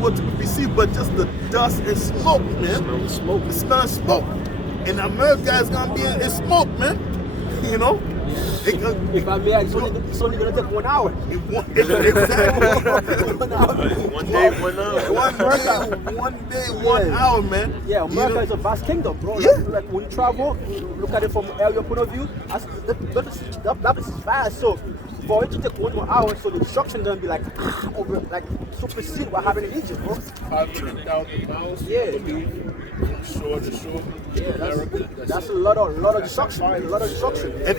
what to be perceived, but just the dust and smoke, man. The smell of smoke. And America is gonna be in smoke, man. You know? If I may, it's only gonna take 1 hour. Exactly. 1 day, 1 hour. One day, 1 hour, man. Yeah, America is a vast kingdom, bro. Like when you travel, look at it from area point of view, that is vast. So for it to take 1 more hour, so the destruction gonna be like supersede what happened in Egypt, bro. 500,000 miles. Yeah. From shore to shore. Yeah, that's a lot of destruction. A lot of destruction. And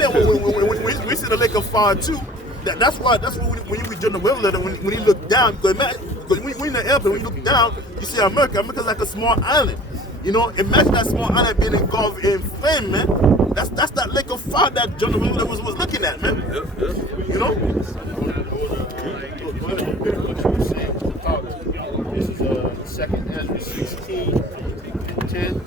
then when we see the lake of fire too, that's why when you read John the Revelator, when you look down, because when you're in the airplane, when you look down, you see America's like a small island. You know, imagine that small island being engulfed in flame, man. That's that lake of fire that John the Revelator was looking at, man. You know? This is 2nd Ezra 16:10.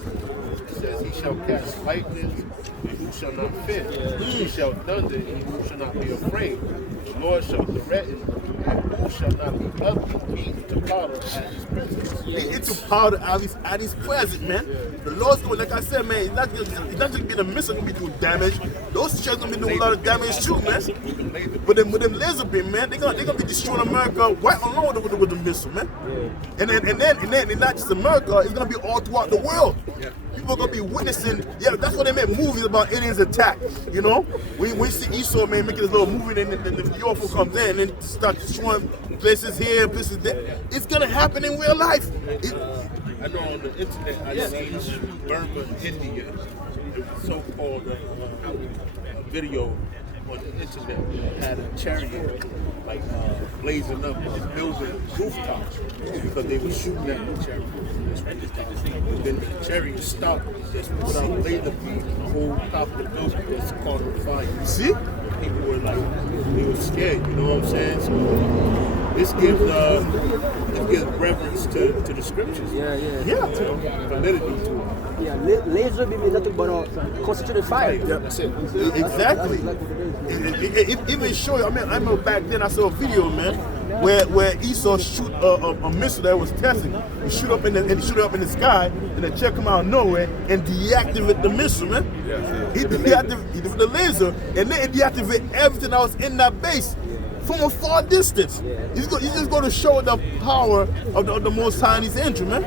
It says, "He shall cast light lightning, and who shall not fear? He shall thunder, and who shall not be afraid? The Lord shall threaten, and who shall not be utterly beaten to powder at his presence. Into powder at his presence, man. The Lord's going, like I said, man, it's not just being a missile gonna be doing damage. Those shells gonna be doing a lot of damage too, man. With them laser beam, man, they're gonna be destroying America right along with the missile, man. And then not just America, it's gonna be all throughout the world. People are gonna be witnessing. Yeah, that's what they make movies about aliens attack. You know, we see Esau, man, making this little movie, and then the UFO comes in and then starts destroying places here, places there. It's gonna happen in real life. I know on the internet I seen Burma, India, the so-called video on the internet had a chariot like blazing up building rooftops because they were shooting at the chariot. And then the chariot stopped and just put out laser beams. The whole top of the building was caught on fire. See? People were like, they were scared, you know what I'm saying? So this gives reverence to the scriptures. Yeah. Validity to it. Yeah, laser beam is nothing but a concentrated fire. Yeah, that's it. Exactly. It even show you. I mean, I remember back then I saw a video, man, where Esau shoot a missile that was testing. He shoot up in the sky, and the check come out of nowhere and deactivate the missile, man. He deactivated the laser, and then he deactivate everything that was in that base from a far distance. He's just going to show the power of the Most High in his entry, man.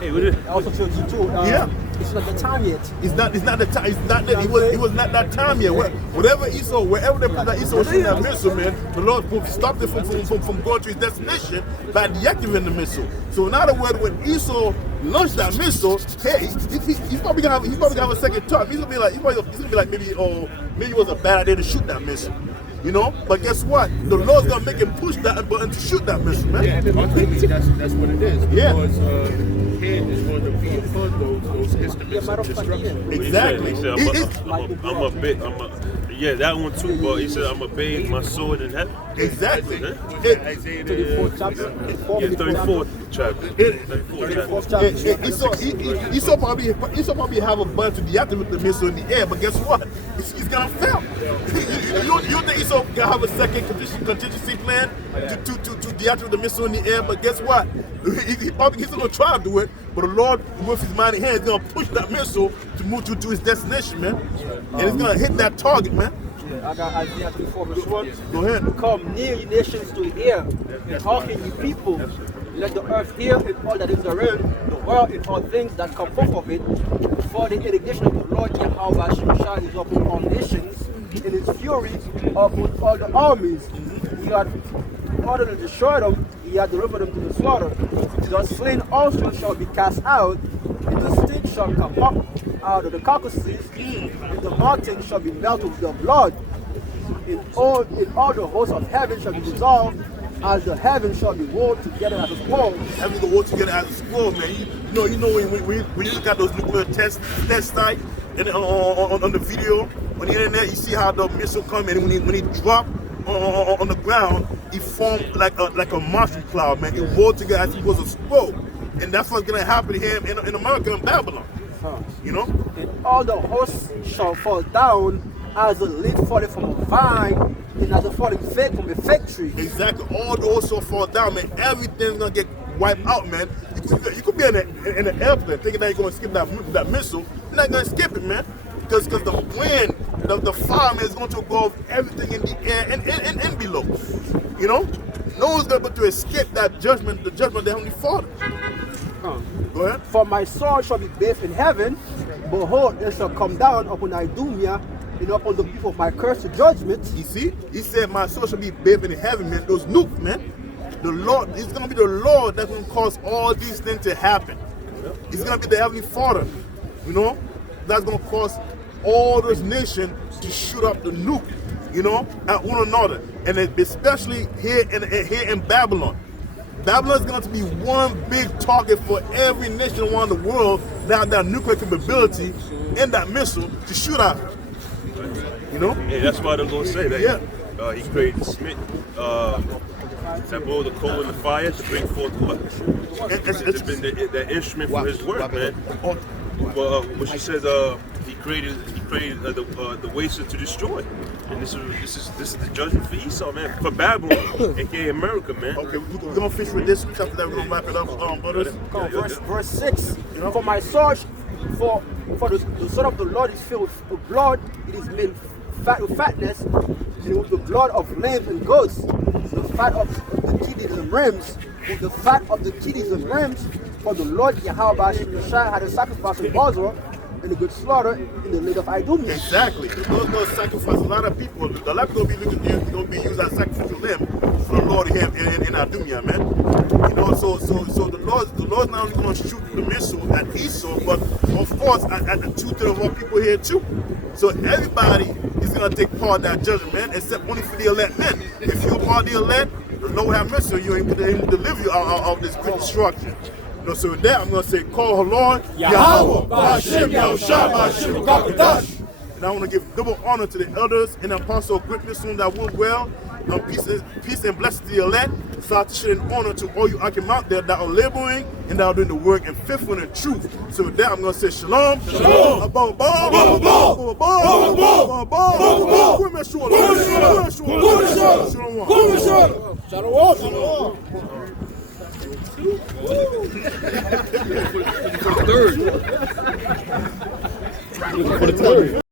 Hey, what is it? Also tells you too. Yeah. It's not the time yet. It's not the time. It's not that. It was not that time yet. Whatever Esau, wherever they put that Esau was shooting that missile, man, the Lord stopped it from going to his destination by deactivating the missile. So in other words, when Esau launched that missile, hey, he's probably gonna have a second thought. He's gonna be like maybe it was a bad idea to shoot that missile. You know, but guess what? The Lord's gonna make him push that button to shoot that missile, man. Yeah, ultimately that's what it is. Yeah. Because hand is going to be upon those instruments of destruction. Exactly. He said, yeah, that one too, but he said, I'm going to bathe my sword in heaven. Exactly. Isaiah 34th chapter. Yeah, 34th chapter. 34th chapter. Esau probably have a button to deactivate the missile in the air, but guess what? It's gonna fail. You think Esau gonna have a second contingency plan to deactivate the missile in the air? But guess what? He's gonna try to do it, but the Lord, with his mighty hand, is gonna push that missile to move to his destination, man. And it's gonna hit that target, man. I got Isaiah 34 verse 1. Go ahead. Come near, you nations, to hear, and hearken, you people. Let the earth hear and all that is therein, the world and all things that come forth of it. For the indignation of the Lord Jehovah Shimshai is upon all nations, and his fury upon all the armies. He had ordered to destroy them, he had delivered them to the slaughter. The slain also shall be cast out, and the stick shall come up out of the carcasses, and the mountain shall be melted with the blood. In all the hosts of heaven shall be dissolved, as the heavens shall be rolled together as a scroll. Heaven will roll together as a scroll, man. You know when you look at those nuclear test sites and on the video on the internet, you see how the missile come and when he drop on the ground, he formed like a monster cloud, man. It rolled together as it was a scroll, and that's what's gonna happen here in America and Babylon. You know, and all the hosts shall fall down as a leaf falling from a vine, and as a falling fig from a fig tree. Exactly. All the hosts shall fall down, man. Everything's gonna get wiped out, man. You could be in an airplane thinking that you're gonna skip that missile. You're not gonna skip it, man. Because the wind, the fire, man, is going to engulf everything in the air and below. You know, no one's gonna be able to escape that judgment, the judgment of the Heavenly Father. Go ahead. For my soul shall be bathed in heaven, behold, it shall come down upon Idumea, and upon the people of my cursed judgment. You see, he said, my soul shall be bathed in heaven, man. Those nukes, man. The Lord, it's gonna be the Lord that's gonna cause all these things to happen. It's gonna be the Heavenly Father, you know, that's gonna cause all those nations to shoot up the nuke, you know, at one another, and especially here in Babylon. Babylon is going to be one big target for every nation around the world that have nuclear capability and that missile to shoot at. You know? Yeah, that's why they're going to say that. Yeah. He created the smith that blow the coal in the fire to bring forth what? It's been the instrument for his work, man. Well, what she says, he created the waster to destroy, and this is the judgment for Esau, man, for Babylon, aka America, man. Okay, we're gonna finish with this. After that, we're gonna wrap it up, brothers. Verse 6. For my sword, for the sword of the Lord is filled with blood. It is made fat with fatness, and with the blood of lambs and goats, the fat of the kidneys and rams, with the fat of the kidneys and rams. For the Lord Yahweh Shai had a sacrifice in Bozrah, and a good slaughter in the land of Idumea. Exactly. The Lord's going to sacrifice a lot of people. The lot of people going to be used as sacrificial lamb for the Lord in Idumea, man. You know, so the Lord's not only going to shoot the missile at Esau, but of course at the 2/3 of our people here too. So everybody is going to take part in that judgment, man, except only for the elect men. If you're part of the elect, the Lord have mercy, you ain't going to deliver you out of this great destruction. No, so with that, I'm going to say, call her Lord, Yahweh, Ba'ashem, Yahushua, Ba'ashem, Kakadash. And I want to give double honor to the elders and the apostle of greatness whom that work well. Peace and blessings to the elect. Salutation and honor to all you Akim out there that are laboring and that are doing the work in faithful and truth. So with that, I'm going to say shalom. Shalom. For the third.